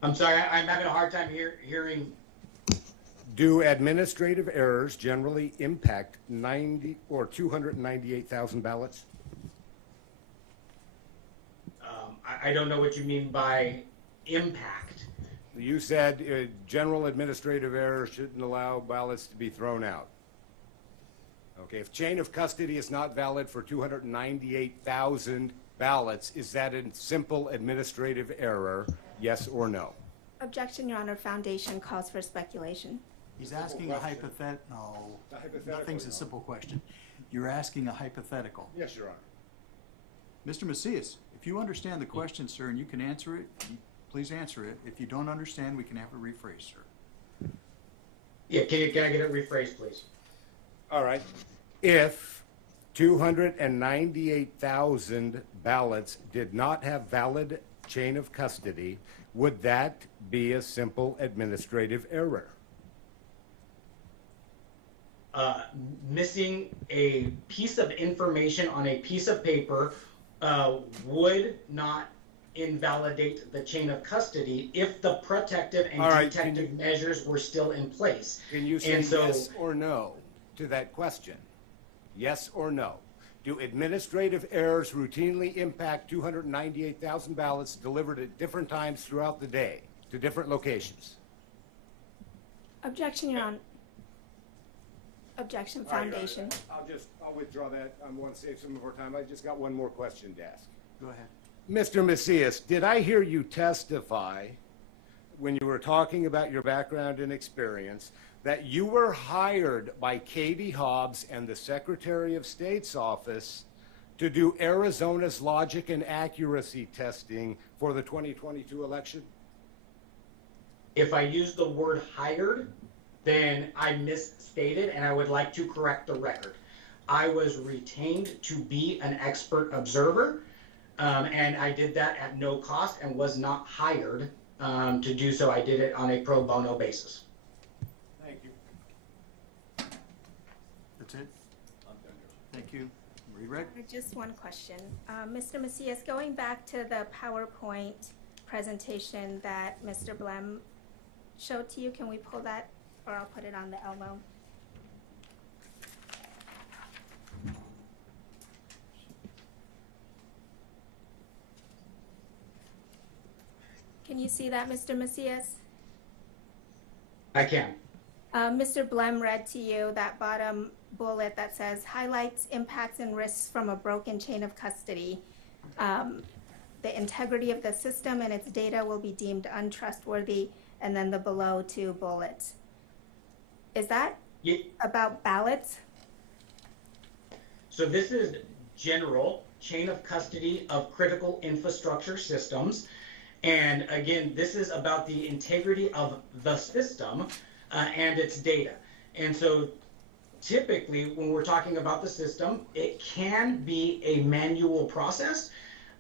I'm sorry, I'm having a hard time hearing. Do administrative errors generally impact 298,000 ballots? I don't know what you mean by impact. You said general administrative errors shouldn't allow ballots to be thrown out. Okay, if chain of custody is not valid for 298,000 ballots, is that a simple administrative error, yes or no? Objection, Your Honor. Foundation calls for speculation. He's asking a hypothetical. No, nothing's a simple question. You're asking a hypothetical. Yes, Your Honor. Mr. Macias, if you understand the question, sir, and you can answer it, please answer it. If you don't understand, we can have it rephrased, sir. Yeah, can I get it rephrased, please? All right. If 298,000 ballots did not have valid chain of custody, would that be a simple administrative error? Missing a piece of information on a piece of paper would not invalidate the chain of custody if the protective and detective measures were still in place. Can you say yes or no to that question? Yes or no? Do administrative errors routinely impact 298,000 ballots delivered at different times throughout the day to different locations? Objection, Your Honor. Objection, Foundation. I'll withdraw that. I want to save some of our time. I just got one more question to ask. Go ahead. Mr. Macias, did I hear you testify when you were talking about your background and experience that you were hired by Katie Hobbs and the Secretary of State's office to do Arizona's logic and accuracy testing for the 2022 election? If I use the word hired, then I misstated, and I would like to correct the record. I was retained to be an expert observer, and I did that at no cost and was not hired to do so. I did it on a pro bono basis. Thank you. That's it? Thank you. Reread? Just one question. Mr. Macias, going back to the PowerPoint presentation that Mr. Blem showed to you, can we pull that, or I'll put it on the Elmo? Can you see that, Mr. Macias? I can. Mr. Blem read to you that bottom bullet that says highlights impacts and risks from a broken chain of custody. The integrity of the system and its data will be deemed untrustworthy, and then the below two bullets. Is that about ballots? So this is general chain of custody of critical infrastructure systems. And again, this is about the integrity of the system and its data. And so typically when we're talking about the system, it can be a manual process,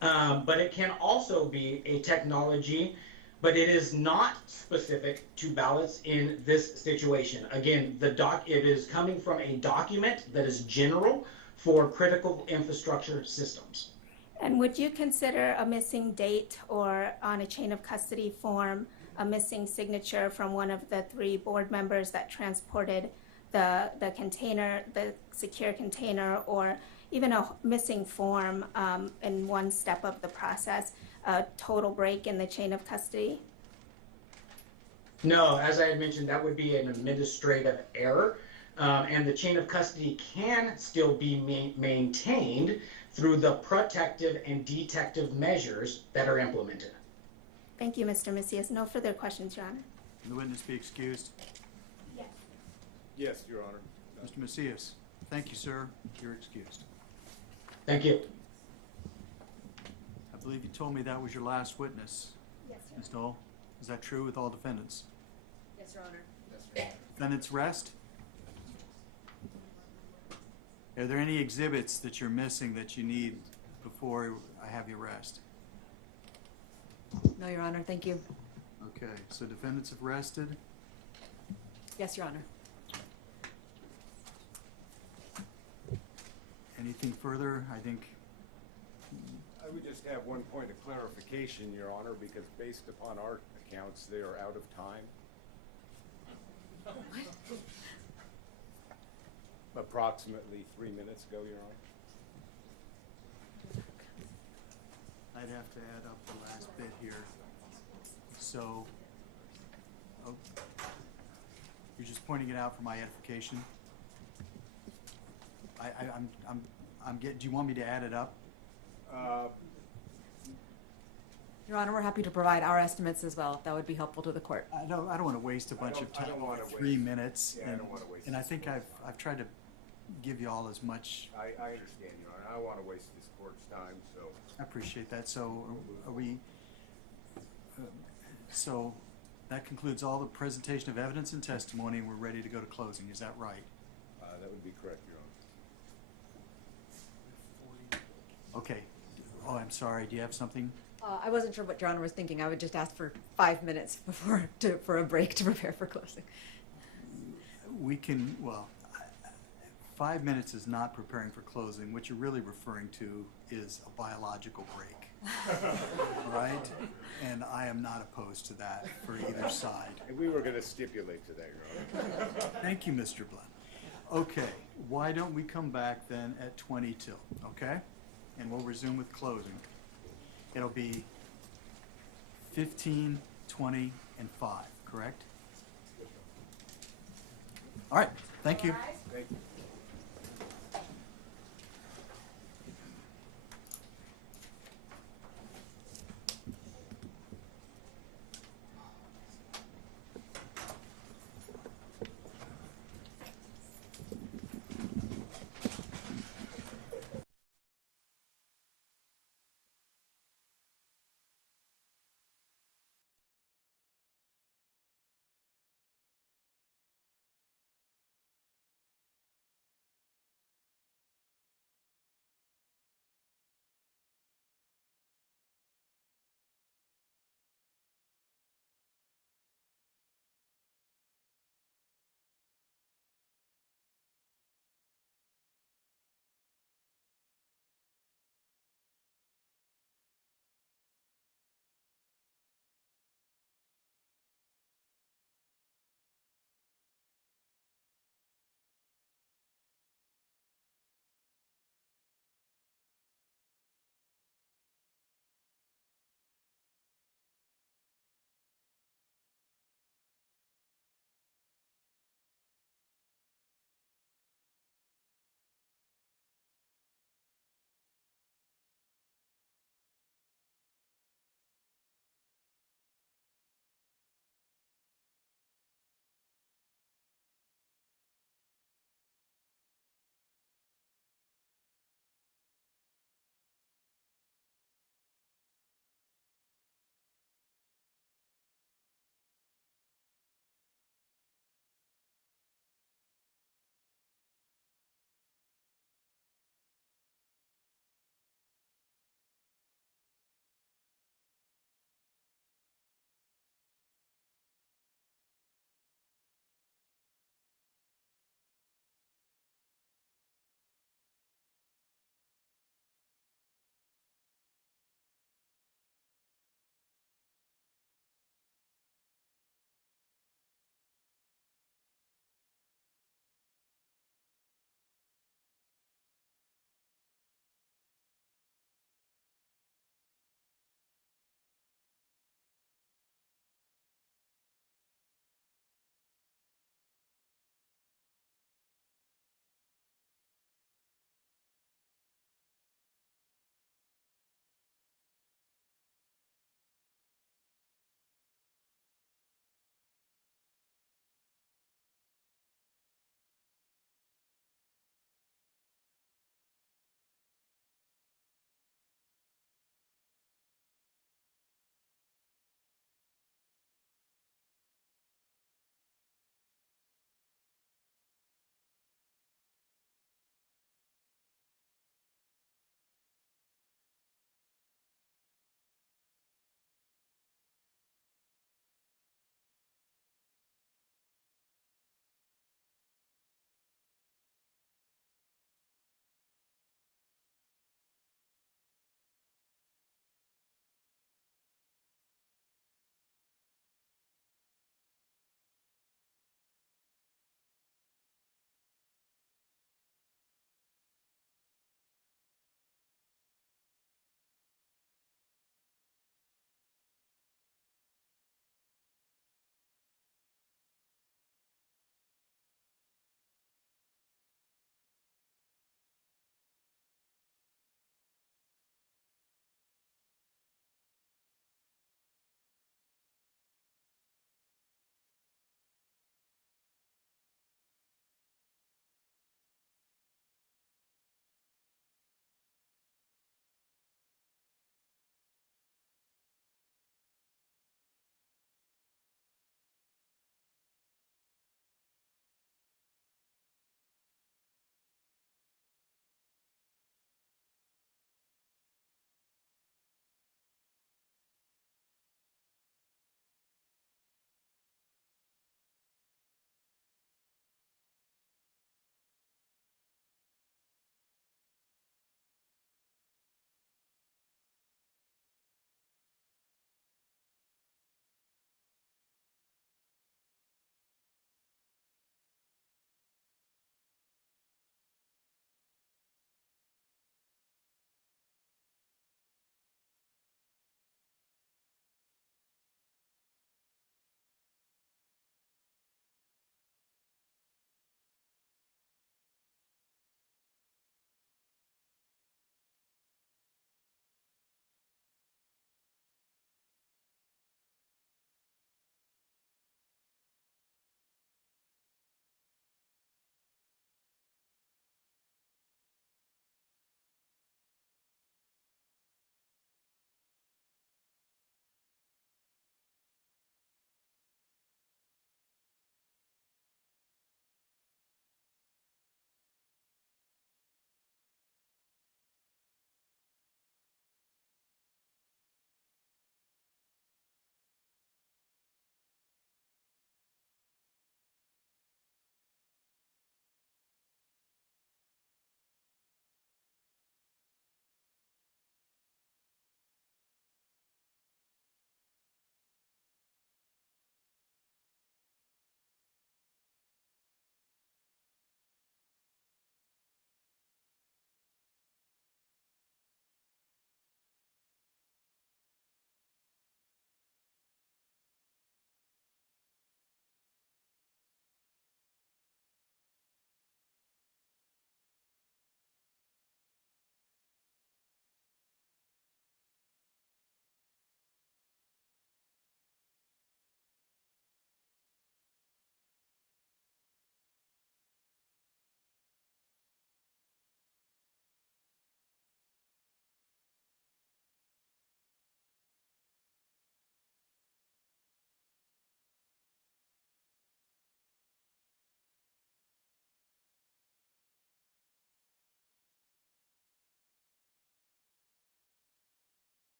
but it can also be a technology, but it is not specific to ballots in this situation. Again, it is coming from a document that is general for critical infrastructure systems. And would you consider a missing date or on a chain of custody form, a missing signature from one of the 3 board members that transported the container, the secure container, or even a missing form in one step of the process, a total break in the chain of custody? No, as I had mentioned, that would be an administrative error, and the chain of custody can still be maintained through the protective and detective measures that are implemented. Thank you, Mr. Macias. No further questions, Your Honor. Can the witness be excused? Yes. Yes, Your Honor. Mr. Macias, thank you, sir. You're excused. Thank you. I believe you told me that was your last witness, Yes, Your Ms. Dole. Is that true with all defendants? Yes, Your Honor. Defendants rest? Are there any exhibits that you're missing that you need before I have you rest? No, Your Honor, thank you. Okay, so defendants have rested. Yes, Your Honor. Anything further? I think I would just have one point of clarification, Your Honor, because based upon our accounts, they are out of time. Approximately 3 minutes ago, Your Honor. I'd have to add up the last bit here. So, oh, you're just pointing it out for my edification? I'm getting, do you want me to add it up? Your Honor, we're happy to provide our estimates as well, if that would be helpful to the court. I don't want to waste a bunch of I time don't over wanna 3 waste- minutes. Yeah, I don't wanna waste And I this think I've tried to give you all as much. I understand, Your Honor. I don't want to waste this court's time, so. I appreciate that. So are we, so that concludes all the presentation of evidence and testimony, and we're ready to go to closing. Is that right? That would be correct, Your Honor. Okay. Oh, I'm sorry. Do you have something? I wasn't sure what Your Honor was thinking. I would just ask for 5 minutes for a break to prepare for closing. We can, well, 5 minutes is not preparing for closing. What you're really referring to is a biological break, right? And I am not opposed to that for either side. And we were going to stipulate to that, Your Honor. Thank you, Mr. Blunt. Okay, why don't we come back then at 20 till, okay? And we'll resume with closing. It'll be 15, 20, and 5, correct? All right, thank you. Thank you.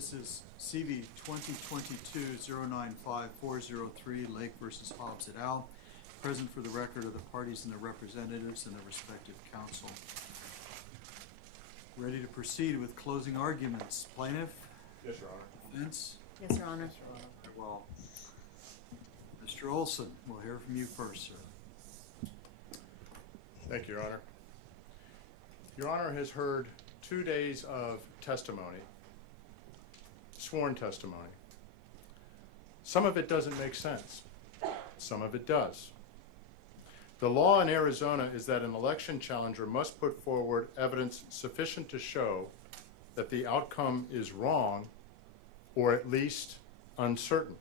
This is CV 2022-095-403, Lake versus Hobbs et al. Present for the record are the parties and their representatives and their respective counsel. Ready to proceed with closing arguments. Plaintiff? Yes, Your Honor. Defense? Yes, Your Honor. Very well. Mr. Olson, we'll hear from you first, sir. Thank you, Your Honor. Your Honor has heard 2 days of testimony, sworn testimony. Some of it doesn't make sense. Some of it does. The law in Arizona is that an election challenger must put forward evidence sufficient to show that the outcome is wrong or at least uncertain.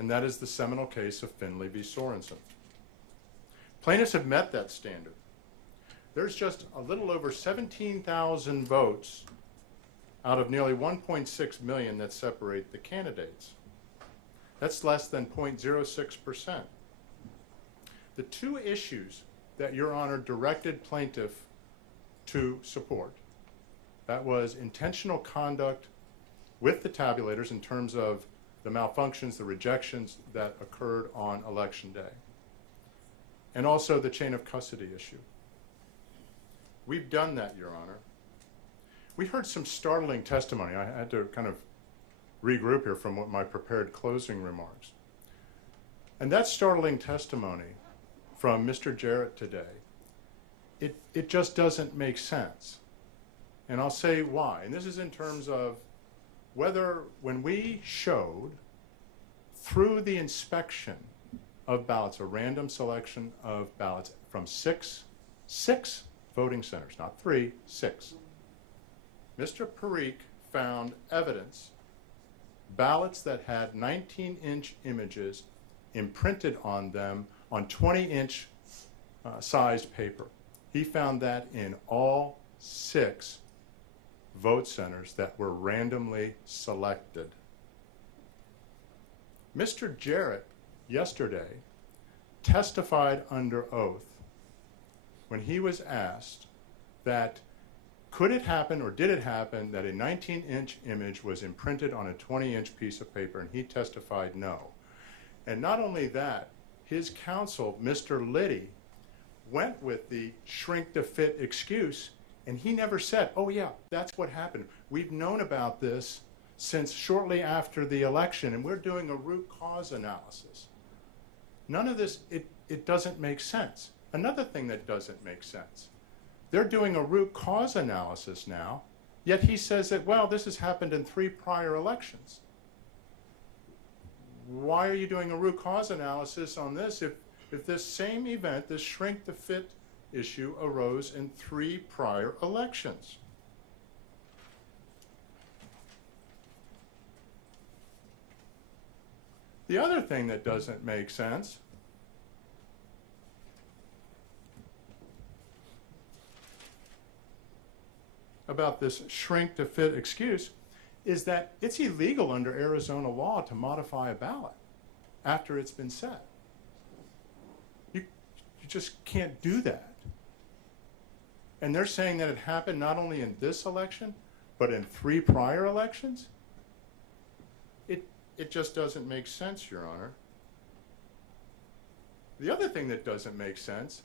And that is the seminal case of Finley v. Sorensen. Plaintiffs have met that standard. There's just a little over 17,000 votes out of nearly 1.6 million that separate the candidates. That's less than 0.06%. The two issues that Your Honor directed plaintiff to support, that was intentional conduct with the tabulators in terms of the malfunctions, the rejections that occurred on election day, and also the chain of custody issue. We've done that, Your Honor. We heard some startling testimony. I had to kind of regroup here from what my prepared closing remarks. And that startling testimony from Mr. Jarrett today, it just doesn't make sense. And I'll say why. And this is in terms of whether when we showed through the inspection of ballots, a random selection of ballots from six voting centers, not 3, 6. Mr. Parikh found evidence, ballots that had 19-inch images imprinted on them on 20-inch sized paper. He found that in all 6 vote centers that were randomly selected. Mr. Jarrett yesterday testified under oath when he was asked that could it happen or did it happen that a 19-inch image was imprinted on a 20-inch piece of paper, and he testified no. And not only that, his counsel, Mr. Liddy, went with the shrink to fit excuse, and he never said, oh yeah, that's what happened. We've known about this since shortly after the election, and we're doing a root cause analysis. None of this, it doesn't make sense. Another thing that doesn't make sense, they're doing a root cause analysis now, yet he says that, well, this has happened in 3 prior elections. Why are you doing a root cause analysis on this if this same event, this shrink to fit issue, arose in 3 prior elections? The other thing that doesn't make sense about this shrink to fit excuse is that it's illegal under Arizona law to modify a ballot after it's been set. You just can't do that. And they're saying that it happened not only in this election, but in 3 prior elections? It just doesn't make sense, Your Honor. The other thing that doesn't make sense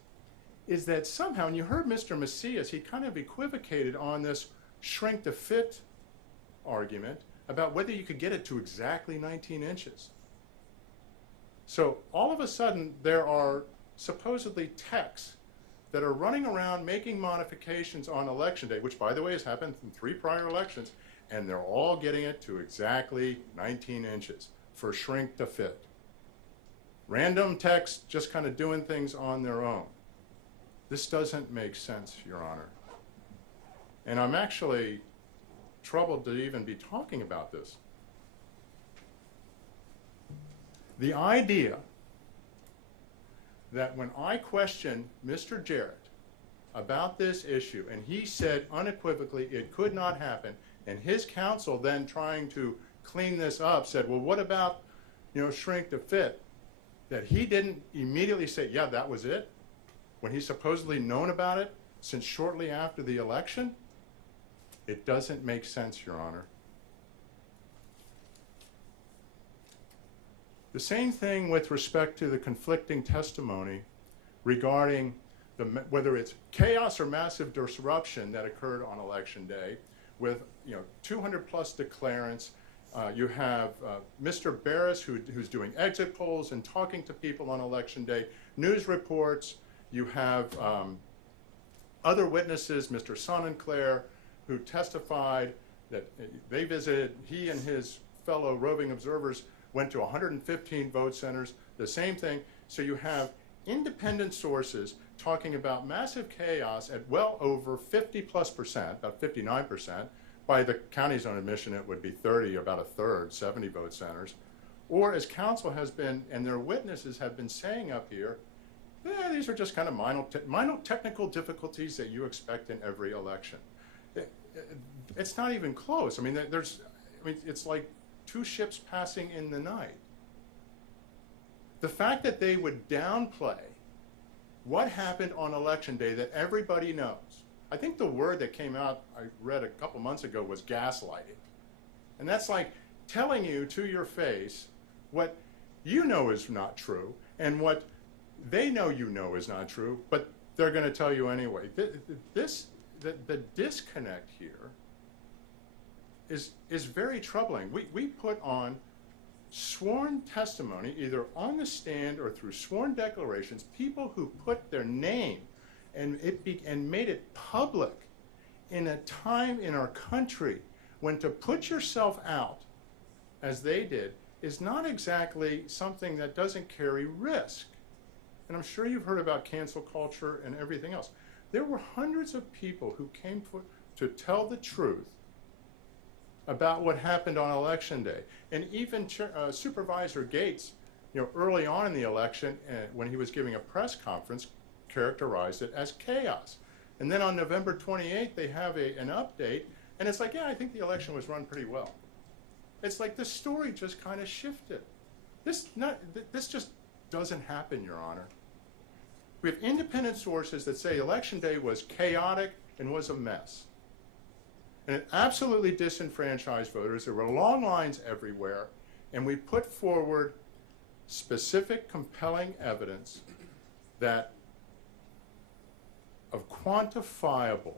is that somehow, and you heard Mr. Macias, he kind of equivocated on this shrink to fit argument about whether you could get it to exactly 19 inches. So all of a sudden, there are supposedly techs that are running around making modifications on election day, which, by the way, has happened in 3 prior elections, and they're all getting it to exactly 19 inches for shrink to fit. Random techs just kind of doing things on their own. This doesn't make sense, Your Honor. And I'm actually troubled to even be talking about this. The idea that when I questioned Mr. Jarrett about this issue, and he said unequivocally it could not happen, and his counsel then trying to clean this up said, well, what about, shrink to fit? That he didn't immediately say, yeah, that was it, when he's supposedly known about it since shortly after the election? It doesn't make sense, Your Honor. The same thing with respect to the conflicting testimony regarding whether it's chaos or massive disruption that occurred on election day with 200 plus declarants. You have Mr. Baris who's doing exit polls and talking to people on election day, news reports. You have other witnesses, Mr. Sonnenclair, who testified that they visited, he and his fellow roving observers went to 115 vote centers, the same thing. So you have independent sources talking about massive chaos at well over 50+%, about 59%. By the county's own admission, it would be 30, about a third, 70 vote centers. Or as council has been, and their witnesses have been saying up here, these are just kind of minor technical difficulties that you expect in every election. It's not even close. I mean, it's like two ships passing in the night. The fact that they would downplay what happened on election day that everybody knows. I think the word that came out, I read a couple months ago, was gaslighting. And that's like telling you to your face what you know is not true and what they know you know is not true, but they're going to tell you anyway. The disconnect here is very troubling. We put on sworn testimony, either on the stand or through sworn declarations, people who put their name and made it public in a time in our country when to put yourself out, as they did, is not exactly something that doesn't carry risk. And I'm sure you've heard about cancel culture and everything else. There were hundreds of people who came to tell the truth about what happened on election day. And even Supervisor Gates, early on in the election, when he was giving a press conference, characterized it as chaos. And then on November 28th, they have an update, and it's like, yeah, I think the election was run pretty well. It's like the story just kind of shifted. This just doesn't happen, Your Honor. We have independent sources that say election day was chaotic and was a mess. And it absolutely disenfranchised voters. There were long lines everywhere. And we put forward specific, compelling evidence of quantifiable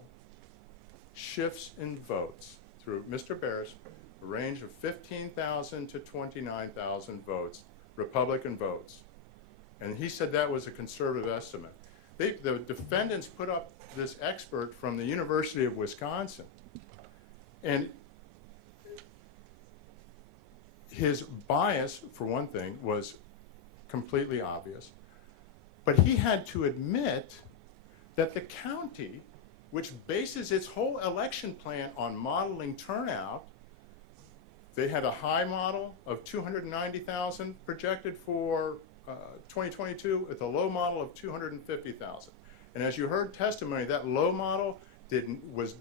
shifts in votes through Mr. Baris, a range of 15,000 to 29,000 votes, Republican votes. And he said that was a conservative estimate. The defendants put up this expert from the University of Wisconsin. And his bias, for one thing, was completely obvious. But he had to admit that the county, which bases its whole election plan on modeling turnout, they had a high model of 290,000 projected for 2022 with a low model of 250,000. And as you heard testimony, that low model was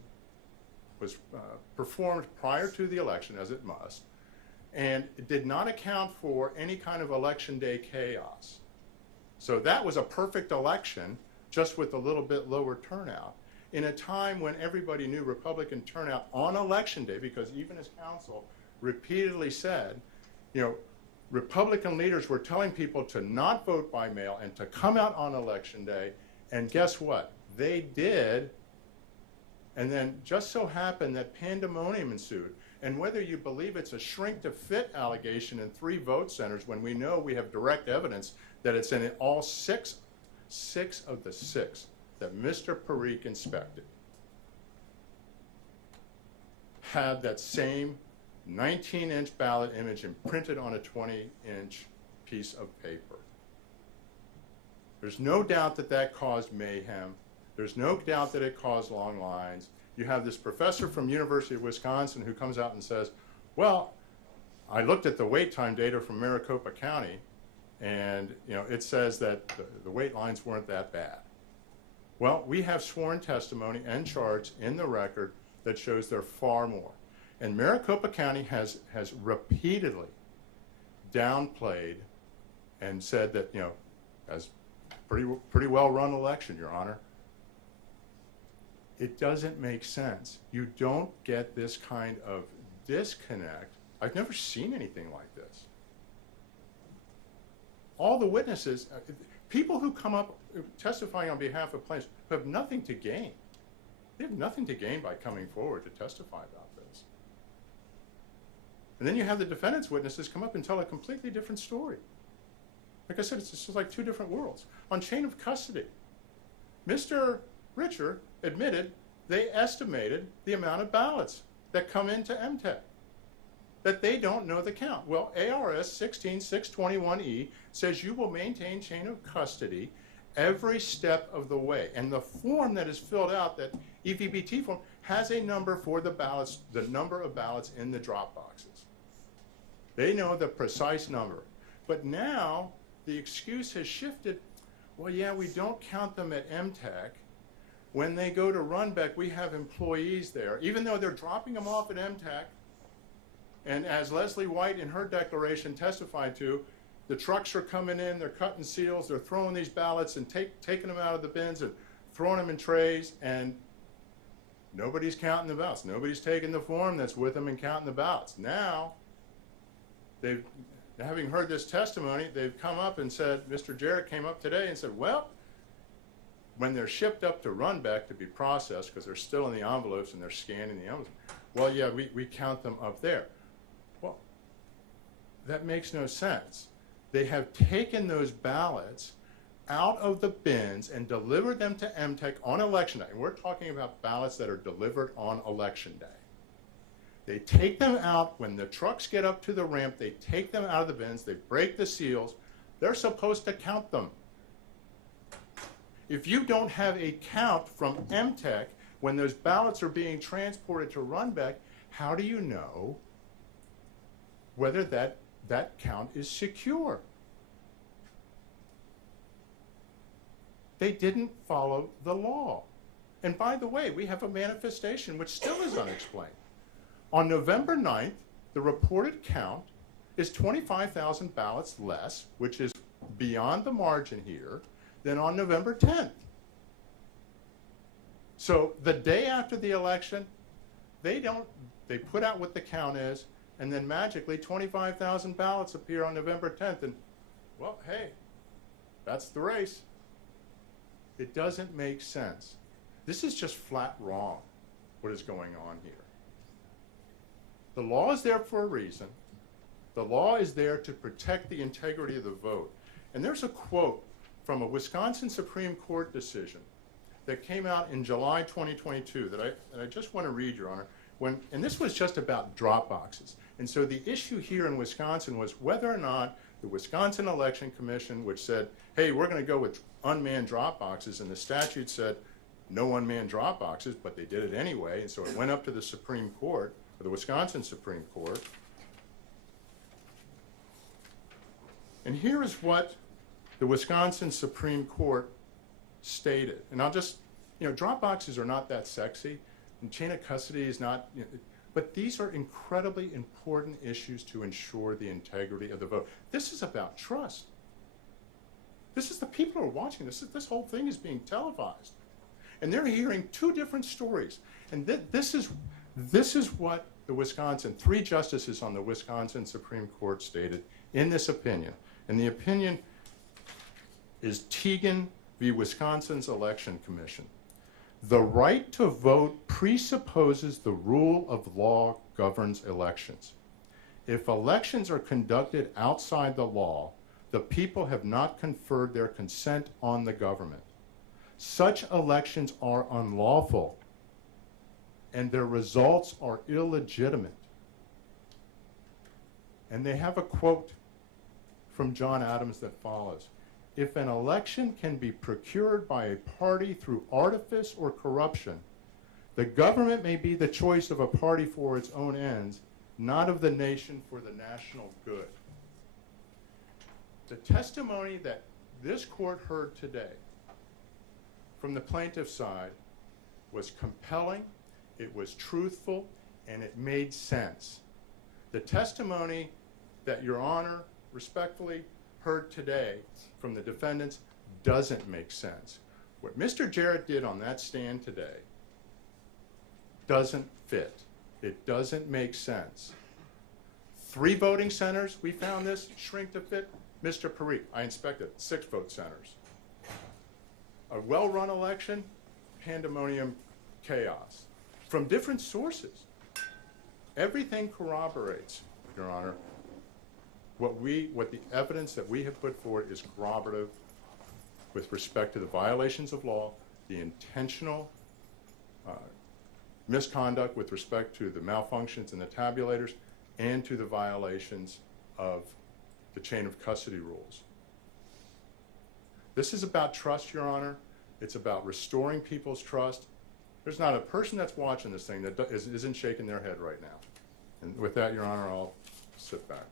performed prior to the election, as it must, and it did not account for any kind of election day chaos. So that was a perfect election, just with a little bit lower turnout, in a time when everybody knew Republican turnout on election day, because even as counsel repeatedly said, Republican leaders were telling people to not vote by mail and to come out on election day, and guess what? They did, and then just so happened that pandemonium ensued. And whether you believe it's a shrink to fit allegation in 3 vote centers, when we know we have direct evidence that it's in all six of the 6 that Mr. Parikh inspected, had that same 19-inch ballot image imprinted on a 20-inch piece of paper. There's no doubt that caused mayhem. There's no doubt that it caused long lines. You have this professor from University of Wisconsin who comes out and says, well, I looked at the wait time data from Maricopa County, and it says that the wait lines weren't that bad. Well, we have sworn testimony and charts in the record that shows they're far more. And Maricopa County has repeatedly downplayed and said that, as pretty well run election, Your Honor. It doesn't make sense. You don't get this kind of disconnect. I've never seen anything like this. all the witnesses, people who come up testifying on behalf of plaintiffs who have nothing to gain. They have nothing to gain by coming forward to testify about this. And then you have the defendant's witnesses come up and tell a completely different story. Like I said, it's just like two different worlds. On chain of custody, Mr. Richer admitted they estimated the amount of ballots that come into MTEC, that they don't know the count. Well, ARS 16621E says you will maintain chain of custody every step of the way. And the form that is filled out, that EVBT form, has a number for the ballots, the number of ballots in the drop boxes. They know the precise number. But now the excuse has shifted. Well, yeah, we don't count them at MTEC. When they go to Runbeck, we have employees there. Even though they're dropping them off at MTEC, and as Leslie White in her declaration testified to, the trucks are coming in, they're cutting seals, they're throwing these ballots and taking them out of the bins and throwing them in trays, and nobody's counting the ballots. Nobody's taking the form that's with them and counting the ballots. Now, having heard this testimony, they've come up and said, Mr. Jarrett came up today and said, well, when they're shipped up to Runbeck to be processed, because they're still in the envelopes and they're scanning the envelopes, well, yeah, we count them up there. Well, that makes no sense. They have taken those ballots out of the bins and delivered them to MTEC on election day. And we're talking about ballots that are delivered on election day. They take them out when the trucks get up to the ramp. They take them out of the bins. They break the seals. They're supposed to count them. If you don't have a count from MTEC when those ballots are being transported to Runbeck, how do you know whether that count is secure? They didn't follow the law. And by the way, we have a manifestation which still is unexplained. On November 9th, the reported count is 25,000 ballots less, which is beyond the margin here, than on November 10th. So the day after the election, they put out what the count is, and then magically 25,000 ballots appear on November 10th, and well, hey, that's the race. It doesn't make sense. This is just flat wrong, what is going on here. The law is there for a reason. The law is there to protect the integrity of the vote. And there's a quote from a Wisconsin Supreme Court decision that came out in July 2022 that I just want to read, Your Honor. And this was just about drop boxes. And so the issue here in Wisconsin was whether or not the Wisconsin Election Commission, which said, hey, we're going to go with unmanned drop boxes, and the statute said no unmanned drop boxes, but they did it anyway, and so it went up to the Supreme Court, or the Wisconsin Supreme Court. And here is what the Wisconsin Supreme Court stated. And I'll just, drop boxes are not that sexy, and chain of custody is not, but these are incredibly important issues to ensure the integrity of the vote. This is about trust. This is the people who are watching this. This whole thing is being televised. And they're hearing two different stories. And this is what the Wisconsin, 3 justices on the Wisconsin Supreme Court stated in this opinion. And the opinion is Teagan v. Wisconsin's Election Commission. The right to vote presupposes the rule of law governs elections. If elections are conducted outside the law, the people have not conferred their consent on the government. Such elections are unlawful, and their results are illegitimate. And they have a quote from John Adams that follows. If an election can be procured by a party through artifice or corruption, the government may be the choice of a party for its own ends, not of the nation for the national good. The testimony that this court heard today from the plaintiff's side was compelling, it was truthful, and it made sense. The testimony that Your Honor respectfully heard today from the defendants doesn't make sense. What Mr. Jarrett did on that stand today doesn't fit. It doesn't make sense. 3 voting centers, we found this, shrink to fit. Mr. Parikh, I inspected 6 vote centers. A well-run election, pandemonium, chaos. From different sources. Everything corroborates, Your Honor, what the evidence that we have put forward is corroborative with respect to the violations of law, the intentional misconduct with respect to the malfunctions in the tabulators, and to the violations of the chain of custody rules. This is about trust, Your Honor. It's about restoring people's trust. There's not a person that's watching this thing that isn't shaking their head right now. And with that, Your Honor, I'll sit back.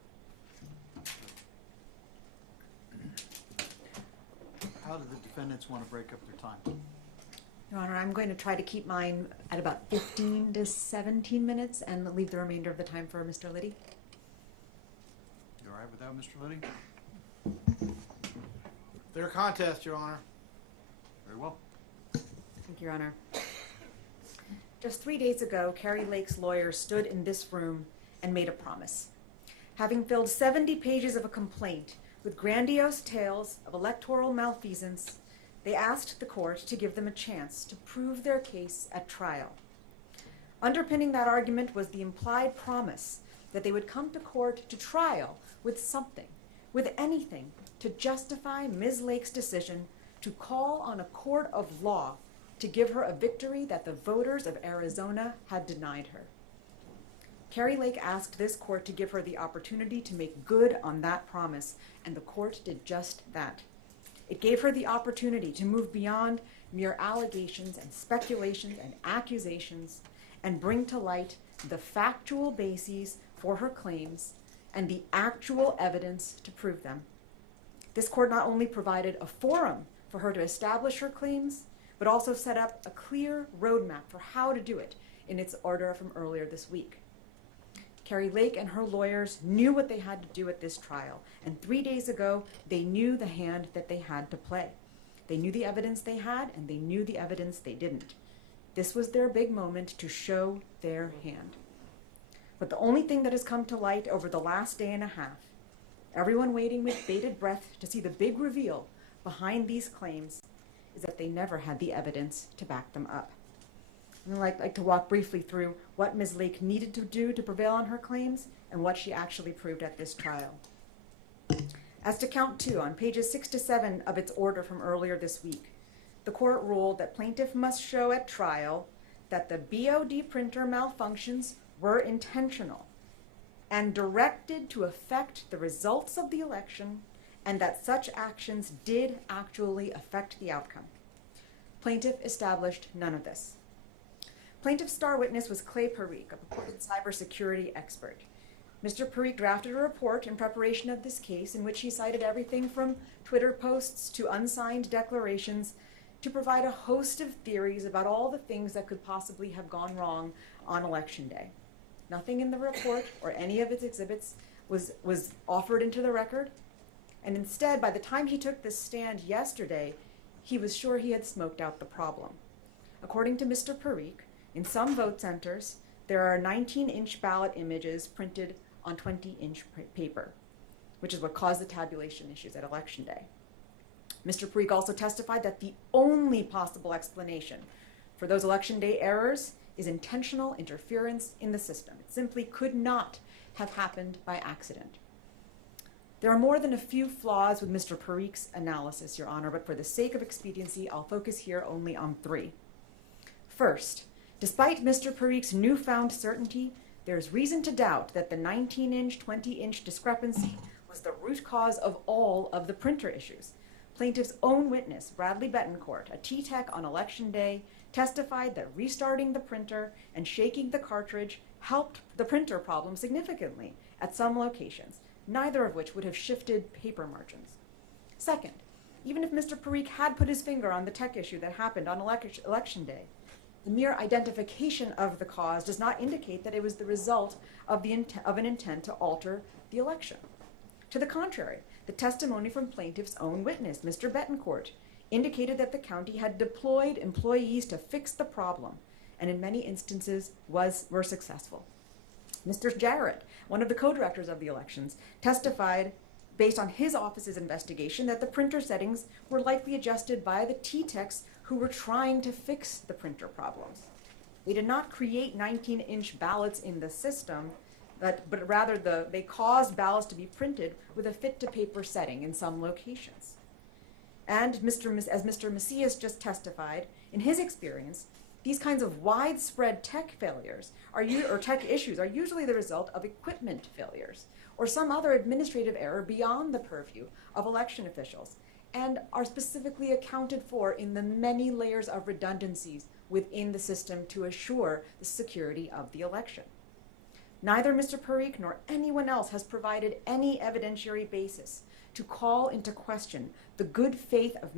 How do the defendants want to break up their time? Your Honor, I'm going to try to keep mine at about 15 to 17 minutes and leave the remainder of the time for Mr. Liddy. You all right with that, Mr. Liddy? Their contest, Your Honor. Very well. Thank you, Your Honor. Just 3 days ago, Kari Lake's lawyer stood in this room and made a promise. Having filled 70 pages of a complaint with grandiose tales of electoral malfeasance, they asked the court to give them a chance to prove their case at trial. Underpinning that argument was the implied promise that they would come to court to trial with something, with anything, to justify Ms. Lake's decision to call on a court of law to give her a victory that the voters of Arizona had denied her. Kari Lake asked this court to give her the opportunity to make good on that promise, and the court did just that. It gave her the opportunity to move beyond mere allegations and speculations and accusations and bring to light the factual bases for her claims and the actual evidence to prove them. This court not only provided a forum for her to establish her claims, but also set up a clear roadmap for how to do it in its order from earlier this week. Kari Lake and her lawyers knew what they had to do at this trial, and 3 days ago, they knew the hand that they had to play. They knew the evidence they had, and they knew the evidence they didn't. This was their big moment to show their hand. But the only thing that has come to light over the last day and a half, everyone waiting with bated breath to see the big reveal behind these claims, is that they never had the evidence to back them up. And I'd like to walk briefly through what Ms. Lake needed to do to prevail on her claims and what she actually proved at this trial. As to count 2, on pages 6 to 7 of its order from earlier this week, the court ruled that plaintiff must show at trial that the BOD printer malfunctions were intentional and directed to affect the results of the election, and that such actions did actually affect the outcome. Plaintiff established none of this. Plaintiff's star witness was Clay Parikh, a purported cybersecurity expert. Mr. Parikh drafted a report in preparation of this case in which he cited everything from Twitter posts to unsigned declarations to provide a host of theories about all the things that could possibly have gone wrong on Election Day. Nothing in the report or any of its exhibits was offered into the record, and instead, by the time he took this stand yesterday, he was sure he had smoked out the problem. According to Mr. Parikh, in some vote centers, there are 19-inch ballot images printed on 20-inch paper, which is what caused the tabulation issues at Election Day. Mr. Parikh also testified that the only possible explanation for those Election Day errors is intentional interference in the system. It simply could not have happened by accident. There are more than a few flaws with Mr. Parikh's analysis, Your Honor, but for the sake of expediency, I'll focus here only on 3. First, despite Mr. Parikh's newfound certainty, there's reason to doubt that the 19-inch, 20-inch discrepancy was the root cause of all of the printer issues. Plaintiff's own witness, Bradley Betancourt, a T-Tech on Election Day, testified that restarting the printer and shaking the cartridge helped the printer problem significantly at some locations, neither of which would have shifted paper margins. Second, even if Mr. Parikh had put his finger on the tech issue that happened on Election Day, the mere identification of the cause does not indicate that it was the result of an intent to alter the election. To the contrary, the testimony from plaintiff's own witness, Mr. Betancourt, indicated that the county had deployed employees to fix the problem, and in many instances were successful. Mr. Jarrett, one of the co-directors of the elections, testified based on his office's investigation, that the printer settings were likely adjusted by the T-techs who were trying to fix the printer problems. They did not create 19-inch ballots in the system, but rather they caused ballots to be printed with a fit-to-paper setting in some locations. And as Mr. Macias just testified, in his experience, these kinds of widespread tech failures or tech issues are usually the result of equipment failures or some other administrative error beyond the purview of election officials, and are specifically accounted for in the many layers of redundancies within the system to assure the security of the election. Neither Mr. Parikh nor anyone else has provided any evidentiary basis to call into question the good faith of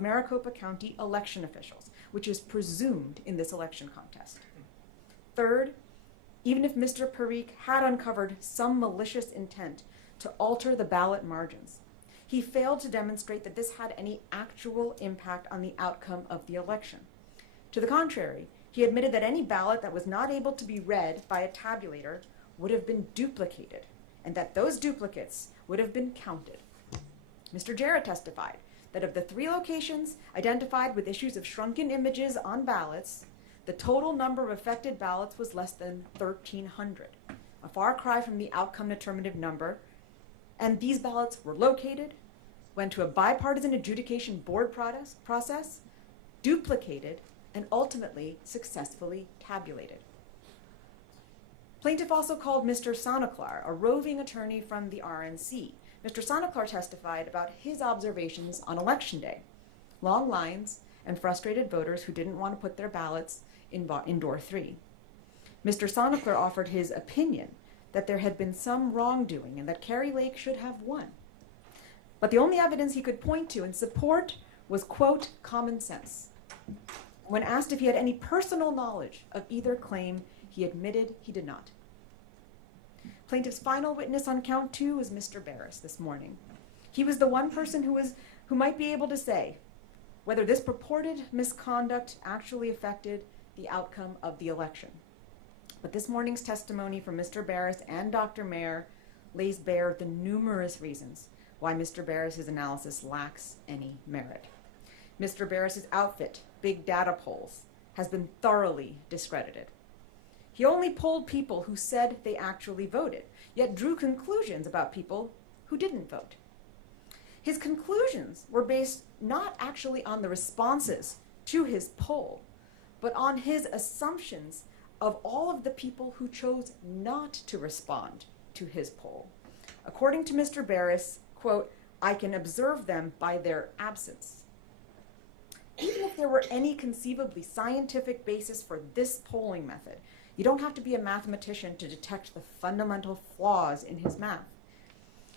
Maricopa County election officials, which is presumed in this election contest. Third, even if Mr. Parikh had uncovered some malicious intent to alter the ballot margins, he failed to demonstrate that this had any actual impact on the outcome of the election. To the contrary, he admitted that any ballot that was not able to be read by a tabulator would have been duplicated, and that those duplicates would have been counted. Mr. Jarrett testified that of the 3 locations identified with issues of shrunken images on ballots, the total number of affected ballots was less than 1,300, a far cry from the outcome determinative number, and these ballots were located, went to a bipartisan adjudication board process, duplicated, and ultimately successfully tabulated. Plaintiff also called Mr. Sonaclar, a roving attorney from the RNC. Mr. Sonaclar testified about his observations on Election Day: long lines and frustrated voters who didn't want to put their ballots in door 3. Mr. Sonaclar offered his opinion that there had been some wrongdoing and that Kari Lake should have won. But the only evidence he could point to in support was, quote, common sense. When asked if he had any personal knowledge of either claim, he admitted he did not. Plaintiff's final witness on count 2 was Mr. Baris this morning. He was the one person who might be able to say whether this purported misconduct actually affected the outcome of the election. But this morning's testimony from Mr. Baris and Dr. Mayer lays bare the numerous reasons why Mr. Baris's analysis lacks any merit. Mr. Baris's outfit, big data polls, has been thoroughly discredited. He only polled people who said they actually voted, yet drew conclusions about people who didn't vote. His conclusions were based not actually on the responses to his poll, but on his assumptions of all of the people who chose not to respond to his poll. According to Mr. Baris, quote, I can observe them by their absence. Even if there were any conceivably scientific basis for this polling method, you don't have to be a mathematician to detect the fundamental flaws in his math.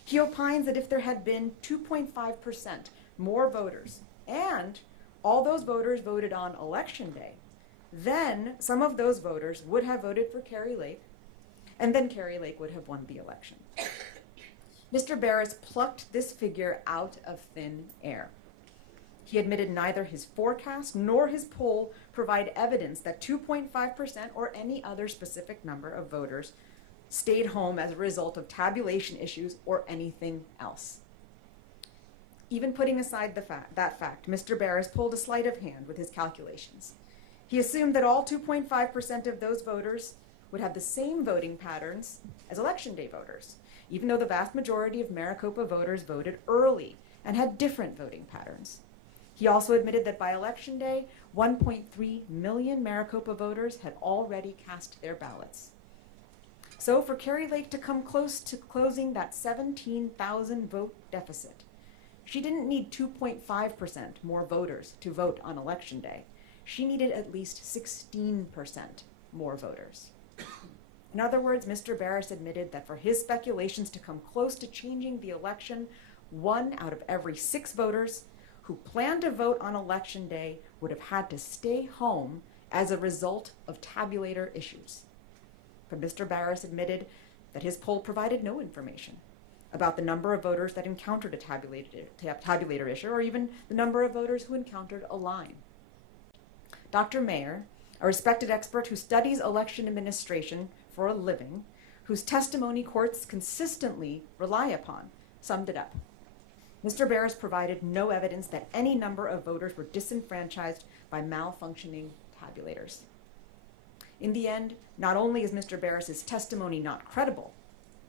He opines that if there had been 2.5% more voters, and all those voters voted on Election Day, then some of those voters would have voted for Kari Lake, and then Kari Lake would have won the election. Mr. Baris plucked this figure out of thin air. He admitted neither his forecast nor his poll provide evidence that 2.5% or any other specific number of voters stayed home as a result of tabulation issues or anything else. Even putting aside that fact, Mr. Baris pulled a sleight of hand with his calculations. He assumed that all 2.5% of those voters would have the same voting patterns as Election Day voters, even though the vast majority of Maricopa voters voted early and had different voting patterns. He also admitted that by Election Day, 1.3 million Maricopa voters had already cast their ballots. So for Kari Lake to come close to closing that 17,000 vote deficit, she didn't need 2.5% more voters to vote on Election Day. She needed at least 16% more voters. In other words, Mr. Baris admitted that for his speculations to come close to changing the election, 1 out of every 6 voters who planned to vote on Election Day would have had to stay home as a result of tabulator issues. But Mr. Baris admitted that his poll provided no information about the number of voters that encountered a tabulator issue, or even the number of voters who encountered a line. Dr. Mayer, a respected expert who studies election administration for a living, whose testimony courts consistently rely upon, summed it up. Mr. Baris provided no evidence that any number of voters were disenfranchised by malfunctioning tabulators. In the end, not only is Mr. Baris's testimony not credible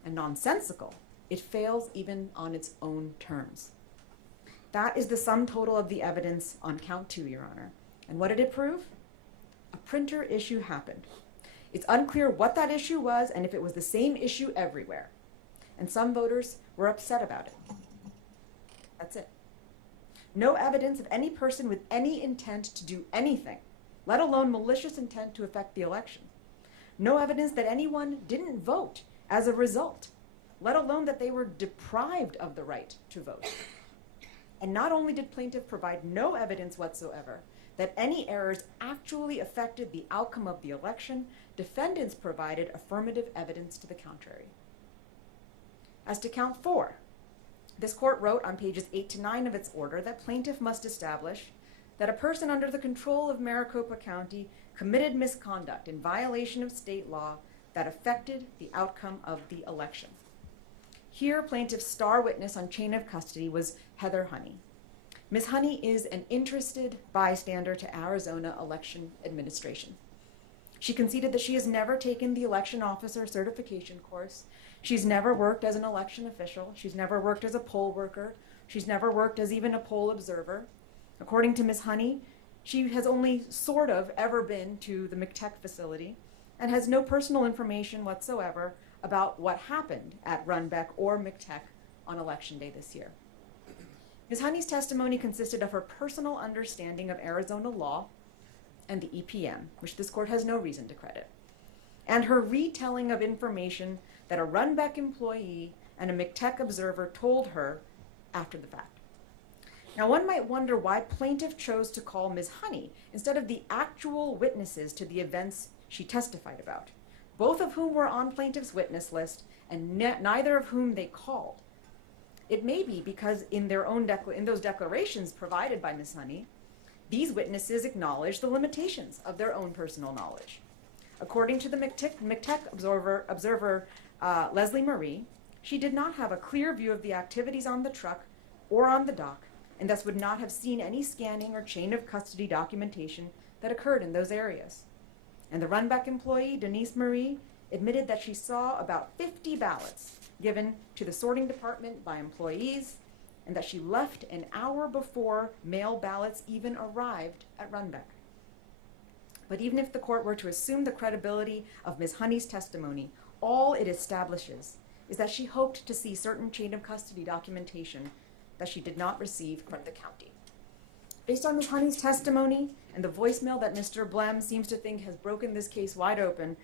and nonsensical, it fails even on its own terms. That is the sum total of the evidence on count 2, Your Honor. And what did it prove? A printer issue happened. It's unclear what that issue was and if it was the same issue everywhere. And some voters were upset about it. That's it. No evidence of any person with any intent to do anything, let alone malicious intent to affect the election. No evidence that anyone didn't vote as a result, let alone that they were deprived of the right to vote. And not only did plaintiff provide no evidence whatsoever that any errors actually affected the outcome of the election, defendants provided affirmative evidence to the contrary. As to count 4, this court wrote on pages 8 to 9 of its order that plaintiff must establish that a person under the control of Maricopa County committed misconduct in violation of state law that affected the outcome of the election. Here, plaintiff's star witness on chain of custody was Heather Honey. Ms. Honey is an interested bystander to Arizona election administration. She conceded that she has never taken the election officer certification course. She's never worked as an election official. She's never worked as a poll worker. She's never worked as even a poll observer. According to Ms. Honey, she has only sort of ever been to the McTech facility and has no personal information whatsoever about what happened at Runbeck or McTech on Election Day this year. Ms. Honey's testimony consisted of her personal understanding of Arizona law and the EPM, which this court has no reason to credit, and her retelling of information that a Runbeck employee and a McTech observer told her after the fact. Now, one might wonder why plaintiff chose to call Ms. Honey instead of the actual witnesses to the events she testified about, both of whom were on plaintiff's witness list and neither of whom they called. It may be because in those declarations provided by Ms. Honey, these witnesses acknowledge the limitations of their own personal knowledge. According to the McTech observer Leslie Marie, she did not have a clear view of the activities on the truck or on the dock, and thus would not have seen any scanning or chain of custody documentation that occurred in those areas. And the Runbeck employee, Denise Marie, admitted that she saw about 50 ballots given to the sorting department by employees, and that she left an hour before mail ballots even arrived at Runbeck. But even if the court were to assume the credibility of Ms. Honey's testimony, all it establishes is that she hoped to see certain chain of custody documentation that she did not receive from the county. Based on Ms. Honey's testimony and the voicemail that Mr. Blem seems to think has broken this case wide open,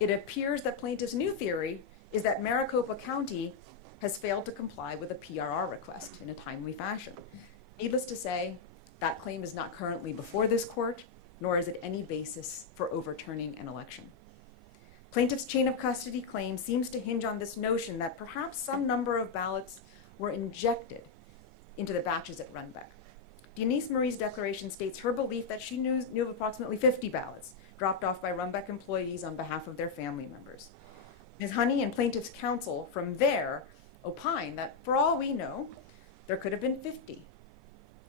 it appears that plaintiff's new theory is that Maricopa County has failed to comply with a PRR request in a timely fashion. Needless to say, that claim is not currently before this court, nor is it any basis for overturning an election. Plaintiff's chain of custody claim seems to hinge on this notion that perhaps some number of ballots were injected into the batches at Runbeck. Denise Marie's declaration states her belief that she knew of approximately 50 ballots dropped off by Runbeck employees on behalf of their family members. Ms. Honey and plaintiff's counsel from there opine that for all we know, there could have been 50,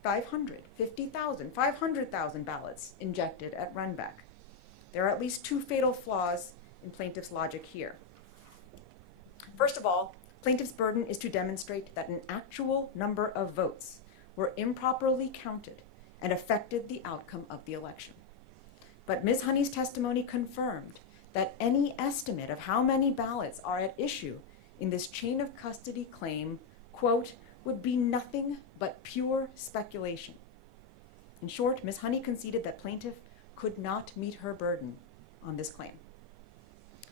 500, 50,000, 500,000 ballots injected at Runbeck. There are at least two fatal flaws in plaintiff's logic here. First of all, plaintiff's burden is to demonstrate that an actual number of votes were improperly counted and affected the outcome of the election. But Ms. Honey's testimony confirmed that any estimate of how many ballots are at issue in this chain of custody claim, quote, would be nothing but pure speculation. In short, Ms. Honey conceded that plaintiff could not meet her burden on this claim.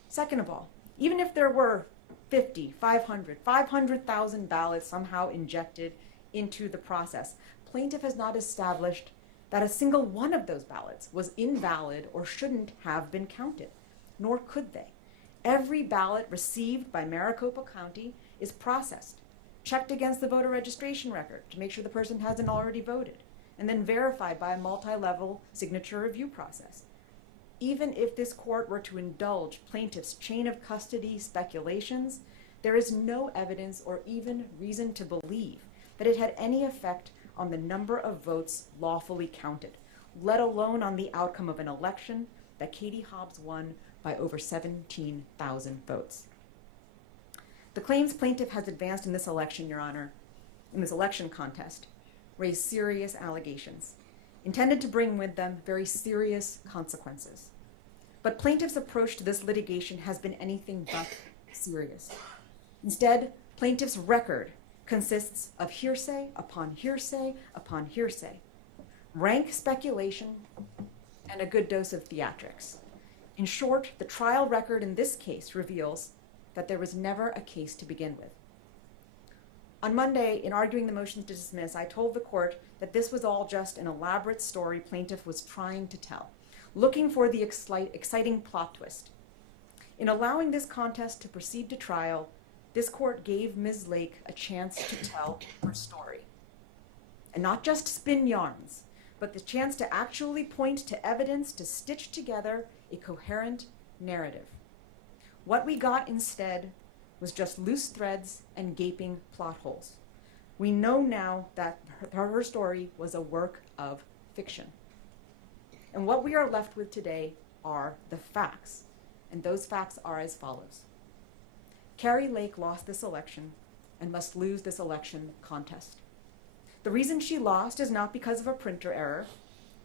Second of all, even if there were 50, 500, 500,000 ballots somehow injected into the process, plaintiff has not established that a single one of those ballots was invalid or shouldn't have been counted, nor could they. Every ballot received by Maricopa County is processed, checked against the voter registration record to make sure the person hasn't already voted, and then verified by a multi-level signature review process. Even if this court were to indulge plaintiff's chain of custody speculations, there is no evidence or even reason to believe that it had any effect on the number of votes lawfully counted, let alone on the outcome of an election that Katie Hobbs won by over 17,000 votes. The claims plaintiff has advanced in this election, Your Honor, in this election contest, raise serious allegations, intended to bring with them very serious consequences. But plaintiff's approach to this litigation has been anything but serious. Instead, plaintiff's record consists of hearsay upon hearsay upon hearsay, rank speculation, and a good dose of theatrics. In short, the trial record in this case reveals that there was never a case to begin with. On Monday, in arguing the motion to dismiss, I told the court that this was all just an elaborate story plaintiff was trying to tell, looking for the exciting plot twist. In allowing this contest to proceed to trial, this court gave Ms. Lake a chance to tell her story. And not just spin yarns, but the chance to actually point to evidence to stitch together a coherent narrative. What we got instead was just loose threads and gaping plot holes. We know now that her story was a work of fiction. And what we are left with today are the facts, and those facts are as follows. Kari Lake lost this election and must lose this election contest. The reason she lost is not because of a printer error,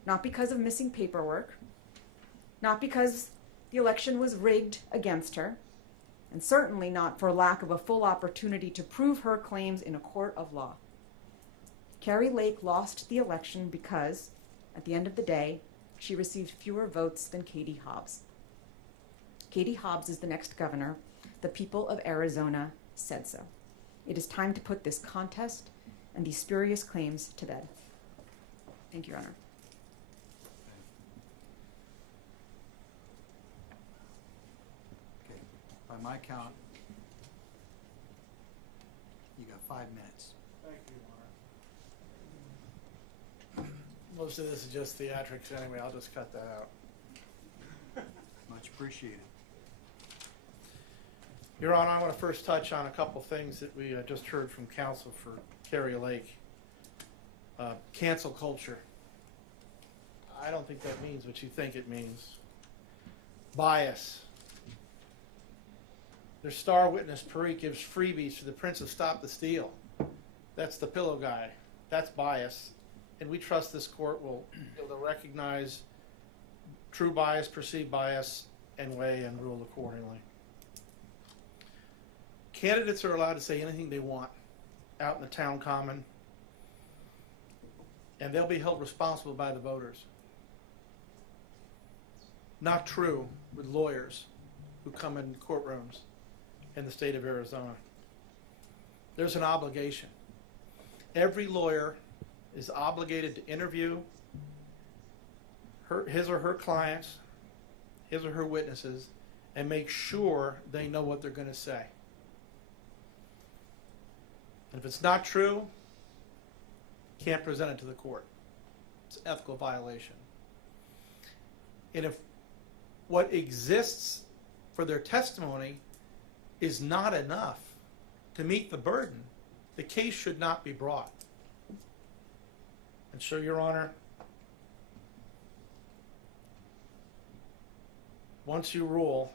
not because of missing paperwork, not because the election was rigged against her, and certainly not for lack of a full opportunity to prove her claims in a court of law. Kari Lake lost the election because, at the end of the day, she received fewer votes than Katie Hobbs. Katie Hobbs is the next governor. The people of Arizona said so. It is time to put this contest and these spurious claims to bed. Thank you, Your Honor. Okay, by my count, you got 5 minutes. Thank you, Mark. Most of this is just theatrics anyway. I'll just cut that out. Much appreciated. Your Honor, I want to first touch on a couple things that we just heard from counsel for Kari Lake. Cancel culture. I don't think that means what you think it means. Bias. Their star witness, Parikh, gives freebies to the Prince of Stop the Steal. That's the pillow guy. That's bias. And we trust this court will be able to recognize true bias, perceived bias, and weigh and rule accordingly. Candidates are allowed to say anything they want out in the town common, and they'll be held responsible by the voters. Not true with lawyers who come in courtrooms in the state of Arizona. There's an obligation. Every lawyer is obligated to interview his or her clients, his or her witnesses, and make sure they know what they're going to say. If it's not true, can't present it to the court. It's an ethical violation. And if what exists for their testimony is not enough to meet the burden, the case should not be brought. And so, Your Honor, once you rule,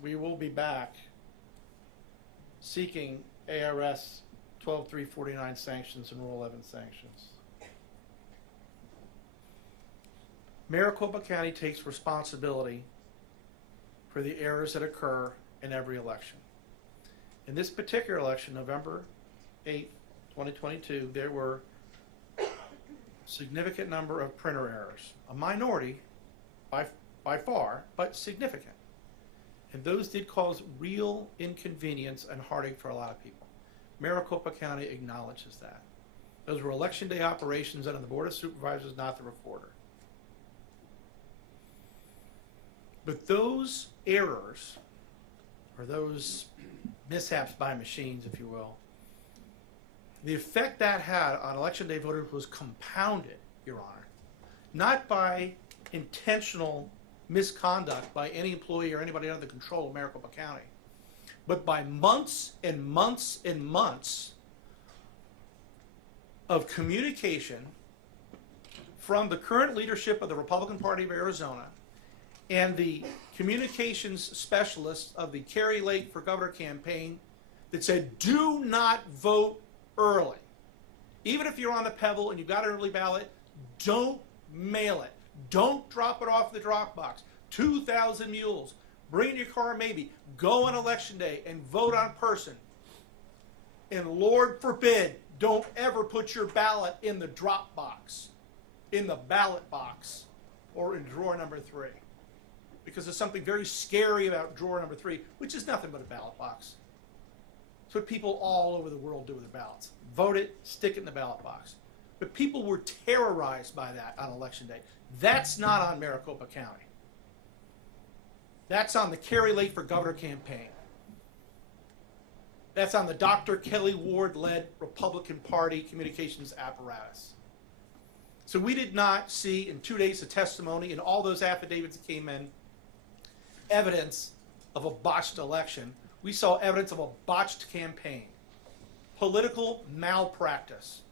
we will be back seeking ARS 12349 sanctions and Rule 11 sanctions. Maricopa County takes responsibility for the errors that occur in every election. In this particular election, November 8, 2022, there were a significant number of printer errors. A minority by far, but significant. And those did cause real inconvenience and heartache for a lot of people. Maricopa County acknowledges that. Those were election day operations under the Board of Supervisors, not the recorder. But those errors, or those mishaps by machines, if you will, the effect that had on election day voters was compounded, Your Honor, not by intentional misconduct by any employee or anybody under the control of Maricopa County, but by months and months and months of communication from the current leadership of the Republican Party of Arizona and the communications specialists of the Kari Lake for Governor campaign that said, do not vote early. Even if you're on the Pebble and you've got an early ballot, don't mail it. Don't drop it off the drop box. 2,000 mules. Bring your car maybe. Go on election day and vote on person. And Lord forbid, don't ever put your ballot in the drop box, in the ballot box, or in drawer number 3. Because there's something very scary about drawer number 3, which is nothing but a ballot box. It's what people all over the world do with their ballots. Vote it, stick it in the ballot box. But people were terrorized by that on election day. That's not on Maricopa County. That's on the Kari Lake for Governor campaign. That's on the Dr. Kelly Ward-led Republican Party communications apparatus. So we did not see in 2 days of testimony and all those affidavits that came in evidence of a botched election. We saw evidence of a botched campaign. Political malpractice.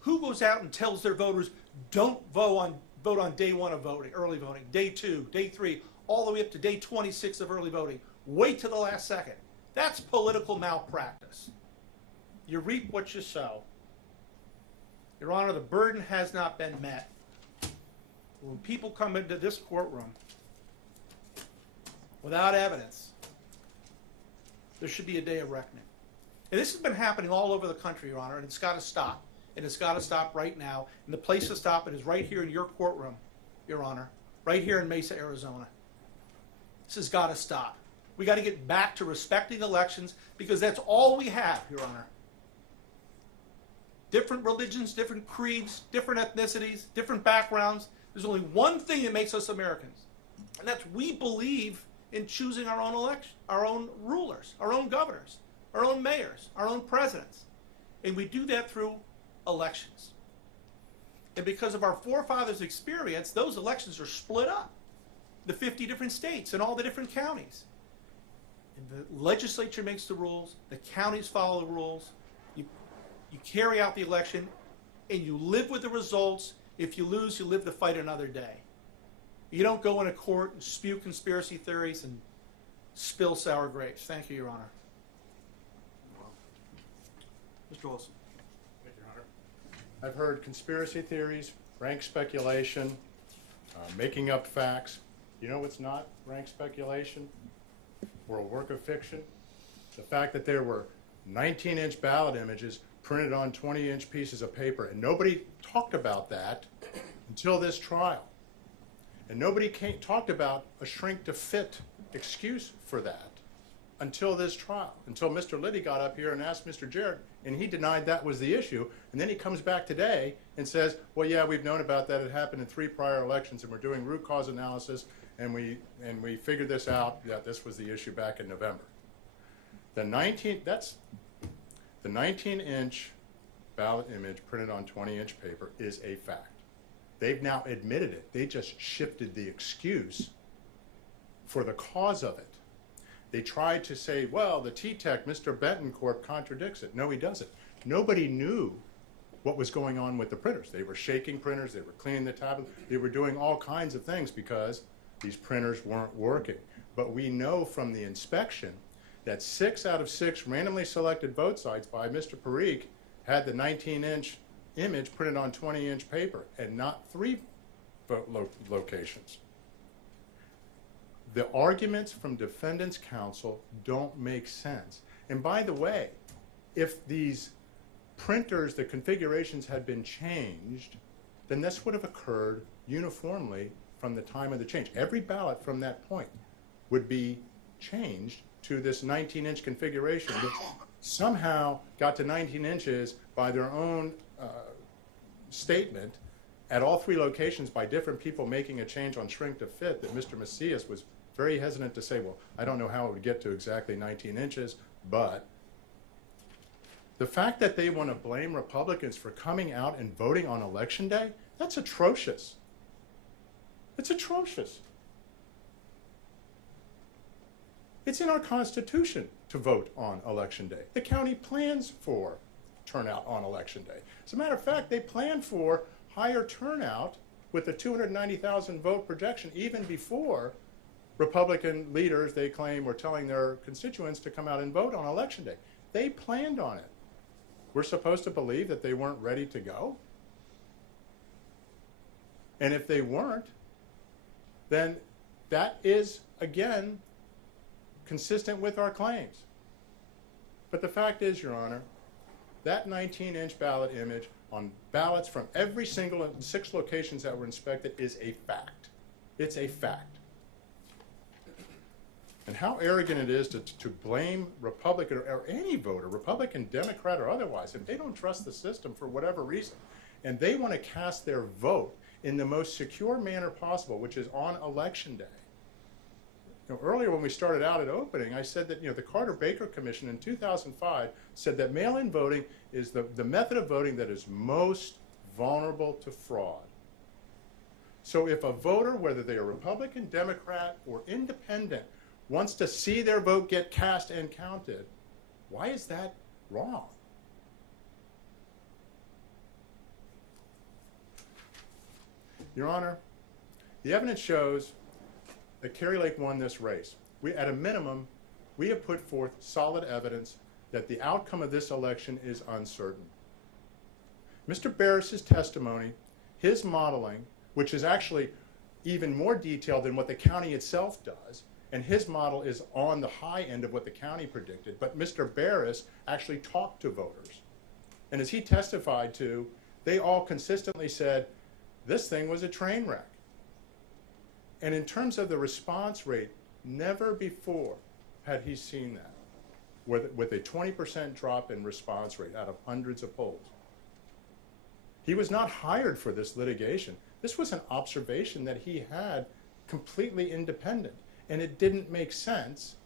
Who goes out and tells their voters, don't vote on day 1 of voting, early voting, day 2, day 3, all the way up to day 26 of early voting. Wait till the last second. That's political malpractice. You reap what you sow. Your Honor, the burden has not been met. When people come into this courtroom without evidence, there should be a day of reckoning. And this has been happening all over the country, Your Honor, and it's got to stop. And it's got to stop right now. And the place to stop it is right here in your courtroom, Your Honor, right here in Mesa, Arizona. This has got to stop. We got to get back to respecting elections because that's all we have, Your Honor. Different religions, different creeds, different ethnicities, different backgrounds. There's only one thing that makes us Americans, and that's we believe in choosing our own election, our own rulers, our own governors, our own mayors, our own presidents. And we do that through elections. And because of our forefathers' experience, those elections are split up. The 50 different states and all the different counties. And the legislature makes the rules, the counties follow the rules, you carry out the election, and you live with the results. If you lose, you live to fight another day. You don't go into court and spew conspiracy theories and spill sour grapes. Thank you, Your Honor. Mr. Olson. Thank you, Your Honor. I've heard conspiracy theories, rank speculation, making up facts. You know what's not rank speculation or a work of fiction? The fact that there were 19-inch ballot images printed on 20-inch pieces of paper, and nobody talked about that until this trial. And nobody talked about a shrink-to-fit excuse for that until this trial, until Mr. Liddy got up here and asked Mr. Jarrett, and he denied that was the issue. And then he comes back today and says, well, yeah, we've known about that. It happened in 3 prior elections, and we're doing root cause analysis, and we figured this out, that this was the issue back in November. The 19-inch ballot image printed on 20-inch paper is a fact. They've now admitted it. They just shifted the excuse for the cause of it. They tried to say, well, the T-Tech, Mr. Betancourt, contradicts it. No, he doesn't. Nobody knew what was going on with the printers. They were shaking printers. They were cleaning the tablet. They were doing all kinds of things because these printers weren't working. But we know from the inspection that 6 out of 6 randomly selected vote sites by Mr. Parikh had the 19-inch image printed on 20-inch paper and not 3 vote locations. The arguments from defendants' counsel don't make sense. And by the way, if these printers, the configurations had been changed, then this would have occurred uniformly from the time of the change. Every ballot from that point would be changed to this 19-inch configuration, which somehow got to 19 inches by their own statement at all 3 locations by different people making a change on shrink to fit that Mr. Macias was very hesitant to say, well, I don't know how it would get to exactly 19 inches, but the fact that they want to blame Republicans for coming out and voting on Election Day, that's atrocious. It's atrocious. It's in our Constitution to vote on Election Day. The county plans for turnout on Election Day. As a matter of fact, they plan for higher turnout with the 290,000 vote projection even before Republican leaders, they claim, were telling their constituents to come out and vote on Election Day. They planned on it. We're supposed to believe that they weren't ready to go? And if they weren't, then that is, again, consistent with our claims. But the fact is, Your Honor, that 19-inch ballot image on ballots from every single 6 locations that were inspected is a fact. It's a fact. And how arrogant it is to blame Republican or any voter, Republican, Democrat, or otherwise, if they don't trust the system for whatever reason, and they want to cast their vote in the most secure manner possible, which is on Election Day. You know, earlier when we started out at opening, I said that, you know, the Carter-Baker Commission in 2005 said that mail-in voting is the method of voting that is most vulnerable to fraud. So if a voter, whether they are Republican, Democrat, or independent, wants to see their vote get cast and counted, why is that wrong? Your Honor, the evidence shows that Kari Lake won this race. At a minimum, we have put forth solid evidence that the outcome of this election is uncertain. Mr. Baris' testimony, his modeling, which is actually even more detailed than what the county itself does, and his model is on the high end of what the county predicted, but Mr. Baris actually talked to voters. And as he testified to, they all consistently said, this thing was a train wreck. And in terms of the response rate, never before had he seen that, with a 20% drop in response rate out of hundreds of polls. He was not hired for this litigation. This was an observation that he had completely independent, and it didn't make sense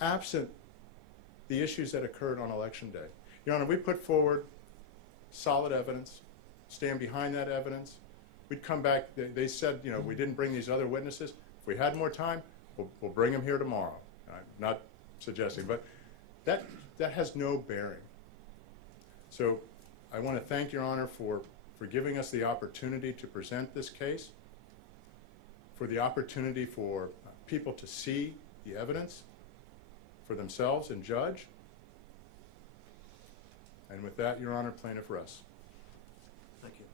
absent the issues that occurred on Election Day. Your Honor, we put forward solid evidence, stand behind that evidence. We'd come back, they said, you know, we didn't bring these other witnesses. If we had more time, we'll bring them here tomorrow. I'm not suggesting, but that has no bearing. So I want to thank Your Honor for giving us the opportunity to present this case, for the opportunity for people to see the evidence for themselves and judge. And with that, Your Honor, plaintiff rests. Thank you.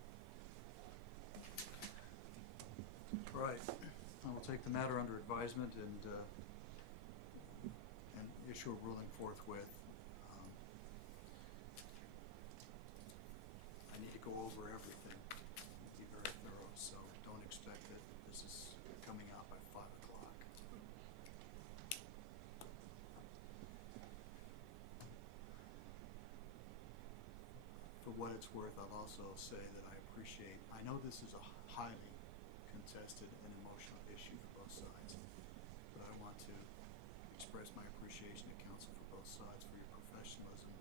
All right, I will take the matter under advisement and issue a ruling forthwith. I need to go over everything, be very thorough, so don't expect that this is coming out by 5 o'clock. For what it's worth, I'll also say that I know this is a highly contested and emotional issue for both sides, but I want to express my appreciation to counsel for both sides for your professionalism